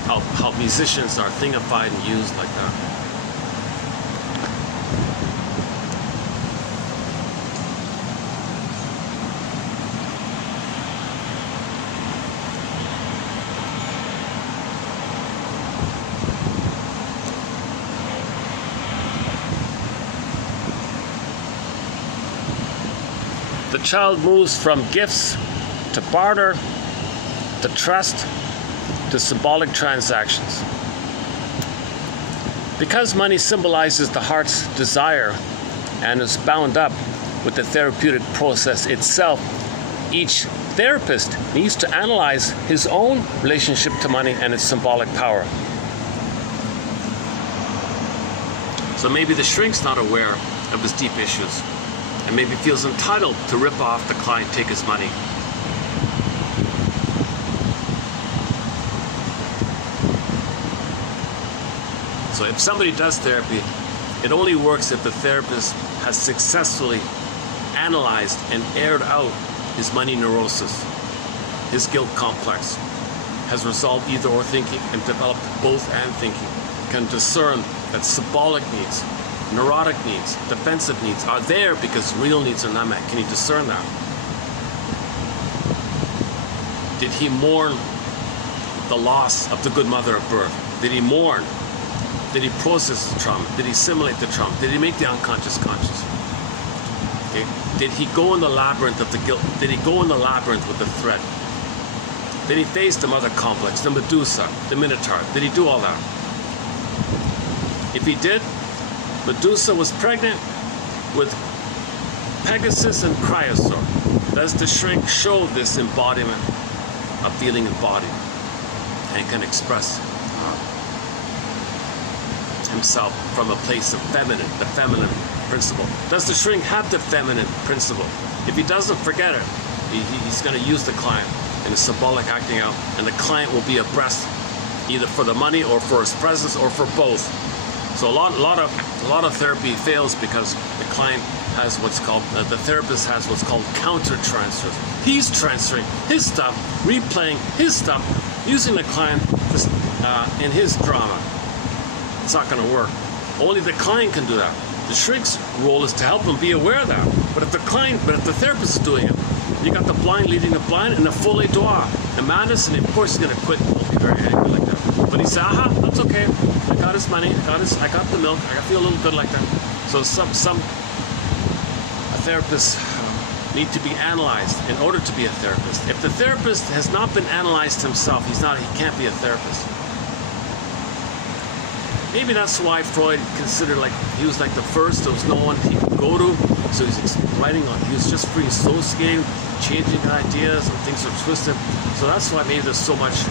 how musicians are thingified and used like that. The child moves from gifts to barter, to trust, to symbolic transactions. Because money symbolizes the heart's desire and is bound up with the therapeutic process itself, each therapist needs to analyze his own relationship to money and its symbolic power. So maybe the shrink's not aware of his deep issues, and maybe feels entitled to rip off the client, take his money. So if somebody does therapy, it only works if the therapist has successfully analyzed and aired out his money neurosis, his guilt complex, has resolved either or thinking and developed both and thinking, can discern that symbolic needs, neurotic needs, defensive needs are there because real needs are not met. Can you discern that? Did he mourn the loss of the good mother of birth? Did he mourn? Did he process the trauma? Did he simulate the trauma? Did he make the unconscious conscious? Okay. Did he go in the labyrinth of the guilt? Did he go in the labyrinth with the thread? Did he face the mother complex, the Medusa, the Minotaur? Did he do all that? If he did, Medusa was pregnant with Pegasus and Cryosaur. Does the shrink show this embodiment of feeling embodied and can express himself from a place of feminine, the feminine principle? Does the shrink have the feminine principle? If he doesn't, forget it. He's going to use the client in a symbolic acting out, and the client will be oppressed either for the money or for his presence or for both. So a lot of therapy fails because the client has what's called, the therapist has what's called counter transfers. He's transferring his stuff, replaying his stuff, using the client in his drama. It's not going to work. Only the client can do that. The shrink's role is to help him be aware of that. But if the therapist is doing it, you got the blind leading the blind and the full étoile. And Madness, and of course he's going to quit. He'll be very angry like that. But he said, aha, that's okay. I got his money. I got the milk. I feel a little good like that. So a therapist need to be analyzed in order to be a therapist. If the therapist has not been analyzed himself, he can't be a therapist. Maybe that's why Freud considered he was like the first. There was no one he could go to. So he's writing on. He was just free associating, changing ideas, and things are twisted. So that's why maybe there's so much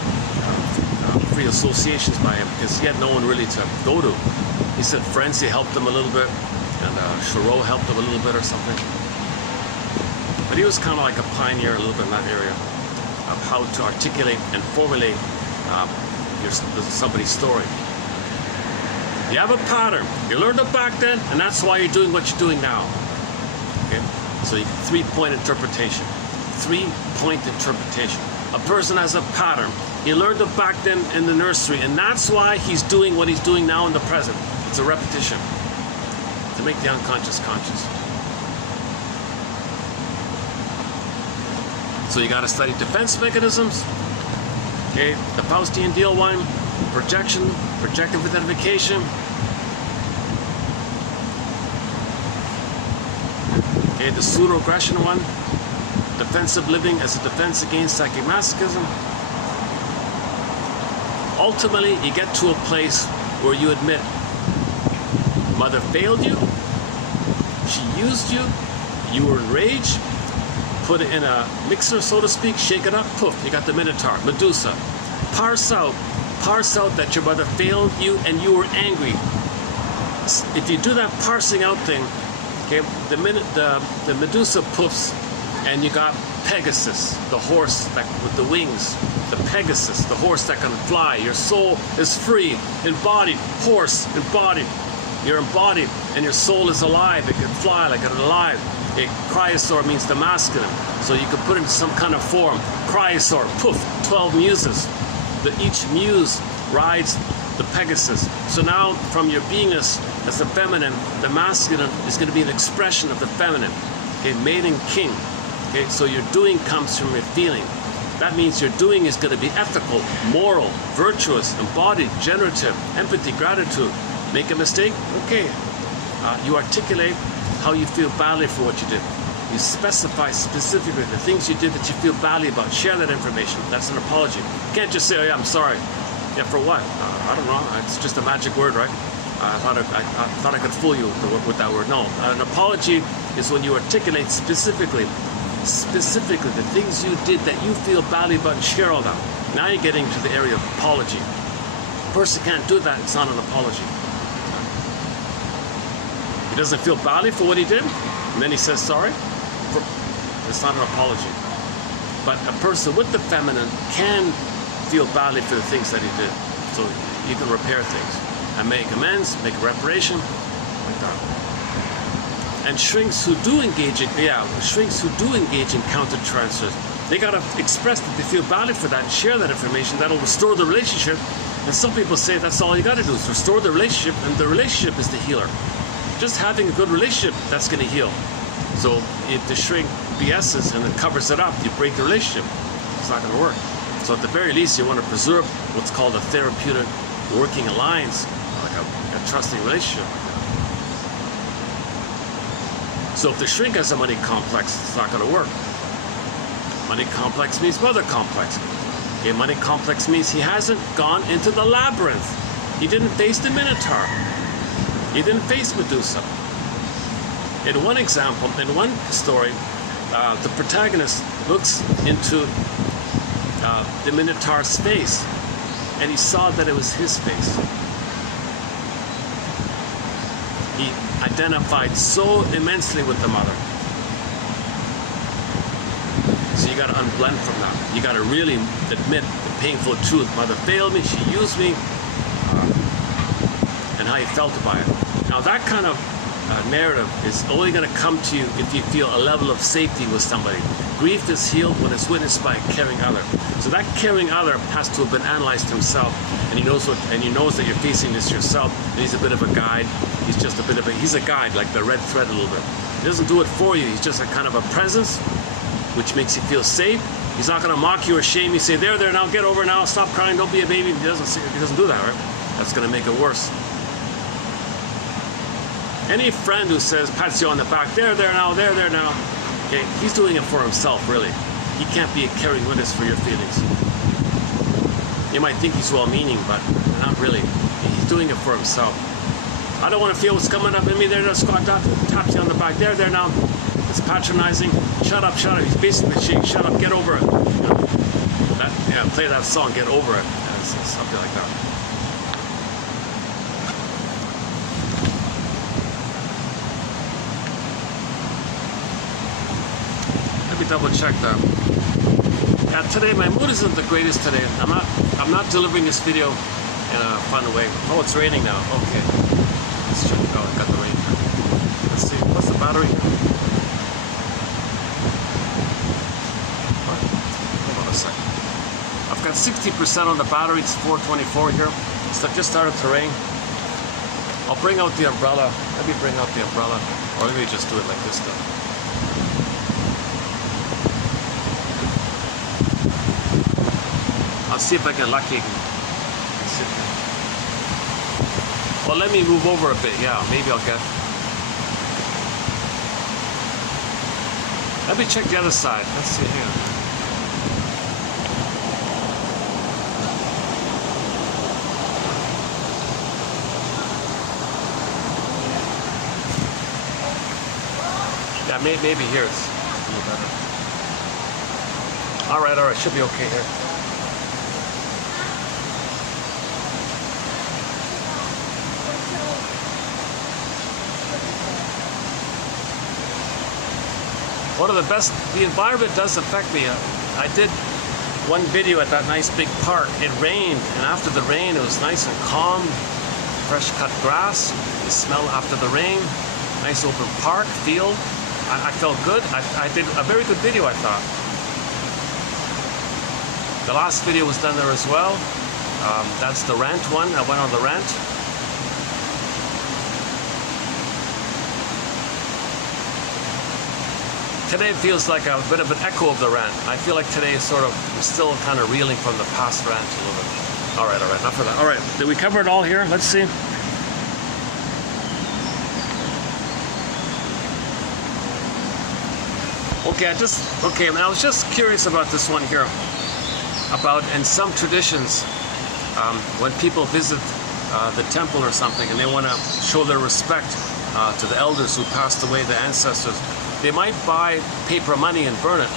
free associations by him, because he had no one really to go to. He said Frenzy helped him a little bit, and Chirot helped him a little bit or something. But he was kind of like a pioneer a little bit in that area of how to articulate and formulate somebody's story. You have a pattern. You learned it back then, and that's why you're doing what you're doing now. Okay? So 3-point interpretation. 3-point interpretation. A person has a pattern. He learned it back then in the nursery, and that's why he's doing what he's doing now in the present. It's a repetition to make the unconscious conscious. So you got to study defense mechanisms. Okay, the Faustian deal one, projection, projective identification. Okay, the pseudo-aggression one, defensive living as a defense against psychic masochism. Ultimately, you get to a place where you admit, mother failed you, she used you, you were enraged, put it in a mixer, so to speak, shake it up, poof, you got the Minotaur, Medusa. Parse out that your mother failed you and you were angry. If you do that parsing out thing, okay, the Medusa poofs, and you got Pegasus, the horse that with the wings, the Pegasus, the horse that can fly. Your soul is free, embodied, horse, embodied. You're embodied, and your soul is alive. It can fly like an alive. A cryosaur means the masculine, so you can put it into some kind of form. Cryosaur, poof, 12 muses. Each muse rides the Pegasus. So now, from your beingness as the feminine, the masculine is going to be an expression of the feminine. Okay, maiden king. Okay, so your doing comes from your feeling. That means your doing is going to be ethical, moral, virtuous, embodied, generative, empathy, gratitude. Make a mistake? Okay. You articulate how you feel badly for what you did. You specify specifically the things you did that you feel badly about. Share that information. That's an apology. You can't just say, oh yeah, I'm sorry. Yeah, for what? I don't know. It's just a magic word, right? I thought I could fool you with that word. No. An apology is when you articulate specifically the things you did that you feel badly about and share all that. Now you're getting to the area of apology. A person can't do that, it's not an apology. He doesn't feel badly for what he did, and then he says sorry. It's not an apology. But a person with the feminine can feel badly for the things that he did. So you can repair things and make amends, make a reparation, like that. And shrinks who do engage in counter-transfers, they gotta express that they feel badly for that and share that information. That'll restore the relationship. And some people say that's all you gotta do is restore the relationship, and the relationship is the healer. Just having a good relationship, that's gonna heal. So if the shrink BS's and it covers it up, you break the relationship. It's not gonna work. So at the very least, you want to preserve what's called a therapeutic working alliance, like a trusting relationship. So if the shrink has a money complex, it's not going to work. Money complex means mother complex. Okay, money complex means he hasn't gone into the labyrinth. He didn't face the Minotaur. He didn't face Medusa. In one example, in one story, the protagonist looks into the Minotaur's face, and he saw that it was his face. He identified so immensely with the mother. So you got to unblend from that. You got to really admit the painful truth. Mother failed me, she used me, and how you felt about it. Now that kind of narrative is only going to come to you if you feel a level of safety with somebody. Grief is healed when it's witnessed by a caring other. So that caring other has to have been analyzed himself, and he knows that you're facing this yourself. And he's a bit of a guide. He's just a bit of he's a guide, like the red thread a little bit. He doesn't do it for you. He's just a kind of a presence, which makes you feel safe. He's not going to mock you or shame you. Say, there, now, get over now, stop crying, don't be a baby. He doesn't do that, right? That's going to make it worse. Any friend who says, pats you on the back, there now, okay, he's doing it for himself, really. He can't be a caring witness for your feelings. You might think he's well-meaning, but not really. He's doing it for himself. I don't want to feel what's coming up in me. There, Scott taps you on the back, there now. It's patronizing. Shut up. He's basically saying, shut up, get over it. Play that song, Get Over It. Something like that. double check that. Today my mood isn't the greatest today. I'm not delivering this video in a fun way. Oh, it's raining now. Okay. Let's check it out. I got the rain here. Let's see. What's the battery here? What? Hold on a second. I've got 60% on the battery. It's 424 here. So it just started to rain. I'll bring out the umbrella. Let me bring out the umbrella. Or maybe just do it like this though. I'll see if I get lucky. Well, let me move over a bit. Yeah, maybe I'll get. Let me check the other side. Let's see here. Yeah, maybe here it's a little better. All right, should be okay here. One of the best, the environment does affect me. I did one video at that nice big park. It rained, and after the rain, it was nice and calm. Fresh cut grass, the smell after the rain, nice open park, field. I felt good. I did a very good video, I thought. The last video was done there as well. That's the rant one. I went on the rant. Today feels like a bit of an echo of the rant. I feel like today is sort of, I'm still kind of reeling from the past rant a little bit. All right, enough of that. All right, did we cover it all here? Let's see. Okay, I was just curious about this one here. About, in some traditions, when people visit the temple or something and they want to show their respect to the elders who passed away, the ancestors, they might buy paper money and burn it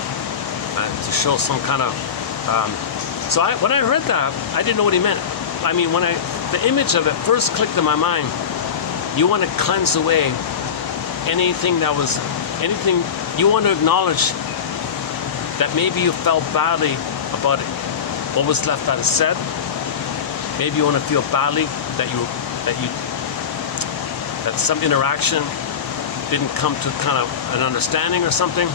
to show some kind of. So when I heard that, I didn't know what he meant. I mean, the image of it first clicked in my mind. You want to cleanse away anything you want to acknowledge that maybe you felt badly about what was left unsaid. Maybe you want to feel badly that some interaction didn't come to kind of an understanding or something.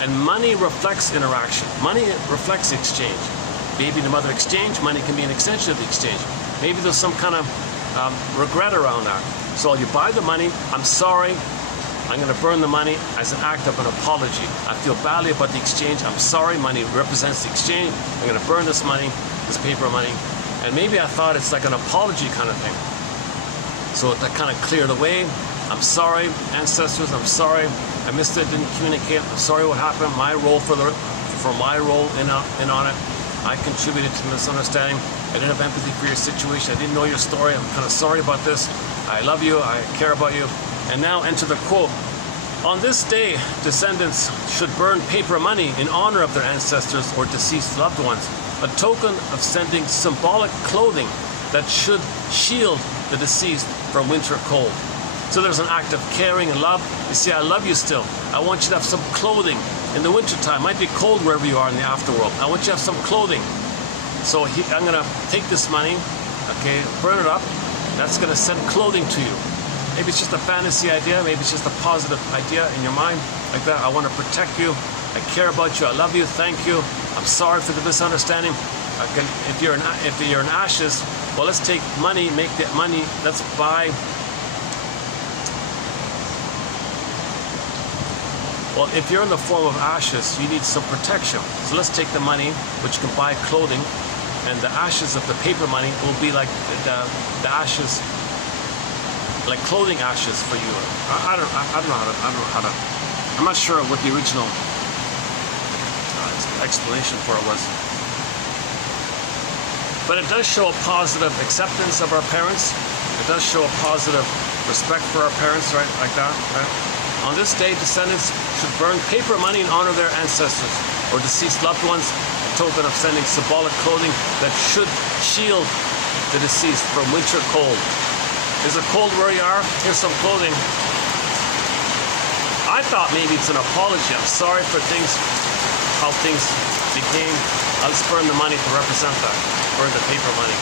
And money reflects interaction. Money reflects exchange. Baby and the mother exchange, money can be an extension of the exchange. Maybe there's some kind of regret around that. So you buy the money, I'm sorry, I'm going to burn the money as an act of an apology. I feel badly about the exchange, I'm sorry, money represents the exchange, I'm going to burn this money, this paper money. And maybe I thought it's like an apology kind of thing. So that kind of cleared away. I'm sorry, ancestors, I'm sorry, I missed it, didn't communicate, I'm sorry what happened, my role for my role in on it, I contributed to the misunderstanding, I didn't have empathy for your situation, I didn't know your story, I'm kind of sorry about this, I love you, I care about you. And now enter the quote. On this day, descendants should burn paper money in honor of their ancestors or deceased loved ones, a token of sending symbolic clothing that should shield the deceased from winter cold. So there's an act of caring and love. You see, I love you still. I want you to have some clothing. In the wintertime, it might be cold wherever you are in the afterworld. I want you to have some clothing. So I'm going to take this money, okay, burn it up. That's going to send clothing to you. Maybe it's just a fantasy idea. Maybe it's just a positive idea in your mind. Like that, I want to protect you. I care about you. I love you. Thank you. I'm sorry for the misunderstanding. If you're in ashes, well, let's take money, make that money, let's buy. Well, if you're in the form of ashes, you need some protection. So let's take the money, which you can buy clothing, and the ashes of the paper money will be like the ashes, like clothing ashes for you. I don't know how to. I'm not sure what the original explanation for it was. But it does show a positive acceptance of our parents. It does show a positive respect for our parents, right? Like that, right? On this day, descendants should burn paper money in honor of their ancestors or deceased loved ones, a token of sending symbolic clothing that should shield the deceased from winter cold. Is it cold where you are? Here's some clothing. I thought maybe it's an apology. I'm sorry for things, how things became. I'll just burn the money to represent that. Burn the paper money.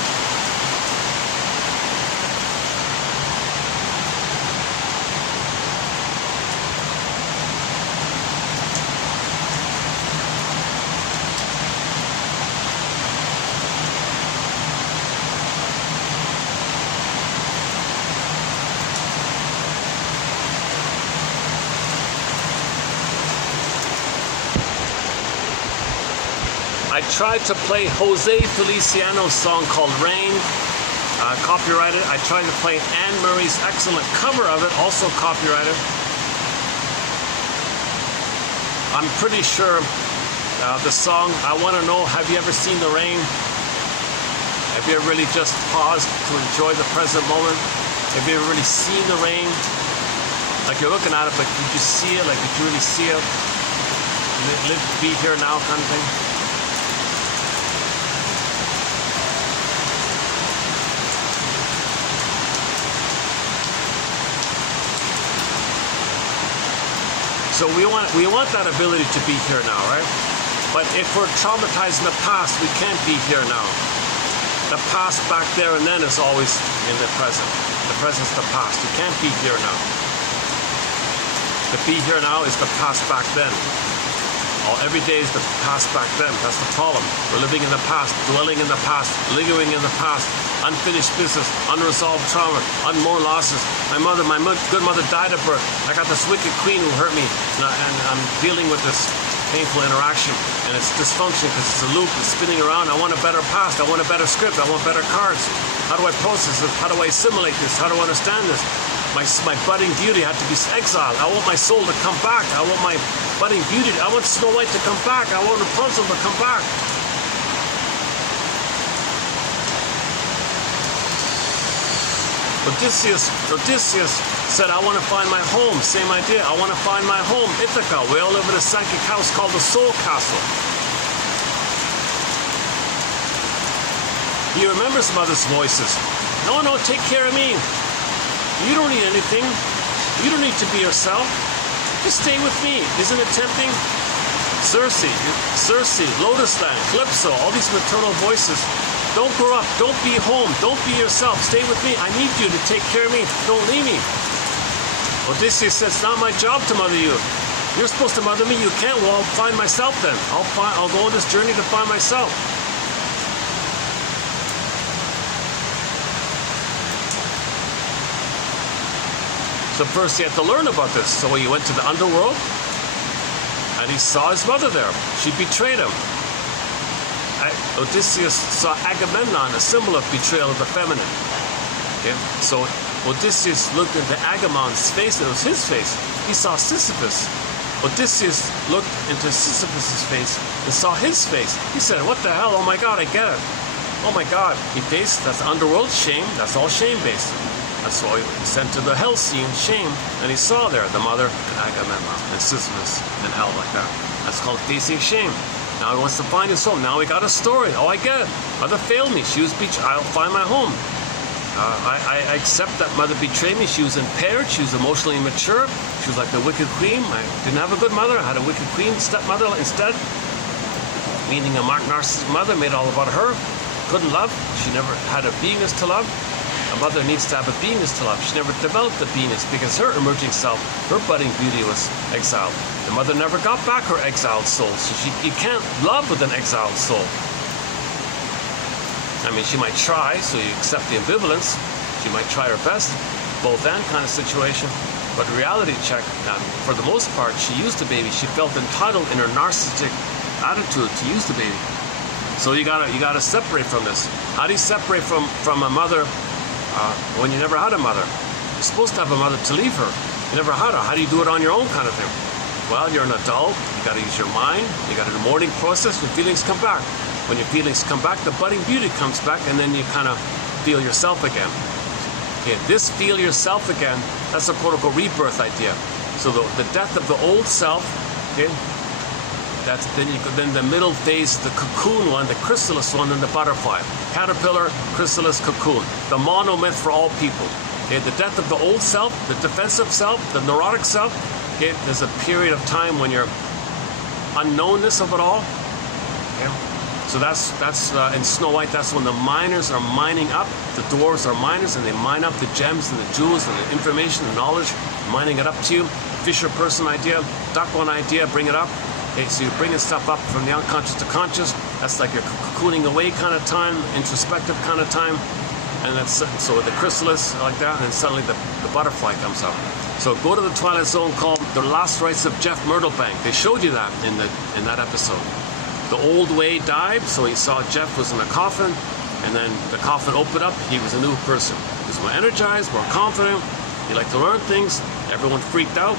I tried to play Jose Feliciano's song called Rain, copyrighted. I tried to play Anne Murray's excellent cover of it, also copyrighted. I'm pretty sure the song, I Want to Know, Have You Ever Seen the Rain? Have you ever really just paused to enjoy the present moment? Have you ever really seen the rain? Like you're looking at it, but did you see it? Like did you really see it? Live, be here now kind of thing. So we want that ability to be here now, right? But if we're traumatized in the past, we can't be here now. The past back there and then is always in the present. The present's the past. You can't be here now. To be here now is the past back then. Every day is the past back then. That's the problem. We're living in the past, dwelling in the past, lingering in the past, unfinished business, unresolved trauma, more losses. My good mother died at birth. I got this wicked queen who hurt me, and I'm dealing with this painful interaction, and it's dysfunction because it's a loop, it's spinning around. I want a better past, I want a better script, I want better cards. How do I process this? How do I assimilate this? How do I understand this? My budding beauty had to be exiled. I want my soul to come back. I want my budding beauty. I want Snow White to come back. I want Rapunzel to come back. Odysseus said, I want to find my home. Same idea. I want to find my home. Ithaca. We all live in a psychic house called the Soul Castle. He remembers mother's voices. No, take care of me. You don't need anything. You don't need to be yourself. Just stay with me. Isn't it tempting? Circe, Lotus Land, Calypso, all these maternal voices. Don't grow up. Don't be home. Don't be yourself. Stay with me. I need you to take care of me. Don't leave me. Odysseus says, it's not my job to mother you. You're supposed to mother me. You can't. Well, I'll find myself then. I'll go on this journey to find myself. So first he had to learn about this. So he went to the underworld and he saw his mother there. She betrayed him. Odysseus saw Agamemnon, a symbol of betrayal of the feminine. Okay? So Odysseus looked into Agamemnon's face, and it was his face. He saw Sisyphus. Odysseus looked into Sisyphus' face and saw his face. He said, what the hell? Oh my God, I get it. Oh my God. He faced, that's underworld shame. That's all shame-based. That's why he sent to the hell scene, shame, and he saw there the mother and Agamemnon and Sisyphus and hell like that. That's called facing shame. Now he wants to find his home. Now we got a story. Oh, I get it. Mother failed me. She was I'll find my home. I accept that mother betrayed me. She was impaired. She was emotionally immature. She was like the wicked queen. I didn't have a good mother. I had a wicked queen stepmother instead. Meaning a narcissistic mother made all about her. Couldn't love. She never had a beingness to love. A mother needs to have a beingness to love. She never developed the beingness because her emerging self, her budding beauty was exiled. The mother never got back her exiled soul, so you can't love with an exiled soul. I mean, she might try, so you accept the ambivalence. She might try her best, both and kind of situation. But reality check, for the most part, she used the baby. She felt entitled in her narcissistic attitude to use the baby. So you gotta separate from this. How do you separate from a mother when you never had a mother? You're supposed to have a mother to leave her. You never had her. How do you do it on your own kind of thing? Well, you're an adult. You got to use your mind. You got to do the mourning process. Your feelings come back. When your feelings come back, the budding beauty comes back, and then you kind of feel yourself again. Okay, this feel yourself again, that's a quote-unquote rebirth idea. So the death of the old self, okay, that's then the middle phase, the cocoon one, the chrysalis one, and the butterfly. Caterpillar, chrysalis, cocoon. The monomyth for all people. Okay, the death of the old self, the defensive self, the neurotic self, Okay, there's a period of time when you're unknownness of it all. Okay? So that's in Snow White. That's when the miners are mining up. The dwarves are miners, and they mine up the gems and the jewels and the information, the knowledge, mining it up to you. Fisher person idea, duck one idea, bring it up. Okay, so you're bringing stuff up from the unconscious to conscious. That's like your cocooning away kind of time, introspective kind of time. And that's so the chrysalis like that, and then suddenly the butterfly comes up. So go to the Twilight Zone called The Last Rites of Jeff Myrtlebank. They showed you that in that episode. The old way died, so he saw Jeff was in a coffin, and then the coffin opened up. He was a new person. He was more energized, more confident. He liked to learn things. Everyone freaked out.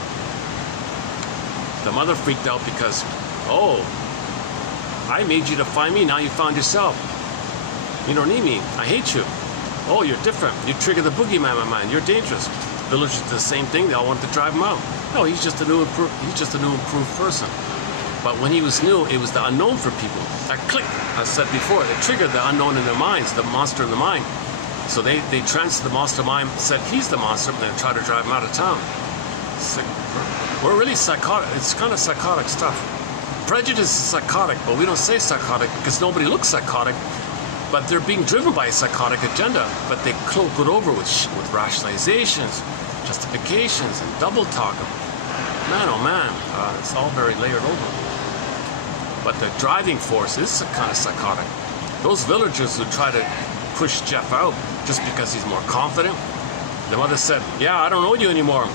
The mother freaked out because, oh, I made you to find me. Now you found yourself. You don't need me. I hate you. Oh, you're different. You trigger the boogeyman in my mind. You're dangerous. Villagers did the same thing. They all wanted to drive him out. No, he's just a new improved person. But when he was new, it was the unknown for people. That click, as I said before, it triggered the unknown in their minds, the monster in the mind. So they transferred the monster mind, said he's the monster, and then tried to drive him out of town. We're really psychotic. It's kind of psychotic stuff. Prejudice is psychotic, but we don't say psychotic because nobody looks psychotic. But they're being driven by a psychotic agenda, but they cloak it over with rationalizations, justifications, and double talk. Man, oh man, it's all very layered over. But the driving force is kind of psychotic. Those villagers who try to push Jeff out just because he's more confident, the mother said, yeah, I don't know you anymore.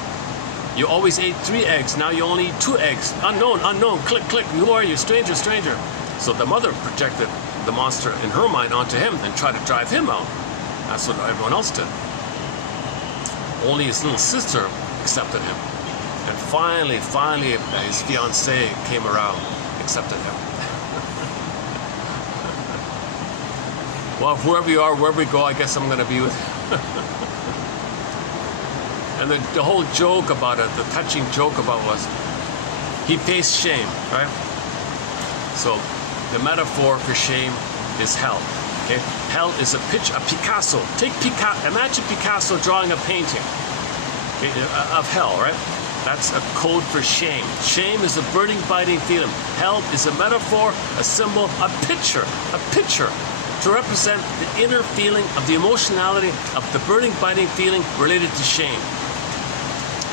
You always ate 3 eggs, now you only eat 2 eggs. Unknown, unknown, click, click, who are you? Stranger, stranger. So the mother projected the monster in her mind onto him and tried to drive him out. That's what everyone else did. Only his little sister accepted him. And finally, his fiancée came around, accepted him. Well, wherever you are, wherever we go, I guess I'm going to be with you. And the whole joke about it, the touching joke about it was, he faced shame, right? So the metaphor for shame is hell. Okay? Hell is a Picasso. Imagine Picasso drawing a painting, okay, of hell, right? That's a code for shame. Shame is a burning, biting feeling. Hell is a metaphor, a symbol, a picture to represent the inner feeling of the emotionality of the burning, biting feeling related to shame.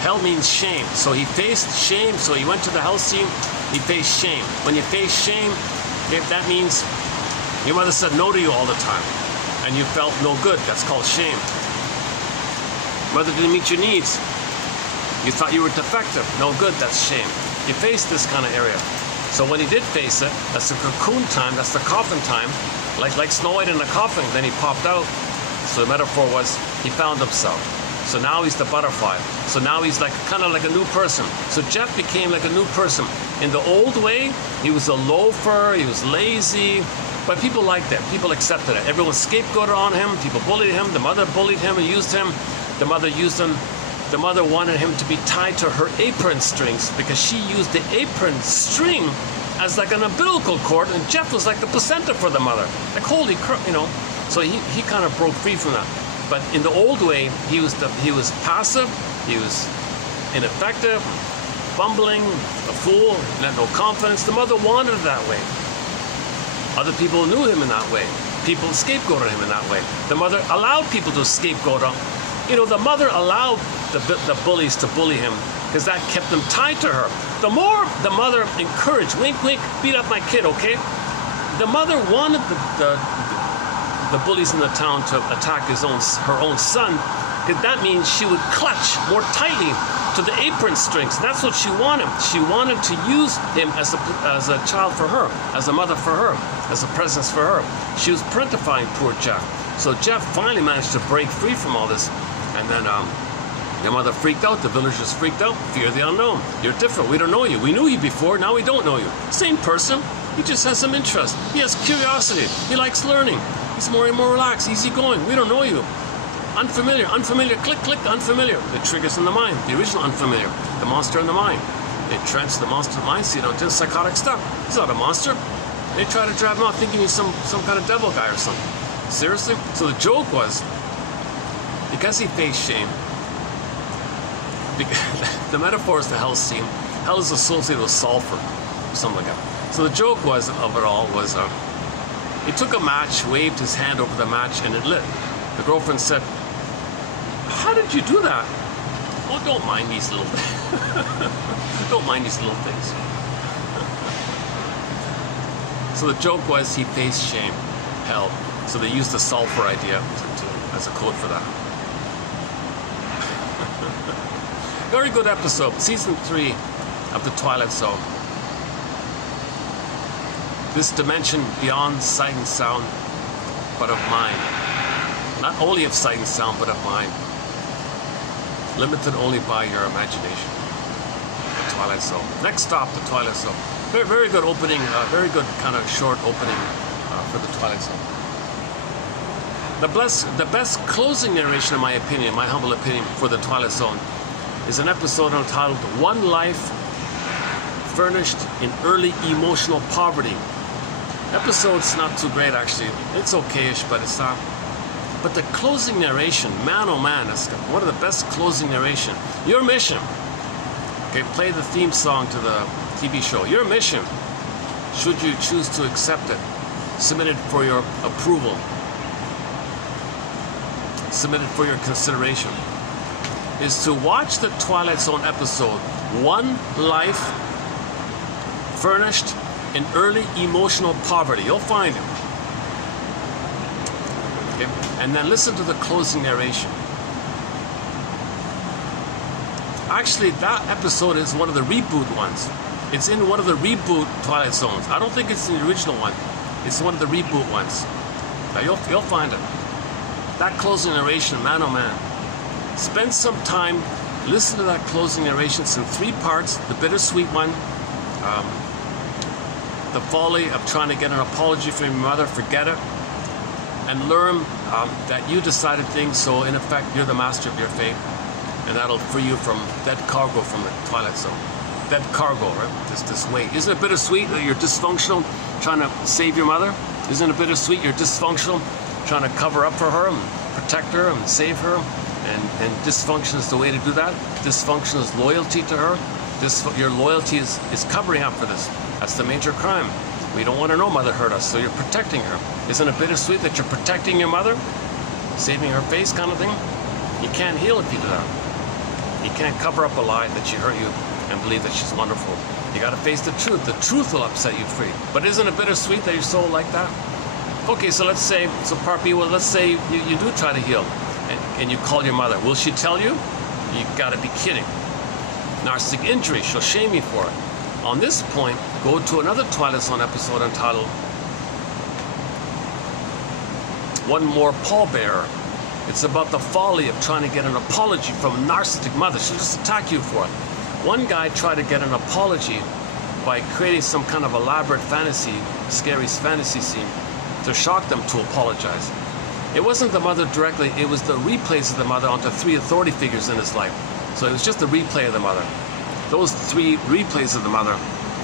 Hell means shame. So he faced shame. So he went to the hell scene. He faced shame. When you face shame, okay, that means your mother said no to you all the time, and you felt no good. That's called shame. Mother didn't meet your needs. You thought you were defective. No good. That's shame. You faced this kind of area. So when he did face it, that's the cocoon time. That's the coffin time. Like Snow White in a coffin. Then he popped out. So the metaphor was he found himself. So now he's the butterfly. So now he's like kind of like a new person. So Jeff became like a new person. In the old way, he was a loafer, he was lazy, but people liked it. People accepted it. Everyone scapegoated on him. People bullied him. The mother bullied him and used him. The mother used him. The mother wanted him to be tied to her apron strings because she used the apron string as like an umbilical cord, and Jeff was like the placenta for the mother. Like holy crap, you know. So he kind of broke free from that. But in the old way, he was passive, he was ineffective, bumbling, a fool, had no confidence. The mother wanted it that way. Other people knew him in that way. People scapegoated him in that way. The mother allowed people to scapegoat him. You know, the mother allowed the bullies to bully him because that kept them tied to her. The more the mother encouraged, wink, wink, beat up my kid, okay? The mother wanted the bullies in the town to attack her own son, because that means she would clutch more tightly to the apron strings. That's what she wanted. She wanted to use him as a child for her, as a mother for her, as a presence for her. She was parentifying poor Jeff. So Jeff finally managed to break free from all this, and then the mother freaked out, the villagers freaked out, fear the unknown. You're different, we don't know you. We knew you before, now we don't know you. Same person, he just has some interest. He has curiosity, he likes learning. He's more and more relaxed, easygoing. We don't know you. Unfamiliar, click, click, unfamiliar. The triggers in the mind, the original unfamiliar, the monster in the mind. They trance the monster in the mind, so you don't do psychotic stuff. He's not a monster. They try to drive him out thinking he's some kind of devil guy or something. Seriously? So the joke was, because he faced shame, the metaphor is the hell scene. Hell is associated with sulfur, or something like that. So the joke was of it all was he took a match, waved his hand over the match, and it lit. The girlfriend said, "How did you do that?" "Oh, don't mind these little things." Don't mind these little things. So the joke was he faced shame, hell. So they used the sulfur idea as a code for that. Very good episode, season 3 of The Twilight Zone. This dimension beyond sight and sound, but of mind. Not only of sight and sound, but of mind. Limited only by your imagination. The Twilight Zone. Next stop, The Twilight Zone. Very, very good opening, very good kind of short opening for The Twilight Zone. The best closing narration, in my opinion, my humble opinion, for The Twilight Zone is an episode entitled One Life Furnished in Early Emotional Poverty. Episode's not too great, actually. It's okay-ish, but it's not. But the closing narration, man oh man, it's one of the best closing narration. Your mission. Okay, play the theme song to the TV show. Your mission, should you choose to accept it, submitted for your approval, submitted for your consideration, is to watch the Twilight Zone episode, One Life Furnished in Early Emotional Poverty. You'll find him. Okay? And then listen to the closing narration. Actually, that episode is one of the reboot ones. It's in one of the reboot Twilight Zones. I don't think it's in the original one. It's one of the reboot ones. Now you'll find it. That closing narration, man oh man. Spend some time, listen to that closing narration. It's in 3 parts. The bittersweet one, the folly of trying to get an apology from your mother, forget it, and learn that you decided things, so in effect you're the master of your fate, and that'll free you from dead cargo from the Twilight Zone. Dead cargo, right? This weight. Isn't it bittersweet that you're dysfunctional, trying to save your mother? Isn't it bittersweet you're dysfunctional, trying to cover up for her and protect her and save her? And dysfunction is the way to do that. Dysfunction is loyalty to her. Your loyalty is covering up for this. That's the major crime. We don't want to know mother hurt us, so you're protecting her. Isn't it bittersweet that you're protecting your mother? Saving her face kind of thing? You can't heal if you do that. You can't cover up a lie that she hurt you and believe that she's wonderful. You got to face the truth. The truth will upset you free. But isn't it bittersweet that you're so like that? Okay, so let's say, so part B, well, let's say you do try to heal and you call your mother. Will she tell you? You got to be kidding. Narcissistic injury, she'll shame you for it. On this point, go to another Twilight Zone episode entitled One More Pallbearer. It's about the folly of trying to get an apology from a narcissistic mother. She'll just attack you for it. One guy tried to get an apology by creating some kind of elaborate fantasy, scary fantasy scene to shock them to apologize. It wasn't the mother directly, it was the replays of the mother onto 3 authority figures in his life. So it was just the replay of the mother. Those 3 replays of the mother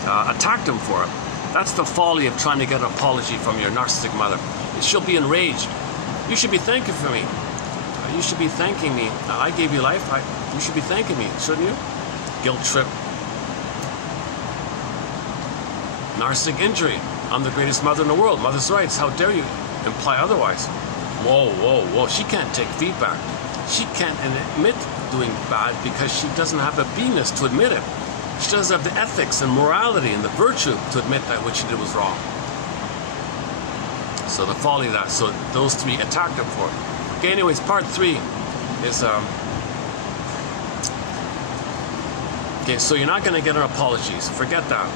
attacked him for it. That's the folly of trying to get an apology from your narcissistic mother. She'll be enraged. You should be thanking for me. You should be thanking me. I gave you life. You should be thanking me, shouldn't you? Guilt trip. Narcissistic injury. I'm the greatest mother in the world. Mother's rights. How dare you imply otherwise? Whoa, whoa, whoa. She can't take feedback. She can't admit doing bad because she doesn't have the beingness to admit it. She doesn't have the ethics and morality and the virtue to admit that what she did was wrong. So the folly of that. So those 3 attacked her for it. Okay, anyways, part 3 is okay, so you're not going to get an apology. So forget that.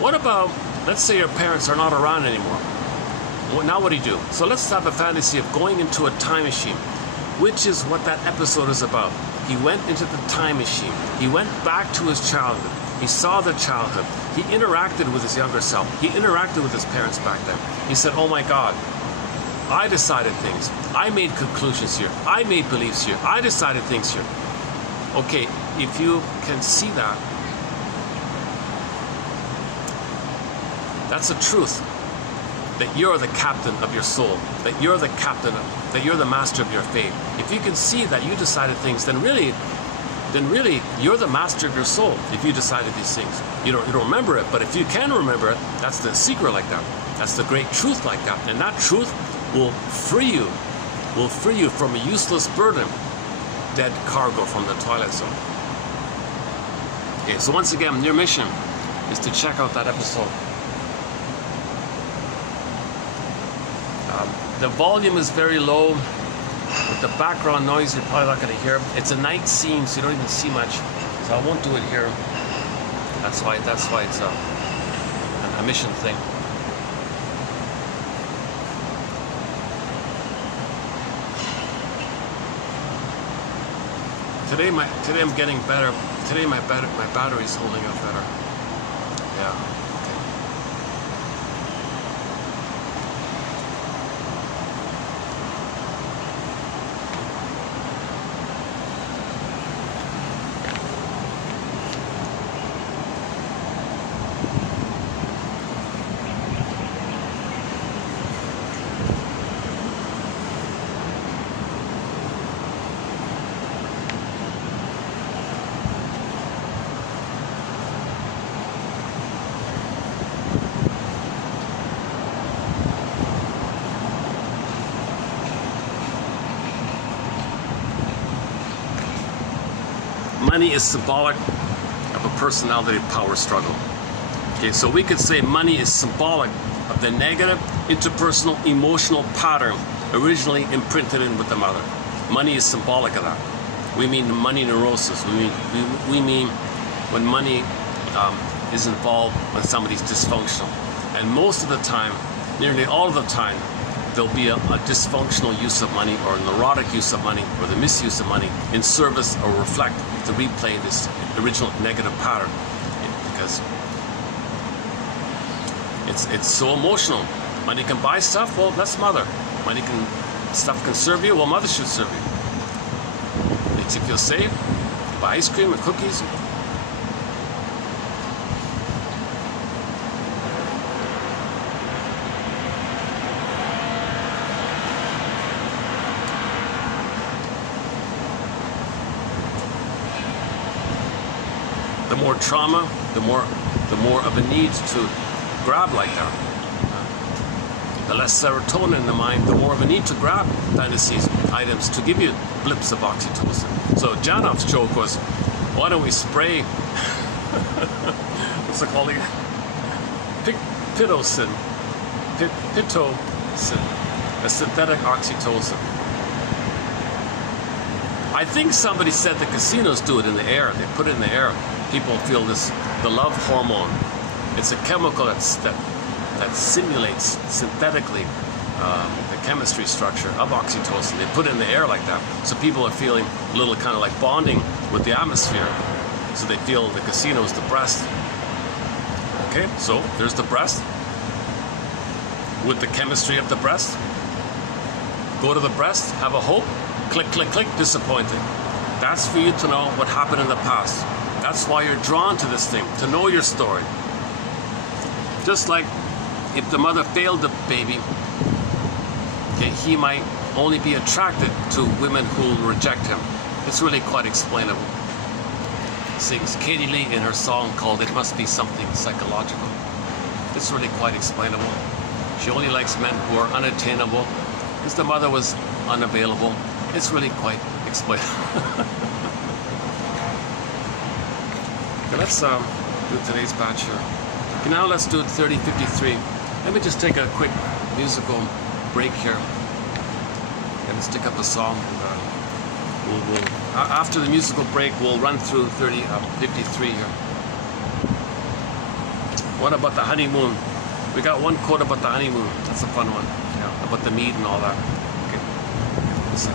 What about, let's say your parents are not around anymore. Now what do you do? So let's have a fantasy of going into a time machine, which is what that episode is about. He went into the time machine. He went back to his childhood. He saw the childhood. He interacted with his younger self. He interacted with his parents back then. He said, oh my God, I decided things. I made conclusions here. I made beliefs here. I decided things here. Okay, if you can see that, that's the truth. That you're the captain of your soul, that you're the captain, that you're the master of your fate. If you can see that you decided things, then really then really you're the master of your soul if you decided these things. You don't remember it, but if you can remember it, that's the secret like that. That's the great truth like that. And that truth will free you from a useless burden, dead cargo from the twilight zone. Okay, so once again, your mission is to check out that episode. The volume is very low. With the background noise, you're probably not going to hear. It's a night scene, so you don't even see much. So I won't do it here. That's why it's a mission thing. Today I'm getting better. Today my battery's holding up better. Yeah. Money is symbolic of a personality power struggle. Okay, so we could say money is symbolic of the negative interpersonal emotional pattern originally imprinted in with the mother. Money is symbolic of that. We mean money neurosis. We mean when money is involved when somebody's dysfunctional. And most of the time, nearly all of the time, there'll be a dysfunctional use of money or a neurotic use of money or the misuse of money in service or reflect to replay this original negative pattern, because it's so emotional. Money can buy stuff, well, that's mother. Stuff can serve you, well, mother should serve you. Makes you feel safe. Buy ice cream and cookies. The more trauma, the more of a need to grab like that. The less serotonin in the mind, the more of a need to grab fantasies, items to give you blips of oxytocin. So Janoff's joke was, why don't we spray, what's it called again? Pitocin, a synthetic oxytocin. I think somebody said the casinos do it in the air. They put it in the air. People feel the love hormone. It's a chemical that simulates synthetically the chemistry structure of oxytocin. They put it in the air like that. So people are feeling a little kind of like bonding with the atmosphere. So they feel the casino is the breast. Okay, so there's the breast. With the chemistry of the breast. Go to the breast, have a hope. Click, click, click, disappointing. That's for you to know what happened in the past. That's why you're drawn to this thing, to know your story. Just like if the mother failed the baby, okay, he might only be attracted to women who will reject him. It's really quite explainable. Sings Katie Lee in her song called It Must Be Something Psychological. It's really quite explainable. She only likes men who are unattainable because the mother was unavailable. It's really quite explainable. Okay, let's do today's batch here. Okay, now let's do 3053. Let me just take a quick musical break here and stick up a song. After the musical break, we'll run through 3053 here. What about the honeymoon? We got one quote about the honeymoon. That's a fun one. Yeah, about the mead and all that. Okay. Listen.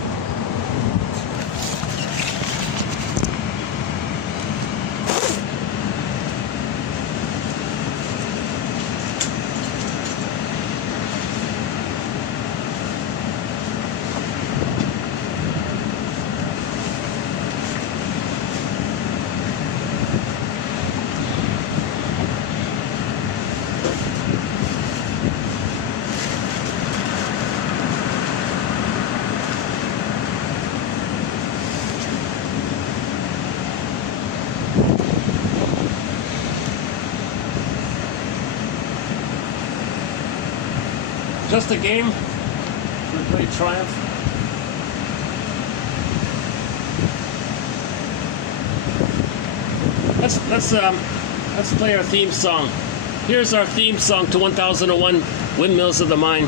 just a game with great triumph. Let's play our theme song. Here's our theme song to 1001 Windmills of the Mind.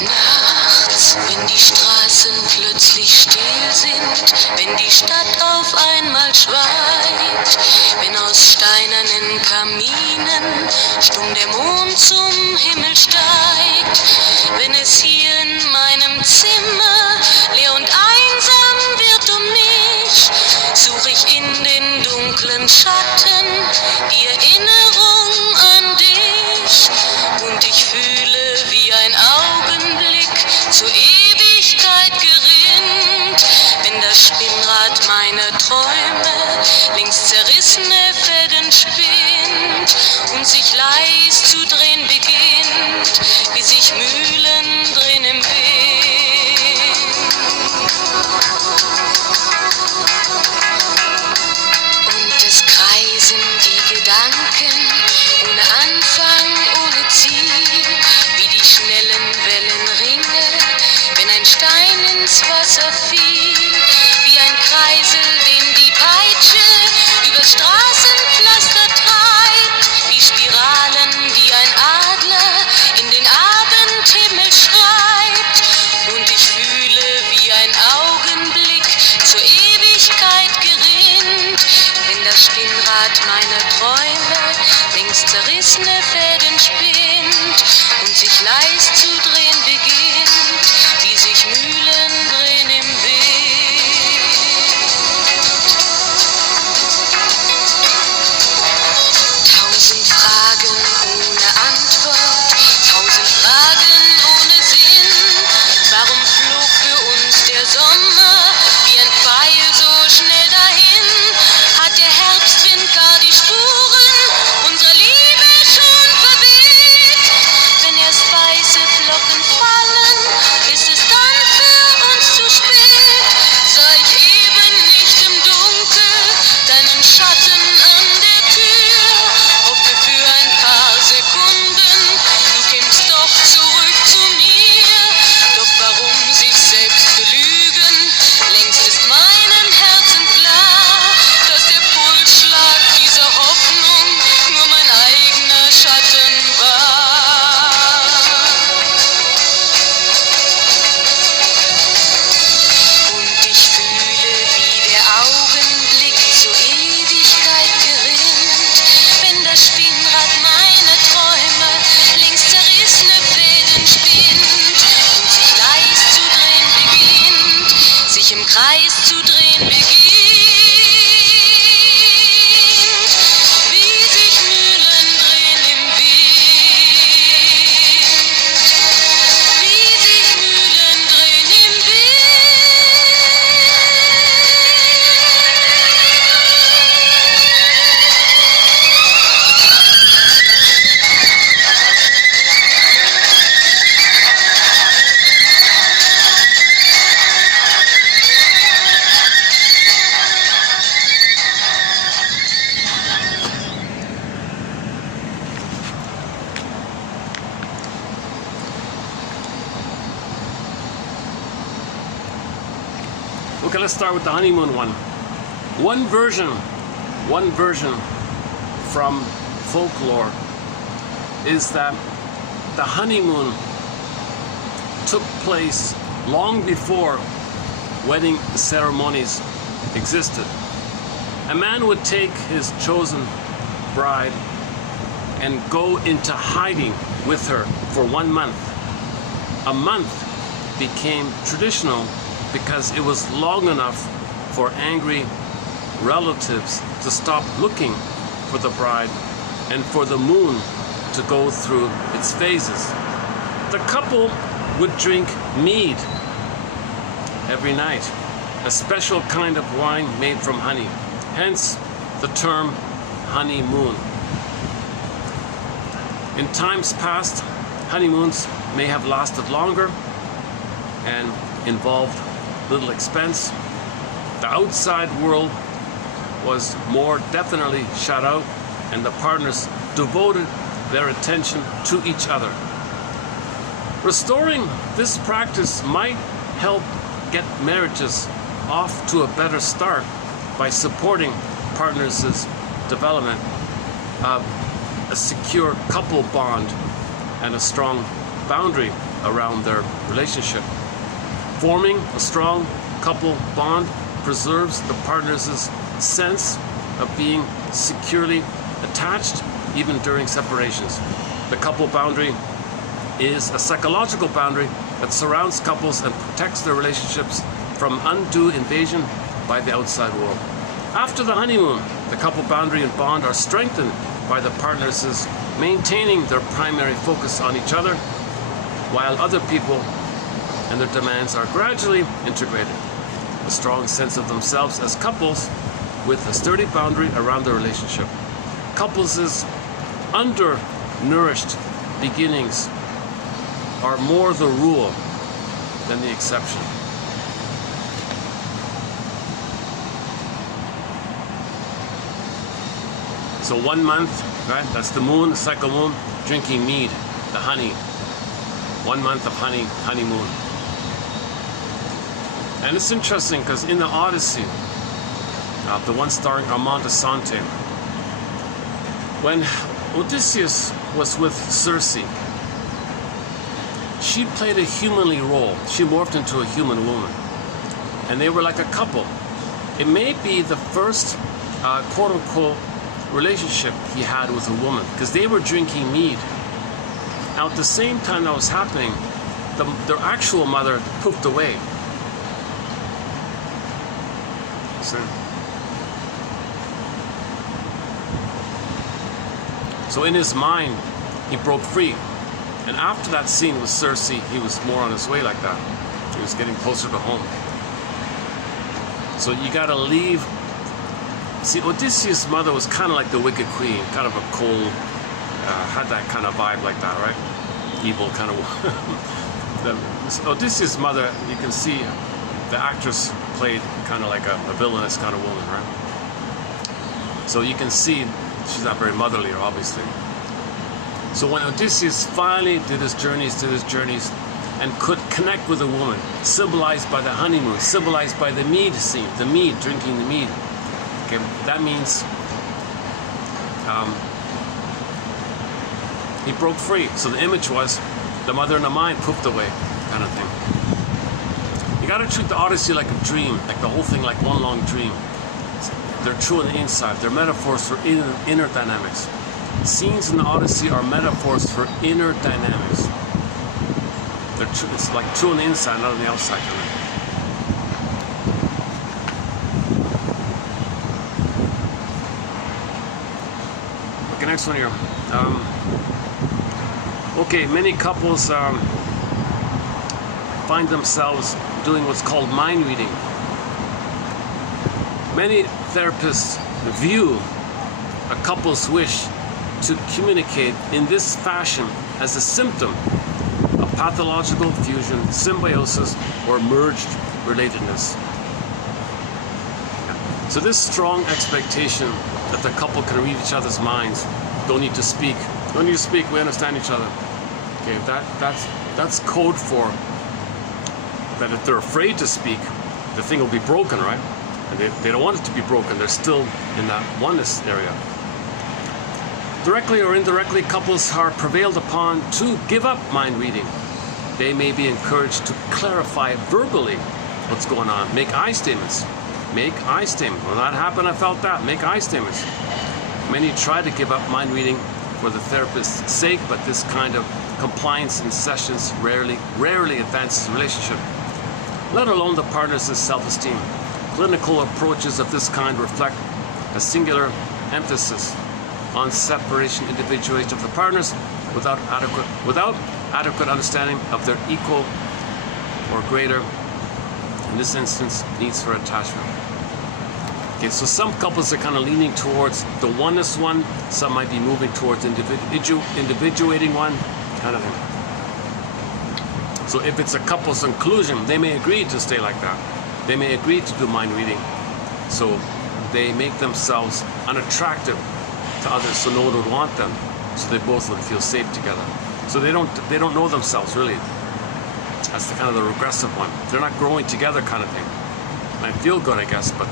Nachts, wenn die Straßen plötzlich still sind, wenn die Stadt auf einmal schweigt, wenn aus steinernen Kaminen stumm der Mond zum Himmel steigt, wenn es hier in meinem Zimmer leer und einsam wird um mich, suche ich in den dunklen Schatten die Erinnerung an dich und ich fühle, wie ein Augenblick zur Ewigkeit gerinnt, wenn das Spinnrad meiner Träume links zerrissene Fäden spinnt und sich leis zu drehen beginnt, wie sich Mühlen drehen im Wind. Und es kreisen die Gedanken ohne Anfang, ohne Ziel, wie die schnellen Wellenringe, wenn ein Stein ins Wasser fiel, wie ein Kreisel, den die Peitsche über Straßenpflaster treibt, wie Spiralen, die ein Adler in den Abendhimmel schreibt. Und ich fühle, wie ein Augenblick zur Ewigkeit gerinnt, wenn das Spinnrad meiner Träume links zerrissene Fäden spinnt und sich leis zu drehen beginnt, wie sich Mühlen drehen im Wind. 1000 Fragen ohne Antwort, 1000 Fragen ohne Sinn. Warum flog für uns der Sommer wie ein Pfeil so schnell dahin? Hat der Herbstwind gar die Spuren unserer Liebe schon verweht? Wenn erst weiße Flocken fallen, ist es dann für uns zu spät. Sah ich eben nicht im Dunkel deinen Schatten an der Tür, hoffte für ein paar Sekunden, du kämst doch zurück zu mir. Doch warum sich selbst belügen? Längst ist meinem Herzen klar, dass der Pulsschlag dieser Hoffnung nur mein eigener Schatten war. Und ich fühle, wie der Augenblick zur Ewigkeit gerinnt, wenn das Spinnrad meiner Träume links zerrissene Fäden spinnt und sich leis zu drehen beginnt, sich im Kreis zu drehen beginnt, wie sich Mühlen drehen im Wind, wie sich Mühlen drehen im Wind. Okay, let's start with the honeymoon one. One version from folklore is that the honeymoon took place long before wedding ceremonies existed. A man would take his chosen bride and go into hiding with her for 1 month. A month became traditional because it was long enough for angry relatives to stop looking for the bride and for the moon to go through its phases. The couple would drink mead every night, a special kind of wine made from honey, hence the term honeymoon. In times past, honeymoons may have lasted longer and involved little expense. The outside world was more definitely shut out, and the partners devoted their attention to each other. Restoring this practice might help get marriages off to a better start by supporting partners' development of a secure couple bond and a strong boundary around their relationship. Forming a strong couple bond preserves the partners' sense of being securely attached even during separations. The couple boundary is a psychological boundary that surrounds couples and protects their relationships from undue invasion by the outside world. After the honeymoon, the couple boundary and bond are strengthened by the partners maintaining their primary focus on each other, while other people and their demands are gradually integrated. A strong sense of themselves as couples with a sturdy boundary around their relationship. Couples' undernourished beginnings are more the rule than the exception. So 1 month, right? That's the moon, the cycle moon, drinking mead, the honey. 1 month of honeymoon. And it's interesting because in the Odyssey, the one starring Armand Assante, when Odysseus was with Circe, she played a humanly role. She morphed into a human woman. And they were like a couple. It may be the first quote-unquote relationship he had with a woman, because they were drinking mead. Now at the same time that was happening, their actual mother pooped away. So in his mind, he broke free. And after that scene with Circe, he was more on his way like that. He was getting closer to home. So you gotta leave. See, Odysseus' mother was kind of like the Wicked Queen, kind of a cold, had that kind of vibe like that, right? Evil kind of. Odysseus' mother, you can see the actress played kind of like a villainous kind of woman, right? So you can see she's not very motherly, obviously. So when Odysseus finally did his journeys, and could connect with a woman, symbolized by the honeymoon, symbolized by the mead scene, the mead, drinking the mead. Okay, that means he broke free. So the image was the mother and the mind pooped away, kind of thing. You gotta treat the Odyssey like a dream, like the whole thing like one long dream. They're true on the inside. They're metaphors for inner dynamics. Scenes in the Odyssey are metaphors for inner dynamics. It's like true on the inside, not on the outside. Okay, next one here. Okay, many couples find themselves doing what's called mind reading. Many therapists view a couple's wish to communicate in this fashion as a symptom of pathological fusion, symbiosis, or merged relatedness. So this strong expectation that the couple can read each other's minds, don't need to speak. Don't need to speak, we understand each other. Okay, that's code for that if they're afraid to speak, the thing will be broken, right? And they don't want it to be broken. They're still in that oneness area. Directly or indirectly, couples are prevailed upon to give up mind reading. They may be encouraged to clarify verbally what's going on. Make I statements. Make I statements. When that happened, I felt that. Make I statements. Many try to give up mind reading for the therapist's sake, but this kind of compliance in sessions rarely advances the relationship, let alone the partner's self-esteem. Clinical approaches of this kind reflect a singular emphasis on separation-individuation of the partners without adequate understanding of their equal or greater, in this instance, needs for attachment. Okay, so some couples are kind of leaning towards the oneness one, some might be moving towards individuating one, kind of thing. So if it's a couple's inclusion, they may agree to stay like that. They may agree to do mind reading. So they make themselves unattractive to others, so no one would want them, so they both would feel safe together. So they don't know themselves really. That's the kind of the regressive one. They're not growing together kind of thing. Might feel good, I guess, but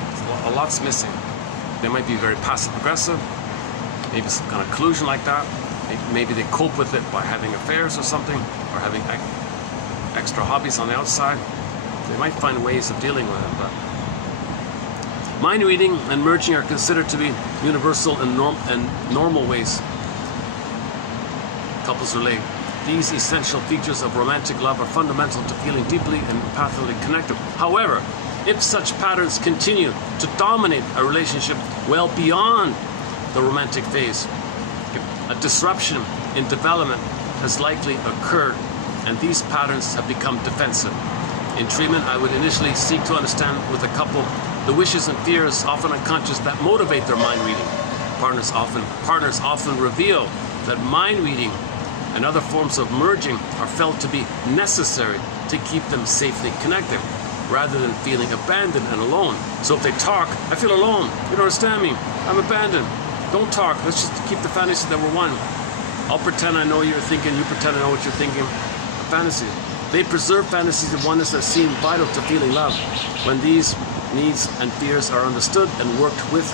a lot's missing. They might be very passive aggressive, maybe some kind of collusion like that. Maybe they cope with it by having affairs or something, or having extra hobbies on the outside. They might find ways of dealing with it, but mind reading and merging are considered to be universal and normal ways couples relate. These essential features of romantic love are fundamental to feeling deeply and empathically connected. However, if such patterns continue to dominate a relationship well beyond the romantic phase, a disruption in development has likely occurred, and these patterns have become defensive. In treatment, I would initially seek to understand with a couple the wishes and fears, often unconscious, that motivate their mind reading. Partners often reveal that mind reading and other forms of merging are felt to be necessary to keep them safely connected, rather than feeling abandoned and alone. So if they talk, I feel alone, you don't understand me, I'm abandoned. Don't talk, let's just keep the fantasy that we're one. I'll pretend I know what you're thinking, you pretend I know what you're thinking. A fantasy. They preserve fantasies of oneness that seem vital to feeling love. When these needs and fears are understood and worked with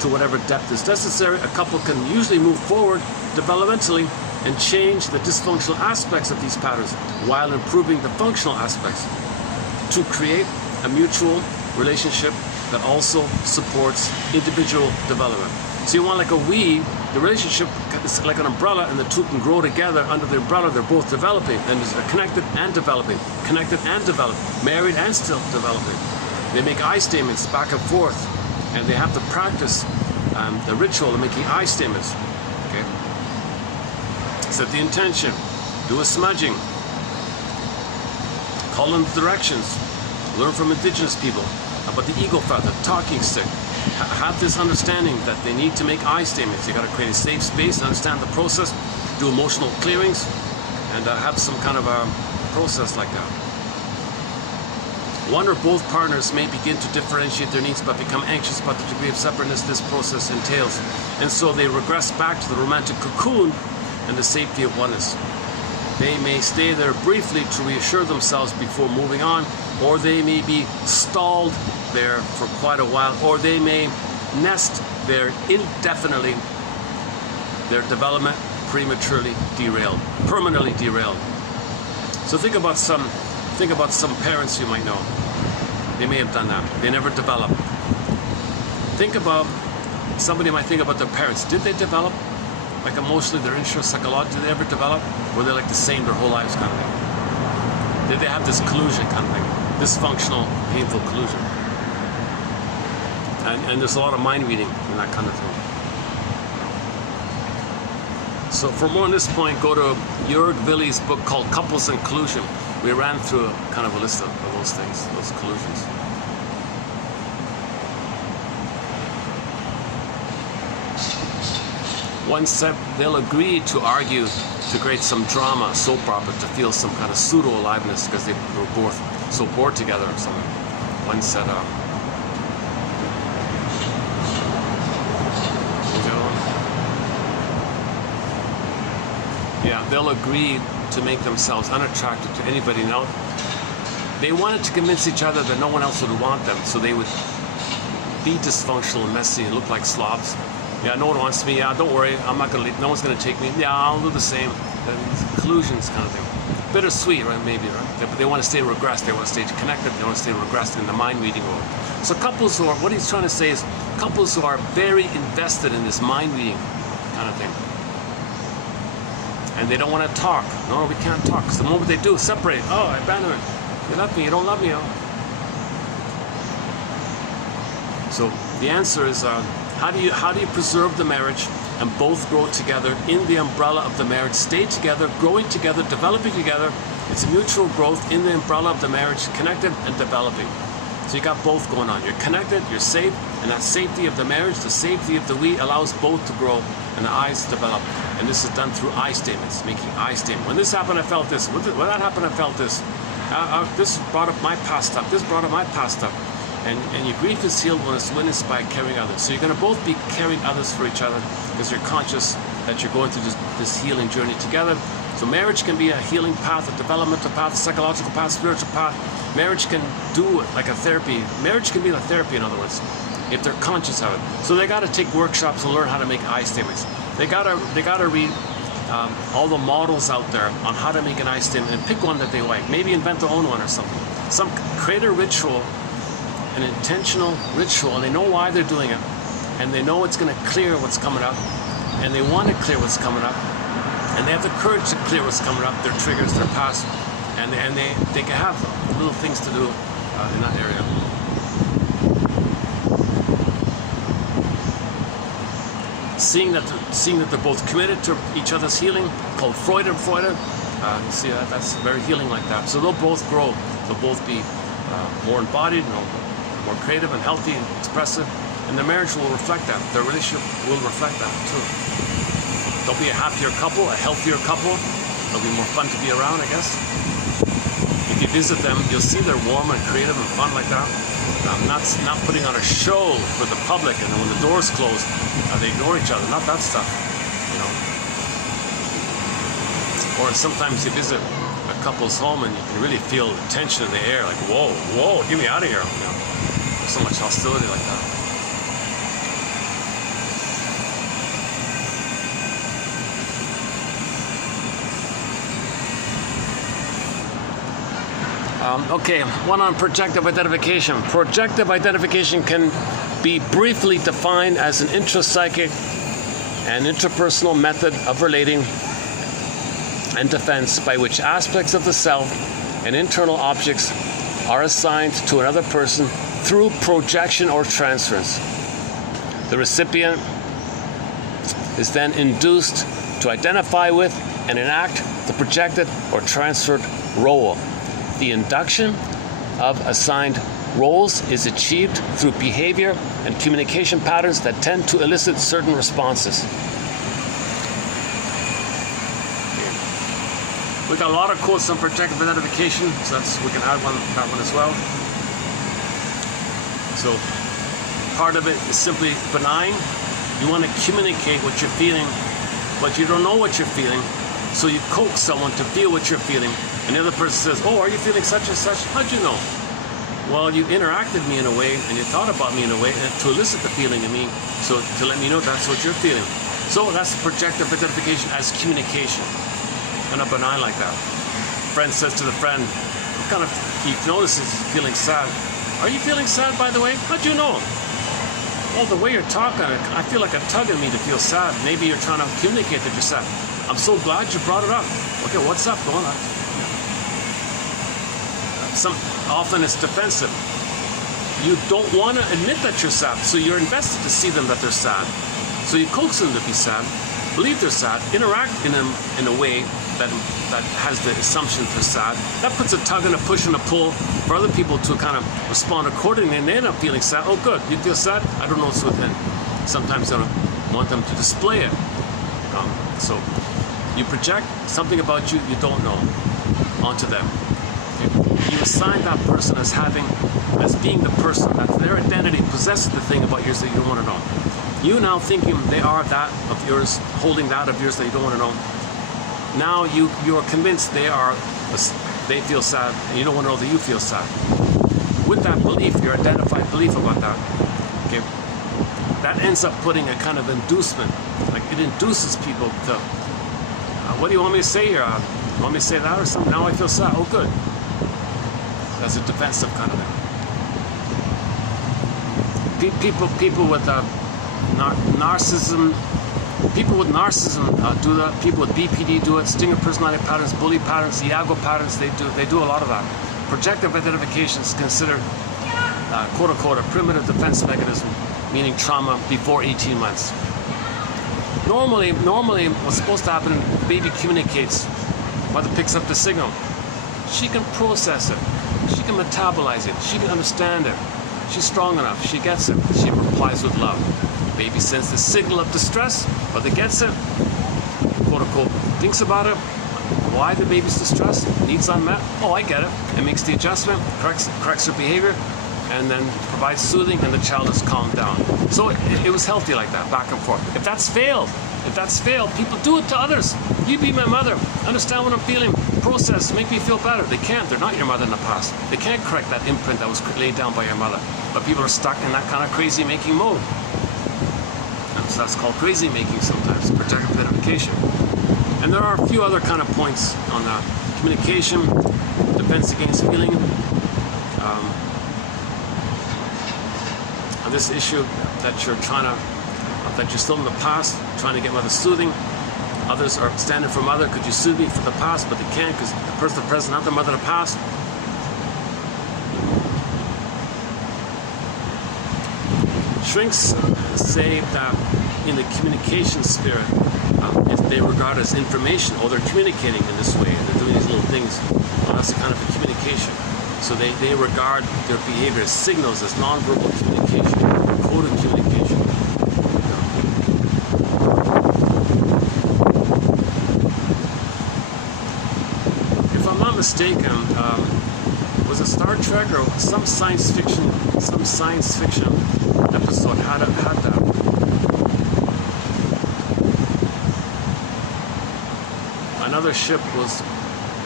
to whatever depth is necessary, a couple can usually move forward developmentally and change the dysfunctional aspects of these patterns while improving the functional aspects to create a mutual relationship that also supports individual development. So you want like a weave, the relationship is like an umbrella, and the two can grow together under the umbrella. They're both developing, and they're connected and developing, married and still developing. They make I statements back and forth, and they have to practice the ritual of making I statements. Okay. Set the intention, do a smudging, call in the directions, learn from indigenous people about the ego feather, talking stick. Have this understanding that they need to make I statements. You got to create a safe space, understand the process, do emotional clearings, and have some kind of a process like that. One or both partners may begin to differentiate their needs but become anxious about the degree of separateness this process entails, and so they regress back to the romantic cocoon and the safety of oneness. They may stay there briefly to reassure themselves before moving on, or they may be stalled there for quite a while, or they may nest there indefinitely, their development prematurely derailed, permanently derailed. So think about some parents you might know. They may have done that. They never developed. Somebody might think about their parents. Did they develop? Like emotionally, their interests, psychologically, did they ever develop? Or they like the same their whole lives kind of thing? Did they have this collusion kind of thing? Dysfunctional, painful collusion. And there's a lot of mind reading in that kind of thing. So for more on this point, go to Jörg Willi's book called Couples and Collusion. We ran through a kind of a list of those things, those collusions. One said they'll agree to argue to create some drama, soap opera, to feel some kind of pseudo-aliveness because they were both so bored together or something. One said, yeah, they'll agree to make themselves unattractive to anybody else. They wanted to convince each other that no one else would want them, so they would be dysfunctional and messy and look like slobs. Yeah, no one wants me. Yeah, don't worry, I'm not gonna leave. No one's gonna take me. Yeah, I'll do the same. Collusions kind of thing. Bittersweet, right? Maybe, right? But they want to stay regressed. They want to stay connected. They want to stay regressed in the mind reading world. So couples who are, what he's trying to say is, couples who are very invested in this mind reading kind of thing, and they don't want to talk. No, we can't talk. Because the moment they do, separate. Oh, abandonment. You love me. You don't love me. Oh. So the answer is, how do you preserve the marriage and both grow together in the umbrella of the marriage, stay together, growing together, developing together. It's a mutual growth in the umbrella of the marriage, connected and developing. So you got both going on. You're connected, you're safe, and that safety of the marriage, the safety of the we, allows both to grow and the I's to develop. And this is done through I statements, making I statements. When this happened, I felt this. When that happened, I felt this. This brought up my past stuff. This brought up my past stuff. And your grief is healed when it's witnessed by caring others. So you're going to both be caring others for each other because you're conscious that you're going through this healing journey together. So marriage can be a healing path, a developmental path, a psychological path, spiritual path. Marriage can do it like a therapy. Marriage can be a therapy, in other words, if they're conscious of it. So they got to take workshops and learn how to make I statements. They got to read all the models out there on how to make an I statement and pick one that they like. Maybe invent their own one or something. Create a ritual, an intentional ritual, and they know why they're doing it, and they know it's going to clear what's coming up, and they want to clear what's coming up, and they have the courage to clear what's coming up, their triggers, their past, and they can have little things to do in that area. Seeing that they're both committed to each other's healing, called Freude. You see that's very healing like that. So they'll both grow. They'll both be more embodied, more creative and healthy and expressive, and their marriage will reflect that. Their relationship will reflect that too. They'll be a happier couple, a healthier couple. They'll be more fun to be around, I guess. If you visit them, you'll see they're warm and creative and fun like that. Not putting on a show for the public, and when the doors close, they ignore each other. Not that stuff, you know. Or sometimes you visit a couple's home and you can really feel the tension in the air, like whoa, get me out of here. You know, there's so much hostility like that. Okay, one on projective identification. Projective identification can be briefly defined as an intrapsychic and interpersonal method of relating and defense by which aspects of the self and internal objects are assigned to another person through projection or transference. The recipient is then induced to identify with and enact the projected or transferred role. The induction of assigned roles is achieved through behavior and communication patterns that tend to elicit certain responses. We got a lot of quotes on projective identification, so we can add that one as well. So part of it is simply benign. You want to communicate what you're feeling, but you don't know what you're feeling, so you coax someone to feel what you're feeling. And the other person says, oh, are you feeling such and such? How'd you know? Well, you interacted me in a way, and you thought about me in a way to elicit the feeling in me, so to let me know that's what you're feeling. So that's projective identification as communication, kind of benign like that. Friend says to the friend, he notices he's feeling sad. Are you feeling sad, by the way? How'd you know? Well, the way you're talking, I feel like a tug in me to feel sad. Maybe you're trying to communicate that you're sad. I'm so glad you brought it up. Okay, what's up? Go on. Often it's defensive. You don't want to admit that you're sad, so you're invested to see them that they're sad. So you coax them to be sad, believe they're sad, interact in a way that has the assumption they're sad. That puts a tug and a push and a pull for other people to kind of respond accordingly, and they end up feeling sad. Oh, good, you feel sad? I don't know what's within. Sometimes I don't want them to display it. So you project something about you don't know onto them. You assign that person as being the person, that their identity possesses the thing about yours that you don't want to know. You now thinking they are that of yours, holding that of yours that you don't want to know. Now you are convinced they feel sad, and you don't want to know that you feel sad. With that belief, your identified belief about that, okay, that ends up putting a kind of inducement. Like it induces people to, what do you want me to say here? You want me to say that or something? Now I feel sad. Oh, good. That's a defensive kind of thing. People with narcissism. People with narcissism do that. People with BPD do it. Stinger personality patterns, bully patterns, Iago patterns. They do a lot of that. Projective identification is considered, quote unquote, a primitive defense mechanism, meaning trauma before 18 months. Normally, what's supposed to happen? The baby communicates. Mother picks up the signal. She can process it. She can metabolize it. She can understand it. She's strong enough. She gets it. She replies with love. Baby sends the signal of distress. Mother gets it. Quote unquote. Thinks about it. Why the baby's distressed? Needs unmet. Oh, I get it. And makes the adjustment. Corrects her behavior. and then provide soothing, and the child is calmed down. So it was healthy like that, back and forth. If that's failed, people do it to others. You be my mother, understand what I'm feeling, process, make me feel better. They can't. They're not your mother in the past. They can't correct that imprint that was laid down by your mother. But people are stuck in that kind of crazy making mode. And so that's called crazy making sometimes, projective identification. And there are a few other kind of points on that. Communication, defense against feeling. On this issue that you're still in the past, trying to get mother soothing. Others are standing for mother. Could you soothe me for the past? But they can't because the person present, not the mother of the past. Shrinks say that in the communication spirit, if they regard as information, or they're communicating in this way, and they're doing these little things, well, that's a kind of a communication. So they regard their behavior as signals, as nonverbal communication, coded communication. If I'm not mistaken, was it Star Trek or some science fiction episode had that. Another ship was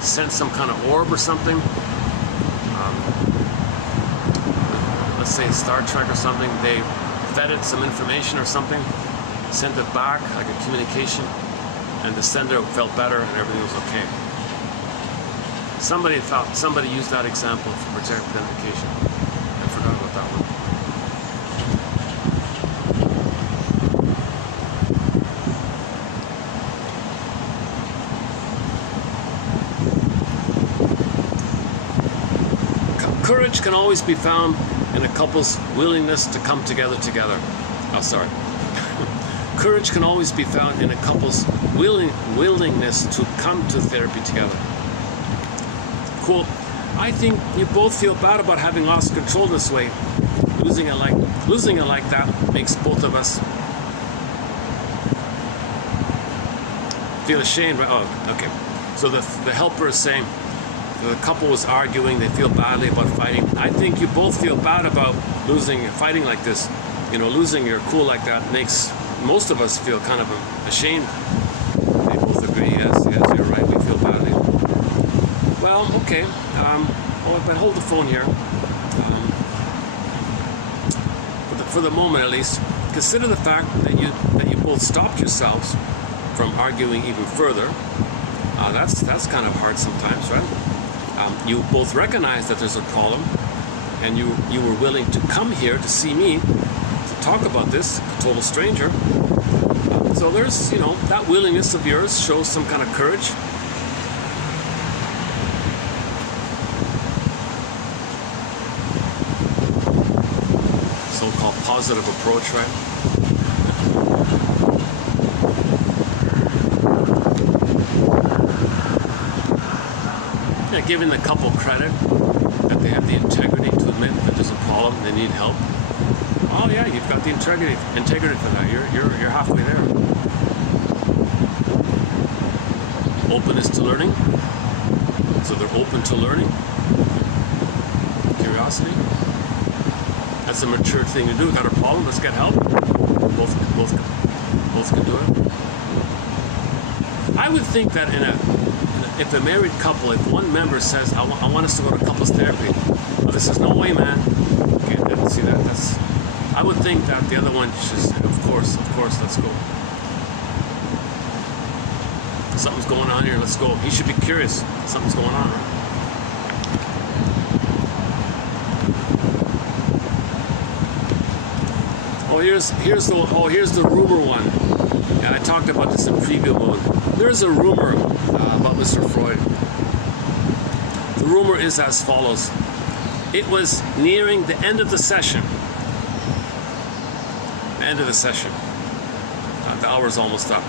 sent some kind of orb or something. Let's say Star Trek or something. They fed it some information or something, sent it back like a communication, and the sender felt better and everything was okay. Somebody used that example for projective identification. I forgot about that one. Courage can always be found in a couple's willingness to come together. Courage can always be found in a couple's willingness to come to therapy together. Quote, I think you both feel bad about having lost control this way. Losing it like that makes both of us feel ashamed. Oh, okay. So the helper is saying, the couple was arguing, they feel badly about fighting. I think you both feel bad about fighting like this. Losing your cool like that makes most of us feel kind of ashamed. They both agree, yes, you're right, we feel badly. Well, okay, but hold the phone here. For the moment at least, consider the fact that you both stopped yourselves from arguing even further. That's kind of hard sometimes, right? You both recognize that there's a problem, and you were willing to come here to see me to talk about this, a total stranger. So there's, that willingness of yours shows some kind of courage. So-called positive approach, right? Giving the couple credit that they have the integrity to admit that there's a problem, they need help. Oh yeah, you've got the integrity for that. You're halfway there. Openness to learning. So they're open to learning. Curiosity. That's a mature thing to do. Got a problem? Let's get help. Both can do it. I would think that if a married couple, if one member says, I want us to go to couples therapy, this is no way, man. Okay, didn't see that. I would think that the other one should say, of course, let's go. Something's going on here, let's go. He should be curious. Something's going on, right? Here's the rumor one. And I talked about this in preview mode. There's a rumor about Mr. Freud. The rumor is as follows. It was nearing the end of the session. The hour's almost up.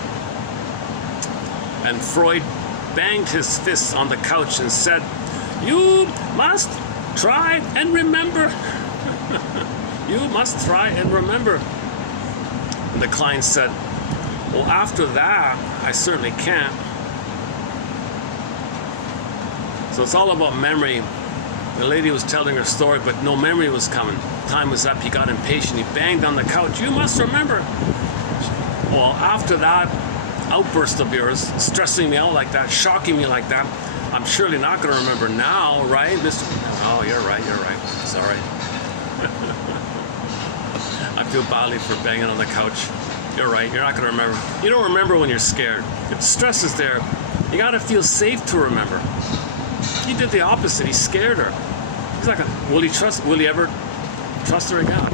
And Freud banged his fists on the couch and said, "You must try and remember." You must try and remember. And the client said, "Well, after that, I certainly can't." So it's all about memory The lady was telling her story, but no memory was coming. Time was up. He got impatient. He banged on the couch. You must remember. Well, after that outburst of yours, stressing me out like that, shocking me like that, I'm surely not going to remember now, right, Mr. Oh, you're right. It's all right. I feel badly for banging on the couch. You're right. You're not going to remember. You don't remember when you're scared. If stress is there, you got to feel safe to remember. He did the opposite. He scared her. He's like, will he ever trust her again?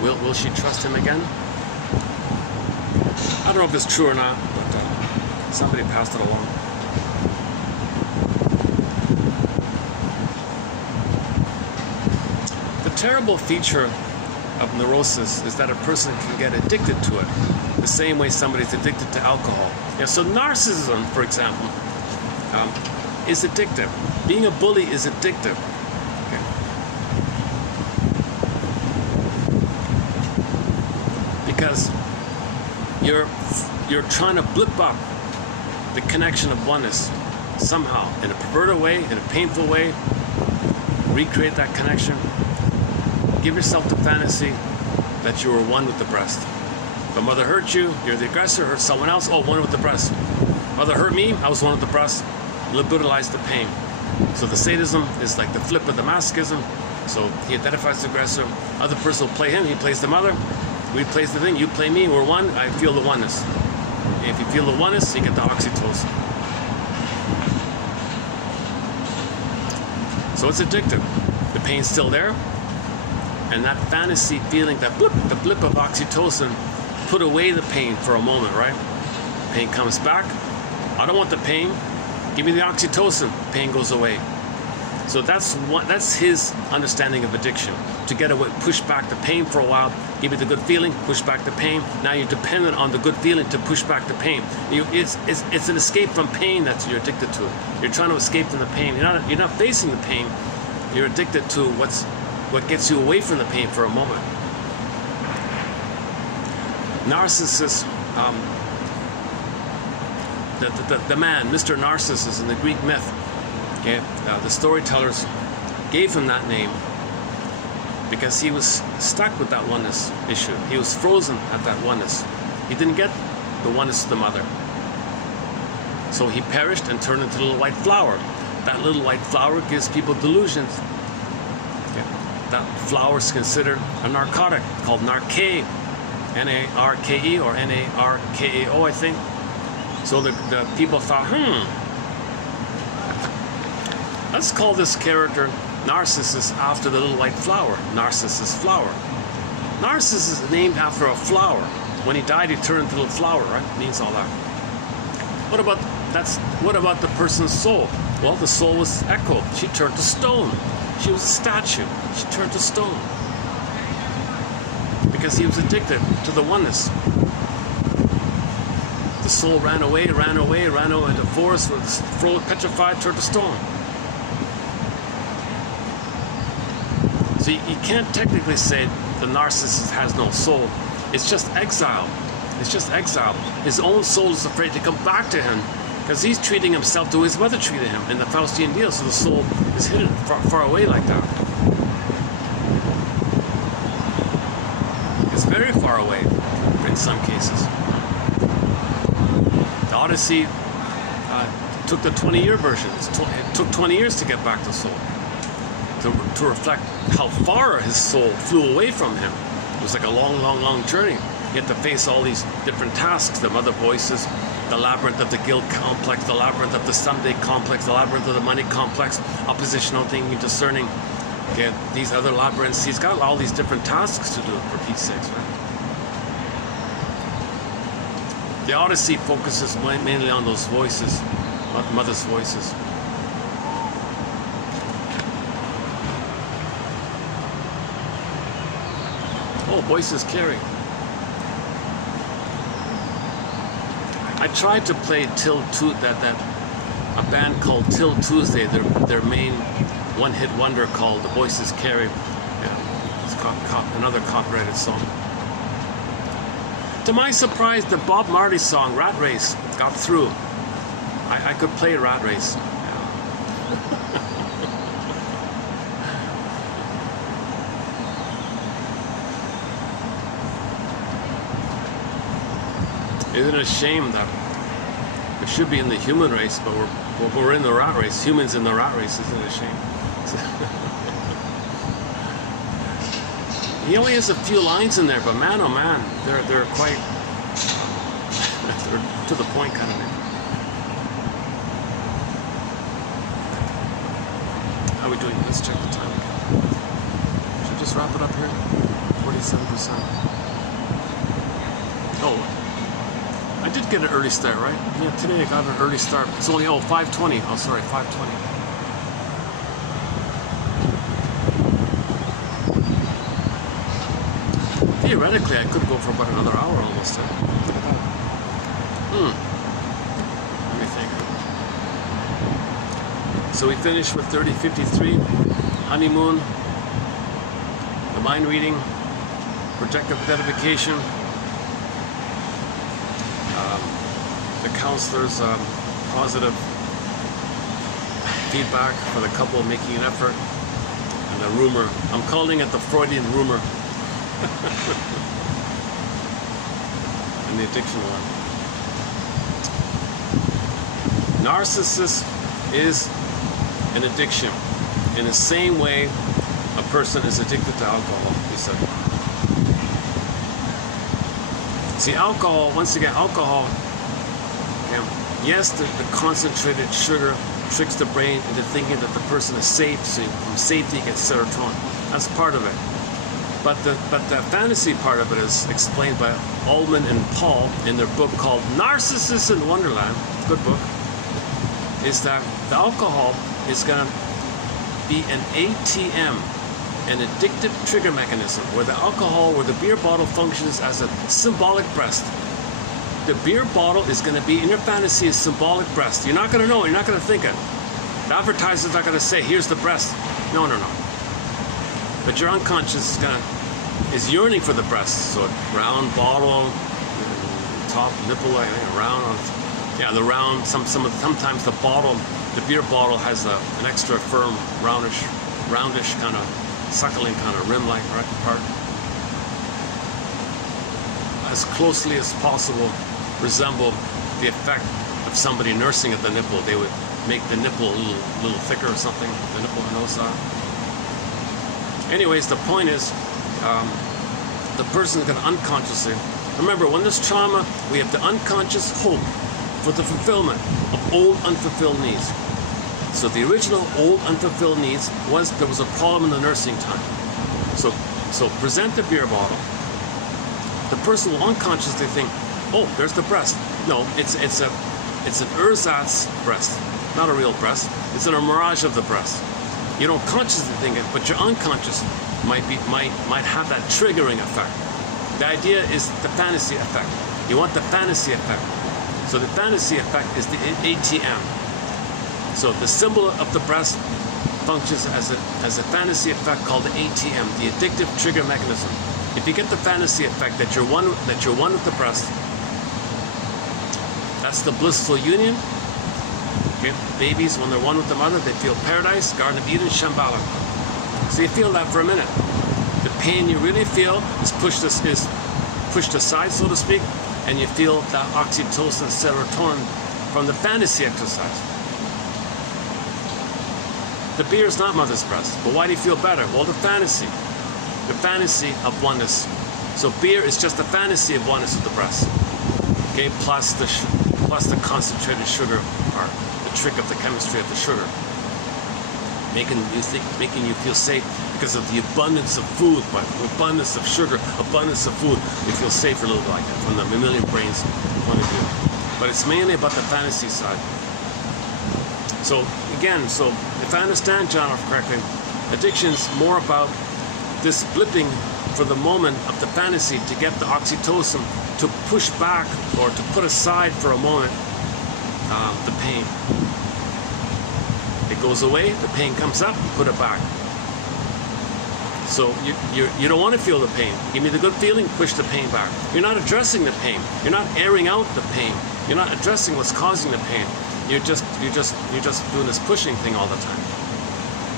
Will she trust him again? I don't know if it's true or not, but somebody passed it along. The terrible feature of neurosis is that a person can get addicted to it, the same way somebody's addicted to alcohol. Yeah, so narcissism, for example, is addictive. Being a bully is addictive. Okay. Because you're trying to blip up the connection of oneness somehow, in a perverted way, in a painful way, recreate that connection. Give yourself the fantasy that you were one with the breast. If mother hurt you, you're the aggressor, hurt someone else, oh, one with the breast. Mother hurt me, I was one with the breast. Liberalize the pain. So the sadism is like the flip of the masochism. So he identifies the aggressor. Other person will play him, he plays the mother. We plays the thing, you play me, we're one, I feel the oneness. And if you feel the oneness, you get the oxytocin. So it's addictive. The pain's still there. And that fantasy feeling, that blip, the blip of oxytocin, put away the pain for a moment, right? Pain comes back. I don't want the pain. Give me the oxytocin. Pain goes away. So that's his understanding of addiction. To get away, push back the pain for a while, give you the good feeling, push back the pain. Now you're dependent on the good feeling to push back the pain. It's an escape from pain that you're addicted to. You're trying to escape from the pain. You're not facing the pain. You're addicted to what gets you away from the pain for a moment. Narcissus, the man, Mr. Narcissus in the Greek myth, okay, the storytellers gave him that name because he was stuck with that oneness issue. He was frozen at that oneness. He didn't get the oneness of the mother. So he perished and turned into a little white flower. That little white flower gives people delusions. Okay. That flower is considered a narcotic called Narke, N-A-R-K-E or N-A-R-K-A-O, I think. So the people thought, let's call this character Narcissus after the little white flower, Narcissus flower. Narcissus is named after a flower. When he died, he turned into a little flower, right? It means all that. What about the person's soul? Well, the soul was echoed. She turned to stone. She was a statue. She turned to stone. Because he was addicted to the oneness. The soul ran away into the forest, was frozen, petrified, turned to stone. So you can't technically say the narcissist has no soul. It's just exile. It's just exile. His own soul is afraid to come back to him because he's treating himself the way his mother treated him in the Faustian deal. So the soul is hidden far away like that. It's very far away in some cases. The Odyssey took the 20-year version. It took 20 years to get back the soul. To reflect how far his soul flew away from him. It was like a long journey. He had to face all these different tasks, the mother voices, the labyrinth of the guilt complex, the labyrinth of the someday complex, the labyrinth of the money complex, oppositional thinking, discerning. Okay, these other labyrinths. He's got all these different tasks to do, for Pete's sakes, right? The Odyssey focuses mainly on those voices, mother's voices. Oh, voices carry. I tried to play a band called Till Tuesday, their main one-hit wonder called The Voices Carry. Yeah, it's another copyrighted song. To my surprise, the Bob Marley song, Rat Race, got through. I could play Rat Race. Yeah. Isn't it a shame that it should be in the human race, but we're in the rat race. Humans in the rat race. Isn't it a shame? He only has a few lines in there, but man, oh man, they're quite they're to the point kind of thing. How are we doing? Let's check the time again. Should I just wrap it up here? 47%. Oh, I did get an early start, right? Yeah, today I got an early start. It's only 5:20. Oh, sorry, 5:20. Theoretically, I could go for about another hour almost. Look at that. Let me think. So we finished with 3053, honeymoon, the mind reading, projective identification, the counselor's positive feedback for the couple making an effort, and the rumor. I'm calling it the Freudian rumor. And the addiction one. Narcissist is an addiction in the same way a person is addicted to alcohol, he said. See, alcohol, once again, alcohol, yes, the concentrated sugar tricks the brain into thinking that the person is safe, so from safety you get serotonin. That's part of it. But the fantasy part of it is explained by Ullman and Paul in their book called Narcissus in Wonderland, good book, is that the alcohol is going to be an ATM, an addictive trigger mechanism, where the alcohol, where the beer bottle functions as a symbolic breast. The beer bottle is going to be, in your fantasy, a symbolic breast. You're not going to know, you're not going to think it. The advertiser's not going to say, here's the breast. No. But your unconscious is yearning for the breast. So round bottle, top nipple, round. Yeah, the round. Sometimes the bottle, the beer bottle has an extra firm, roundish kind of suckling kind of rim-like part. As closely as possible resemble the effect of somebody nursing at the nipple. They would make the nipple a little thicker or something. The nipple on the side. Anyways, the point is, the person is going to unconsciously, remember, when there's trauma, we have the unconscious hope for the fulfillment of old unfulfilled needs. So the original old unfulfilled needs was, there was a problem in the nursing time. So present the beer bottle. The person will unconsciously think, oh, there's the breast. No, it's an ersatz breast, not a real breast. It's a mirage of the breast. You don't consciously think it, but your unconscious might have that triggering effect. The idea is the fantasy effect. You want the fantasy effect. So the fantasy effect is the ATM. So the symbol of the breast functions as a fantasy effect called the ATM, the addictive trigger mechanism. If you get the fantasy effect that you're one with the breast, that's the blissful union. Okay? Babies, when they're one with the mother, they feel paradise, Garden of Eden, Shambhala. So you feel that for a minute. The pain you really feel is pushed aside, so to speak, and you feel that oxytocin, serotonin from the fantasy exercise. The beer is not mother's breast, but why do you feel better? Well, the fantasy of oneness. So beer is just a fantasy of oneness with the breast. Okay, plus the concentrated sugar part, the trick of the chemistry of the sugar, making you feel safe because of the abundance of food, but abundance of sugar, abundance of food. We feel safe a little bit like that from the mammalian brain's point of view. But it's mainly about the fantasy side. So again, if I understand John correctly, addiction's more about this blipping for the moment of the fantasy to get the oxytocin to push back or to put aside for a moment the pain. It goes away, the pain comes up, you put it back. So you don't want to feel the pain. Give me the good feeling, push the pain back. You're not addressing the pain. You're not airing out the pain. You're not addressing what's causing the pain. You're just doing this pushing thing all the time.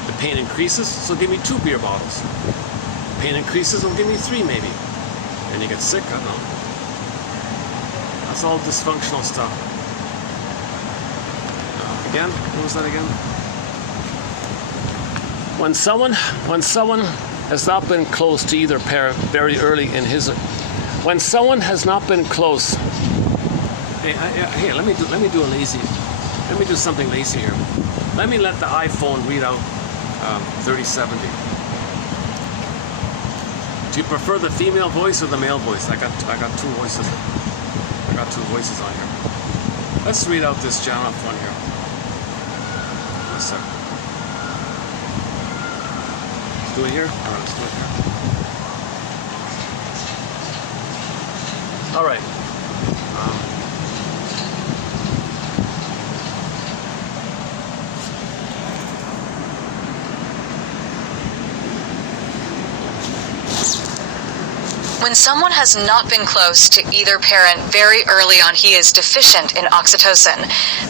The pain increases, so give me 2 beer bottles. The pain increases, well, give me 3 maybe. And you get sick, I don't know. That's all dysfunctional stuff. Again? What was that again? When someone has not been close to either parent very early in his... When someone has not been close... Hey, let me do a lazy... Let me do something lazy here. Let me let the iPhone read out 3070. Do you prefer the female voice or the male voice? I got two voices. I got two voices on here. Let's read out this Janov one here. One second. Let's do it here. All right, let's do it here. All right. When someone has not been close to either parent very early on, he is deficient in oxytocin.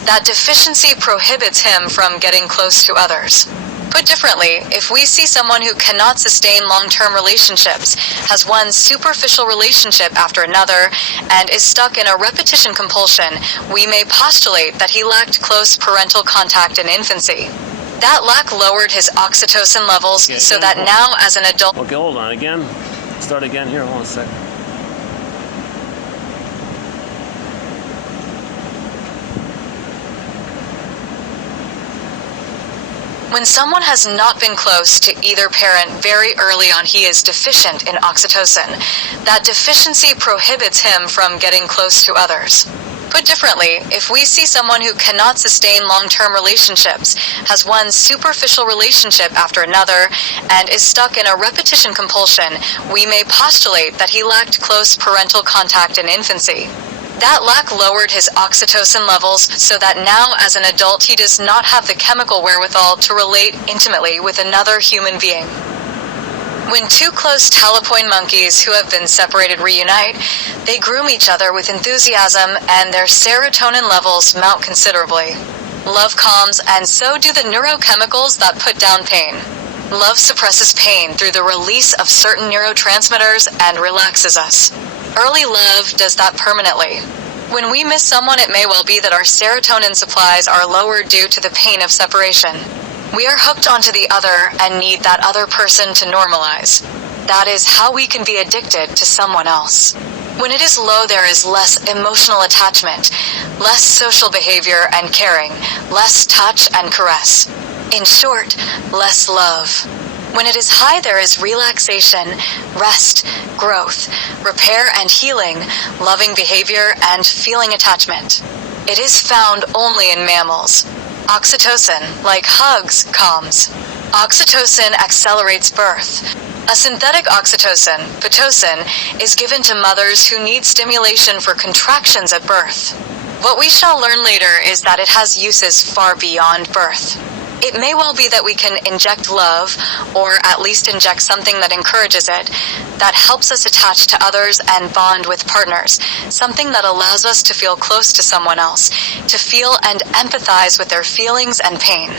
That deficiency prohibits him from getting close to others. Put differently, if we see someone who cannot sustain long-term relationships, has one superficial relationship after another, and is stuck in a repetition compulsion, we may postulate that he lacked close parental contact in infancy. That lack lowered his oxytocin levels so that now as an adult... Okay, hold on again. Start again here, hold on a second. When someone has not been close to either parent very early on, he is deficient in oxytocin. That deficiency prohibits him from getting close to others. Put differently, if we see someone who cannot sustain long-term relationships, has one superficial relationship after another, and is stuck in a repetition compulsion, we may postulate that he lacked close parental contact in infancy. That lack lowered his oxytocin levels so that now as an adult he does not have the chemical wherewithal to relate intimately with another human being. When two close talapoin monkeys who have been separated reunite, they groom each other with enthusiasm and their serotonin levels mount considerably. Love calms, and so do the neurochemicals that put down pain. Love suppresses pain through the release of certain neurotransmitters and relaxes us. Early love does that permanently. When we miss someone, it may well be that our serotonin supplies are lowered due to the pain of separation. We are hooked onto the other and need that other person to normalize. That is how we can be addicted to someone else. When it is low, there is less emotional attachment, less social behavior and caring, less touch and caress. In short, less love. When it is high, there is relaxation, rest, growth, repair and healing, loving behavior, and feeling attachment. It is found only in mammals. Oxytocin, like hugs, calms. Oxytocin accelerates birth. A synthetic oxytocin, pitocin, is given to mothers who need stimulation for contractions at birth. What we shall learn later is that it has uses far beyond birth. It may well be that we can inject love, or at least inject something that encourages it, that helps us attach to others and bond with partners, something that allows us to feel close to someone else, to feel and empathize with their feelings and pain.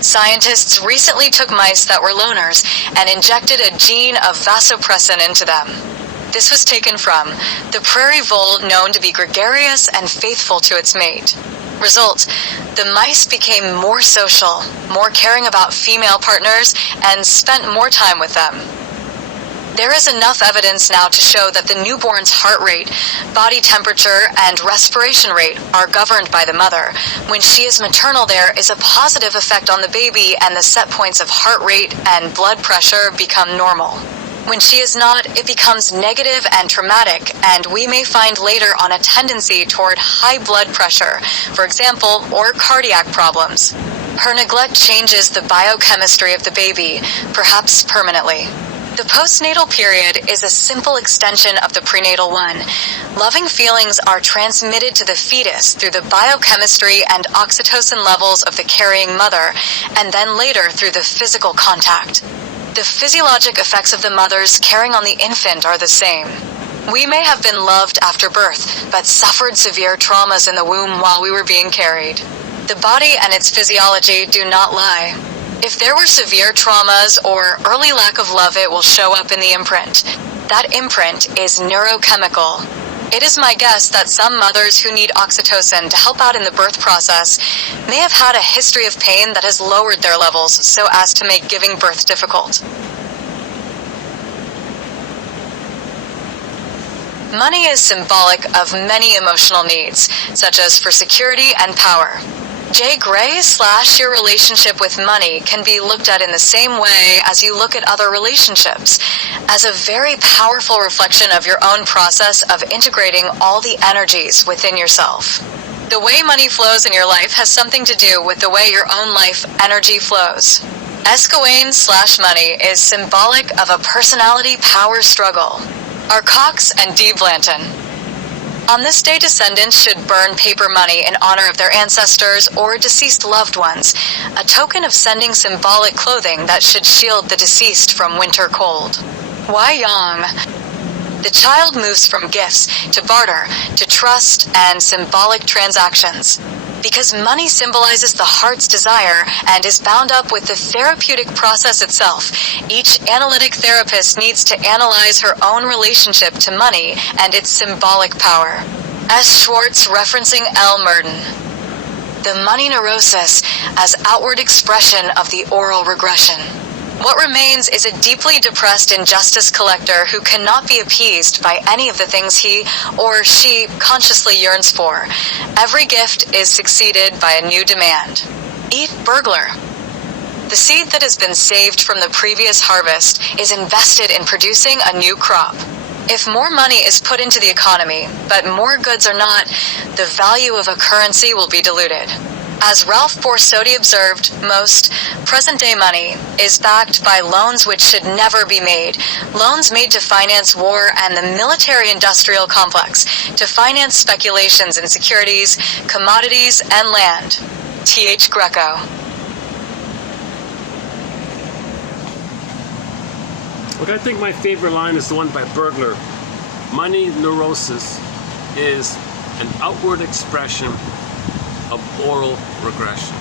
Scientists recently took mice that were loners and injected a gene of vasopressin into them. This was taken from the prairie vole, known to be gregarious and faithful to its mate. Result: the mice became more social, more caring about female partners, and spent more time with them. There is enough evidence now to show that the newborn's heart rate, body temperature, and respiration rate are governed by the mother. When she is maternal, there is a positive effect on the baby, and the set points of heart rate and blood pressure become normal. When she is not, it becomes negative and traumatic, and we may find later on a tendency toward high blood pressure, for example, or cardiac problems. Her neglect changes the biochemistry of the baby, perhaps permanently. The postnatal period is a simple extension of the prenatal one. Loving feelings are transmitted to the fetus through the biochemistry and oxytocin levels of the carrying mother, and then later through the physical contact. The physiologic effects of the mothers caring on the infant are the same. We may have been loved after birth, but suffered severe traumas in the womb while we were being carried. The body and its physiology do not lie. If there were severe traumas or early lack of love, it will show up in the imprint. That imprint is neurochemical. It is my guess that some mothers who need oxytocin to help out in the birth process may have had a history of pain that has lowered their levels so as to make giving birth difficult. Money is symbolic of many emotional needs, such as for security and power. J. Gray / your relationship with money can be looked at in the same way as you look at other relationships, as a very powerful reflection of your own process of integrating all the energies within yourself. The way money flows in your life has something to do with the way your own life energy flows. Escowain / money is symbolic of a personality power struggle. Are Cox and D. Blanton. On this day, descendants should burn paper money in honor of their ancestors or deceased loved ones, a token of sending symbolic clothing that should shield the deceased from winter cold. Why Yang? The child moves from gifts to barter to trust and symbolic transactions. Because money symbolizes the heart's desire and is bound up with the therapeutic process itself, each analytic therapist needs to analyze her own relationship to money and its symbolic power. S. Schwartz referencing L. Merton. The money neurosis as outward expression of the oral regression. What remains is a deeply depressed injustice collector who cannot be appeased by any of the things he or she consciously yearns for. Every gift is succeeded by a new demand. Eat burglar. The seed that has been saved from the previous harvest is invested in producing a new crop. If more money is put into the economy, but more goods are not, the value of a currency will be diluted. As Ralph Borsodi observed, most present-day money is backed by loans which should never be made. Loans made to finance war and the military-industrial complex, to finance speculations in securities, commodities, and land. T.H. Greco. Look, I think my favorite line is the one by Burglar. Money neurosis is an outward expression of oral regression.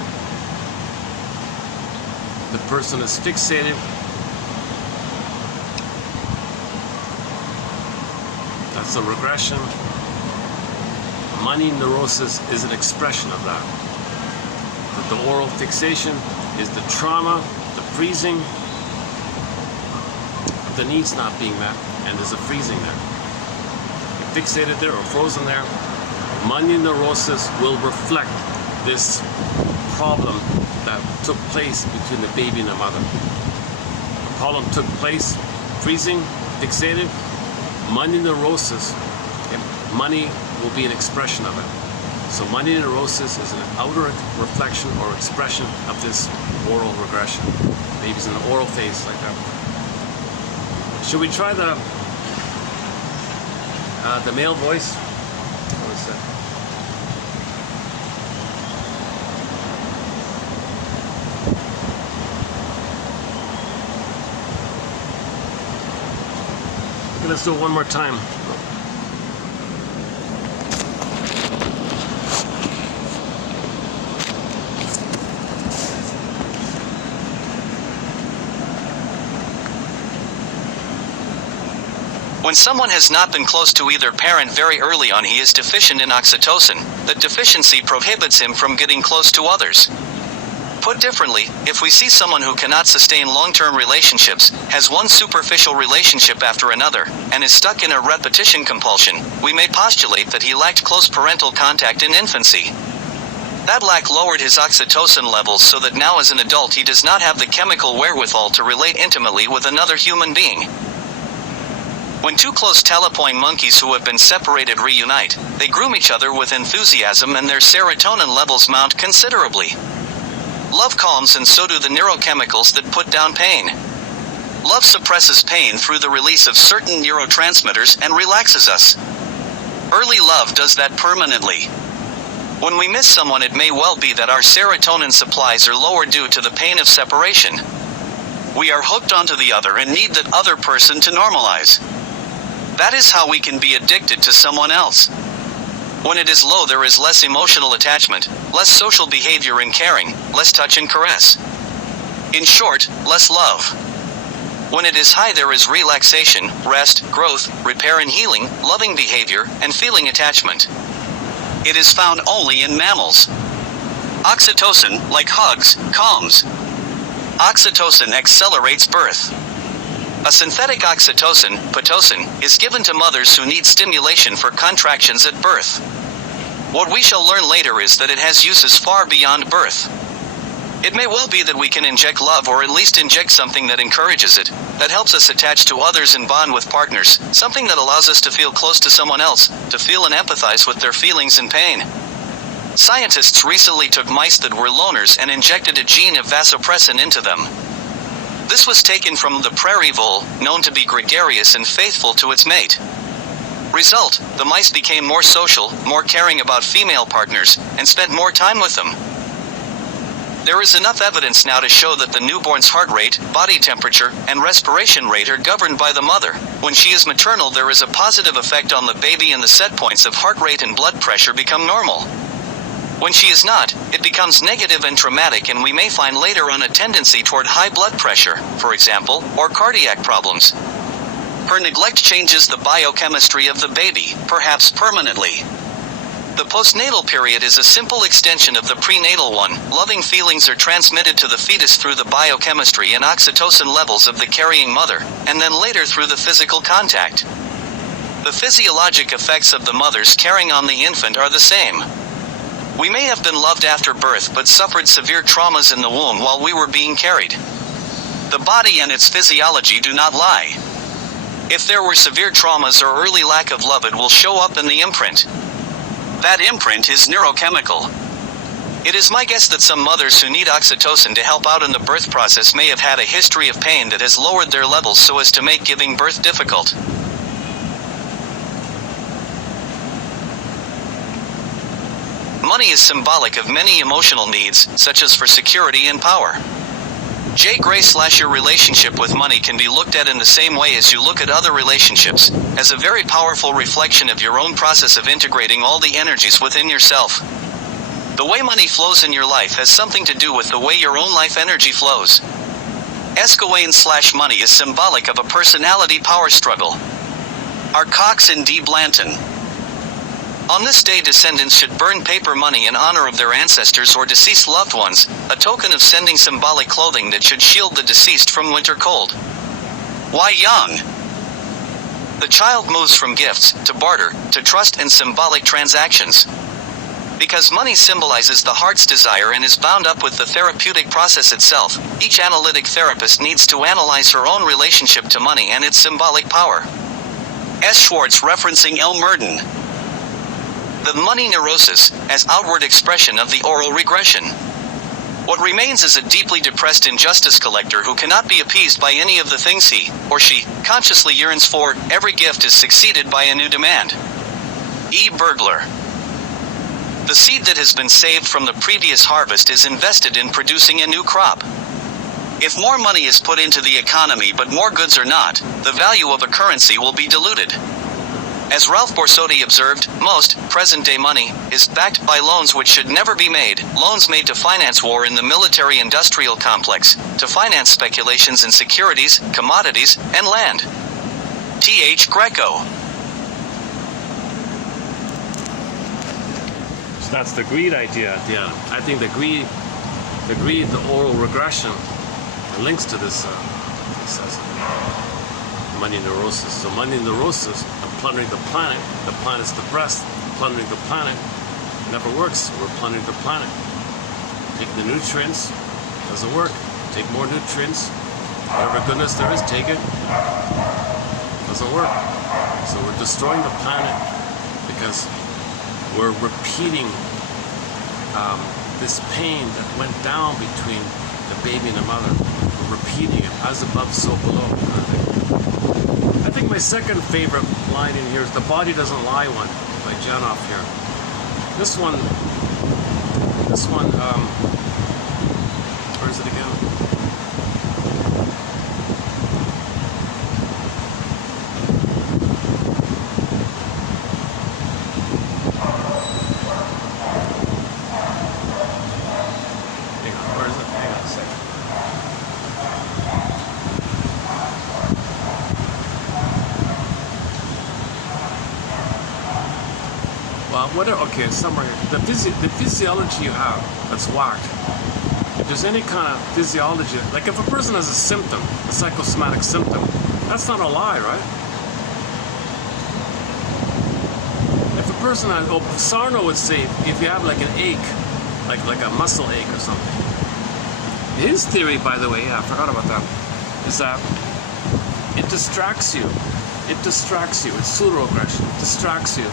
The person is fixated. That's a regression. Money neurosis is an expression of that. That the oral fixation is the trauma, the freezing, the needs not being met, and there's a freezing there. You're fixated there or frozen there. Money neurosis will reflect this problem that took place between the baby and the mother. The problem took place, freezing, fixated. Money neurosis, okay, money will be an expression of it. So money neurosis is an outer reflection or expression of this oral regression. Baby's in the oral phase like that. Should we try the male voice? What is that? Okay, let's do it one more time. When someone has not been close to either parent very early on, he is deficient in oxytocin. That deficiency prohibits him from getting close to others. Put differently, if we see someone who cannot sustain long-term relationships, has one superficial relationship after another, and is stuck in a repetition compulsion, we may postulate that he lacked close parental contact in infancy. That lack lowered his oxytocin levels so that now as an adult he does not have the chemical wherewithal to relate intimately with another human being. When two close talapoin monkeys who have been separated reunite, they groom each other with enthusiasm and their serotonin levels mount considerably. Love calms, and so do the neurochemicals that put down pain. Love suppresses pain through the release of certain neurotransmitters and relaxes us. Early love does that permanently. When we miss someone, it may well be that our serotonin supplies are lower due to the pain of separation. We are hooked onto the other and need that other person to normalize. That is how we can be addicted to someone else. When it is low, there is less emotional attachment, less social behavior and caring, less touch and caress. In short, less love. When it is high, there is relaxation, rest, growth, repair and healing, loving behavior, and feeling attachment. It is found only in mammals. Oxytocin, like hugs, calms. Oxytocin accelerates birth. A synthetic oxytocin, pitocin, is given to mothers who need stimulation for contractions at birth. What we shall learn later is that it has uses far beyond birth. It may well be that we can inject love, or at least inject something that encourages it, that helps us attach to others and bond with partners, something that allows us to feel close to someone else, to feel and empathize with their feelings and pain. Scientists recently took mice that were loners and injected a gene of vasopressin into them. This was taken from the prairie vole, known to be gregarious and faithful to its mate. Result, the mice became more social, more caring about female partners, and spent more time with them. There is enough evidence now to show that the newborn's heart rate, body temperature, and respiration rate are governed by the mother. When she is maternal, there is a positive effect on the baby, and the set points of heart rate and blood pressure become normal. When she is not, it becomes negative and traumatic, and we may find later on a tendency toward high blood pressure, for example, or cardiac problems. Her neglect changes the biochemistry of the baby, perhaps permanently. The postnatal period is a simple extension of the prenatal one. Loving feelings are transmitted to the fetus through the biochemistry and oxytocin levels of the carrying mother, and then later through the physical contact. The physiologic effects of the mother's carrying on the infant are the same. We may have been loved after birth but suffered severe traumas in the womb while we were being carried. The body and its physiology do not lie. If there were severe traumas or early lack of love, it will show up in the imprint. That imprint is neurochemical. It is my guess that some mothers who need oxytocin to help out in the birth process may have had a history of pain that has lowered their levels so as to make giving birth difficult. Money is symbolic of many emotional needs, such as for security and power. J. Gray/your relationship with money can be looked at in the same way as you look at other relationships, as a very powerful reflection of your own process of integrating all the energies within yourself. The way money flows in your life has something to do with the way your own life energy flows. Escowain/money is symbolic of a personality power struggle. R. Cox and D. Blanton. On this day, descendants should burn paper money in honor of their ancestors or deceased loved ones, a token of sending symbolic clothing that should shield the deceased from winter cold. Why Young? The child moves from gifts, to barter, to trust and symbolic transactions. Because money symbolizes the heart's desire and is bound up with the therapeutic process itself, each analytic therapist needs to analyze her own relationship to money and its symbolic power. S. Schwartz referencing L. Murden. The money neurosis, as outward expression of the oral regression. What remains is a deeply depressed injustice collector who cannot be appeased by any of the things he, or she, consciously yearns for. Every gift is succeeded by a new demand. E. Burglar. The seed that has been saved from the previous harvest is invested in producing a new crop. If more money is put into the economy but more goods are not, the value of a currency will be diluted. As Ralph Borsotti observed, most present-day money is backed by loans which should never be made, loans made to finance war in the military-industrial complex, to finance speculations in securities, commodities, and land. T.H. Greco. So that's the greed idea. Yeah, I think the greed, the oral regression, links to this. Money neurosis. So money neurosis, I'm plundering the planet's depressed, plundering the planet, it never works, we're plundering the planet. Take the nutrients, doesn't work. Take more nutrients, whatever goodness there is, take it, doesn't work. So we're destroying the planet because we're repeating this pain that went down between the baby and the mother. We're repeating it, as above, so below. I think my second favorite line in here is "The Body Doesn't Lie" one by Janoff here. This one, where is it again? Hang on, where is it? Hang on a second. whatever. Okay, somewhere here. The physiology you have that's whacked. If there's any kind of physiology, like if a person has a symptom, a psychosomatic symptom, that's not a lie, right? If a person has, Sarno would say, if you have like an ache, like a muscle ache or something. His theory, by the way, I forgot about that, is that it distracts you. It distracts you. It's pseudo-aggression. It distracts you.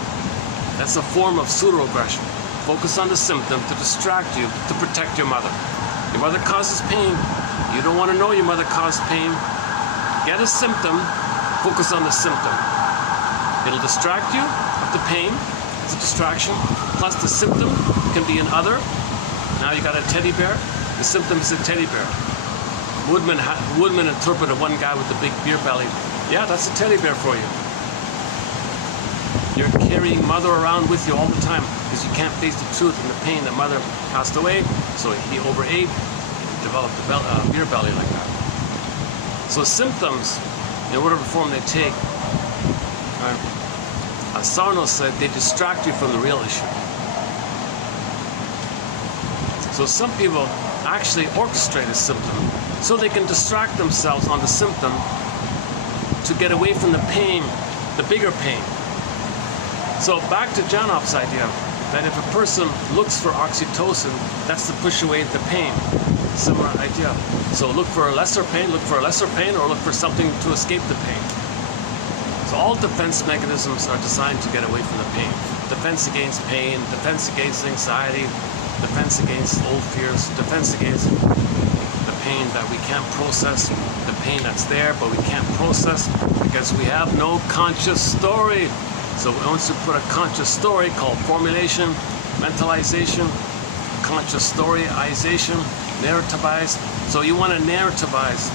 That's a form of pseudo-aggression. Focus on the symptom to distract you, to protect your mother. Your mother causes pain. You don't want to know your mother caused pain. Get a symptom, focus on the symptom. It'll distract you of the pain. It's a distraction. Plus the symptom can be an other. Now you got a teddy bear. The symptom is a teddy bear. Woodman interpreted one guy with the big beer belly. Yeah, that's a teddy bear for you. You're carrying mother around with you all the time because you can't face the truth and the pain that mother passed away. So he overate, developed a beer belly like that. So symptoms, in whatever form they take, right? As Sarno said, they distract you from the real issue. So some people actually orchestrate a symptom so they can distract themselves on the symptom to get away from the pain, the bigger pain. So back to Janoff's idea that if a person looks for oxytocin, that's to push away the pain. Similar idea. So look for a lesser pain, or look for something to escape the pain. So all defense mechanisms are designed to get away from the pain. Defense against pain, defense against anxiety, defense against old fears, defense against the pain that we can't process, the pain that's there but we can't process because we have no conscious story. So once you put a conscious story called formulation, mentalization, conscious storyization, narrativize. So you want to narrativize,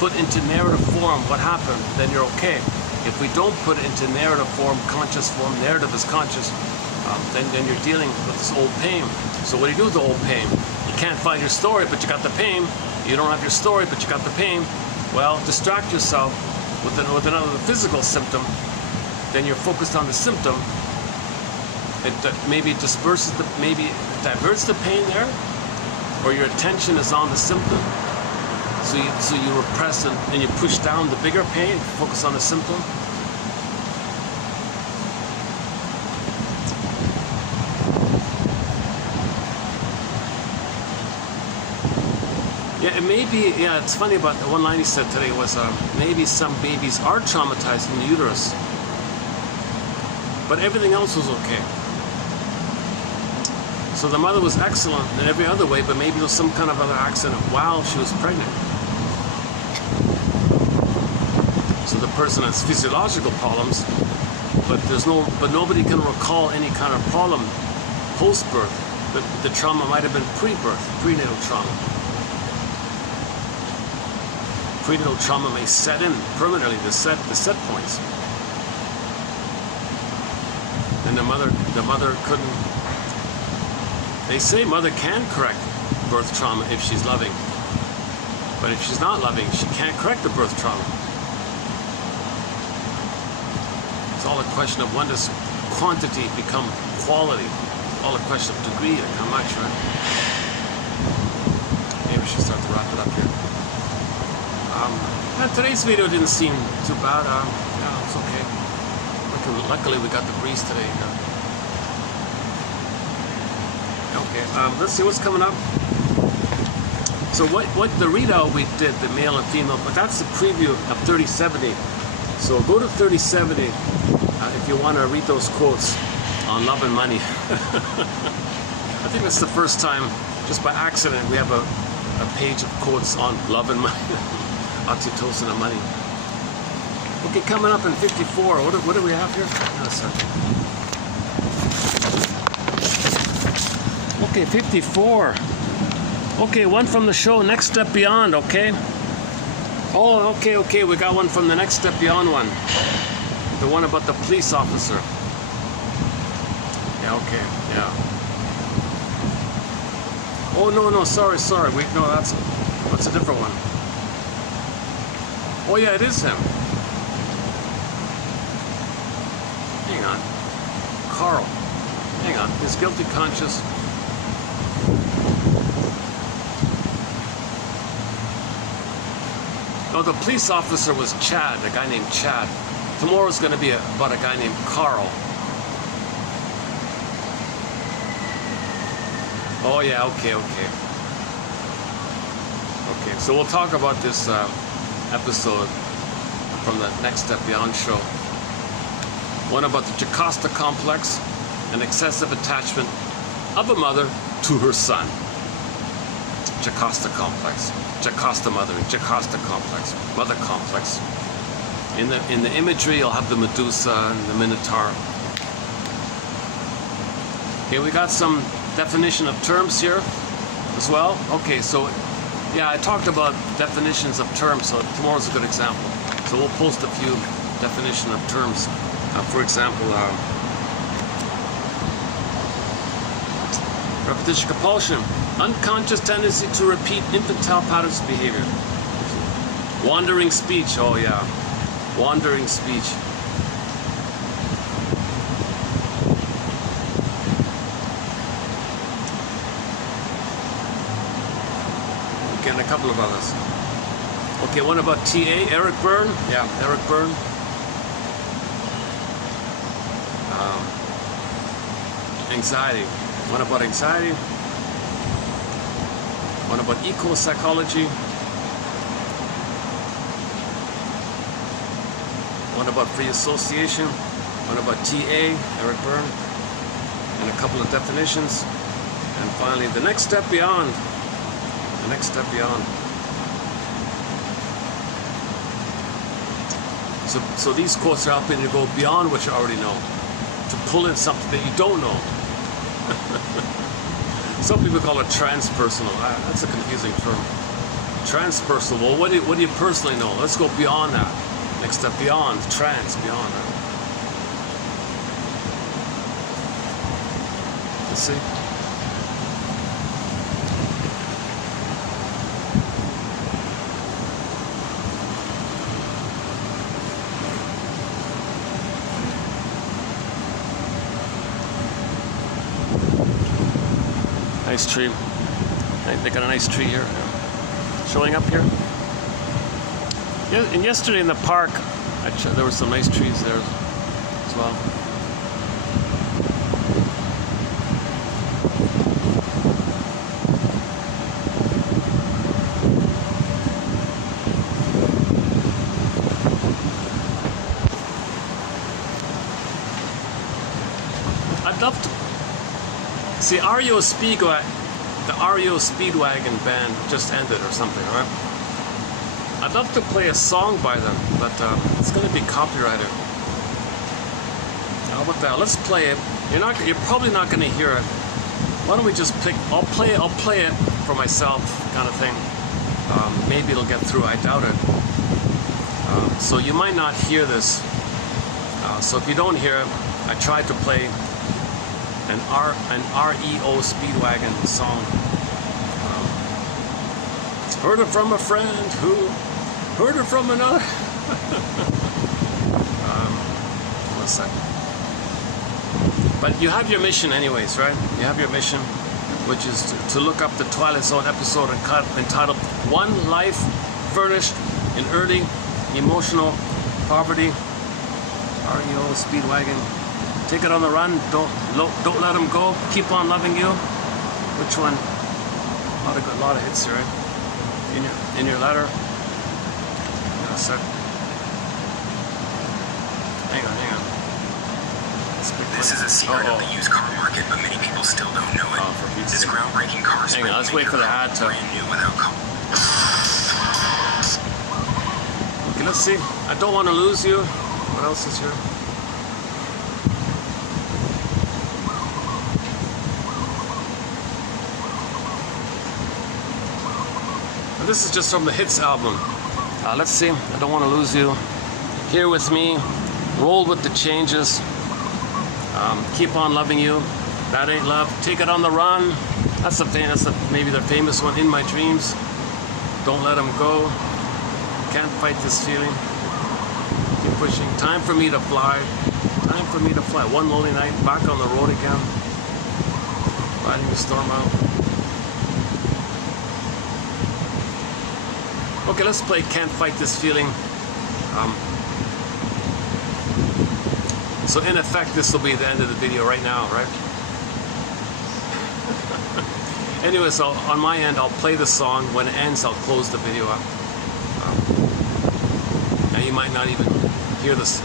put into narrative form what happened, then you're okay. If we don't put it into narrative form, conscious form, narrative is conscious, then you're dealing with this old pain. So what do you do with the old pain? You can't find your story, but you got the pain. You don't have your story, but you got the pain. Well, distract yourself with another physical symptom. Then you're focused on the symptom. It maybe diverts the pain there, or your attention is on the symptom. So you repress and you push down the bigger pain, focus on the symptom. Yeah, it may be, it's funny about the one line he said today was maybe some babies are traumatized in the uterus, but everything else was okay. So the mother was excellent in every other way, but maybe there was some kind of other accident while she was pregnant. So the person has physiological problems, but nobody can recall any kind of problem post-birth. The trauma might have been pre-birth, prenatal trauma. Prenatal trauma may set in permanently, the set points. And the mother couldn't. They say mother can correct birth trauma if she's loving, but if she's not loving, she can't correct the birth trauma. It's all a question of when does quantity become quality. It's all a question of degree and how much, right? Maybe we should start to wrap it up here. Today's video didn't seem too bad. Yeah, it's okay. Luckily we got the breeze today. Okay, let's see what's coming up. So what the readout we did, the male and female, but that's the preview of 3070. So go to 3070 if you want to read those quotes on love and money. I think that's the first time, just by accident, we have a page of quotes on love and money. Oxytocin and money. Okay, coming up in 54. What do we have here? Hang on a second. Okay, 54. Okay, one from the show, Next Step Beyond, okay? Oh, okay, we got one from the Next Step Beyond one. The one about the police officer. Yeah, okay, yeah. Oh, no, sorry. Wait, no, that's a different one. Oh, yeah, it is him. Hang on. Carl. hang on. His guilty conscience. Oh, the police officer was Chad, a guy named Chad. Tomorrow's going to be about a guy named Carl. Oh yeah, okay. Okay, so we'll talk about this episode from the Next Step Beyond show. One about the Jocasta complex, an excessive attachment of a mother to her son. Jocasta complex, Jocasta mother, Jocasta complex, mother complex. In the imagery, you'll have the Medusa and the Minotaur. Okay, we got some definition of terms here as well. Okay, so yeah, I talked about definitions of terms, so tomorrow's a good example. So we'll post a few definition of terms. For example, repetition compulsion, unconscious tendency to repeat infantile patterns of behavior. Wandering speech, oh yeah, wandering speech. Okay, and a couple of others. Okay, one about TA, Eric Byrne. Yeah, Eric Byrne. Anxiety. One about anxiety. One about eco-psychology. One about free association. One about TA, Eric Byrne. And a couple of definitions. And finally, the next step beyond. The next step beyond. So these quotes are helping you to go beyond what you already know. To pull in something that you don't know. Some people call it transpersonal. That's a confusing term. Transpersonal. Well, what do you personally know? Let's go beyond that. Next step beyond. Beyond that. Let's see. Nice tree. They got a nice tree here. Showing up here. Yeah, and yesterday in the park, there were some nice trees there as well. I'd love to see REO Speedwagon. The REO Speedwagon band just ended or something, all right? I'd love to play a song by them, but it's going to be copyrighted. How about that? Let's play it. You're probably not going to hear it. Why don't we just pick? I'll play it for myself, kind of thing. Maybe it'll get through. I doubt it. So you might not hear this. So if you don't hear it, I tried to play an REO Speedwagon song. Heard it from a friend who heard it from another. One second. But you have your mission anyways, right? You have your mission, which is to look up the Twilight Zone episode entitled One Life Furnished in Early Emotional Poverty. REO Speedwagon. Take it on the run. Don't let them go. Keep on loving you. Which one? A lot of hits here, right? In your letter. No, sir. Hang on. This is a secret of the used car market, but many people still don't know it. This groundbreaking car Hang on, let's wait for the ad to. Brand new without Okay, let's see. I don't want to lose you. What else is here? This is just from the Hits album. Let's see. I don't want to lose you. Here with me. Roll with the changes. Keep on loving you. That ain't love. Take it on the run. That's maybe their famous one. In my dreams. Don't let them go. Can't fight this feeling. Keep pushing. Time for me to fly. Time for me to fly. One lonely night. Back on the road again. Riding the storm out. Okay, let's play Can't Fight This Feeling. So in effect, this will be the end of the video right now, right? Anyway, so on my end, I'll play the song. When it ends, I'll close the video up. And you might not even hear this.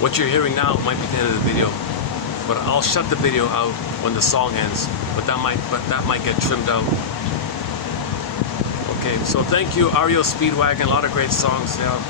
What you're hearing now might be the end of the video, but I'll shut the video out when the song ends. But that might get trimmed out. Okay, so thank you, Ario Speedwagon. A lot of great songs. Yeah.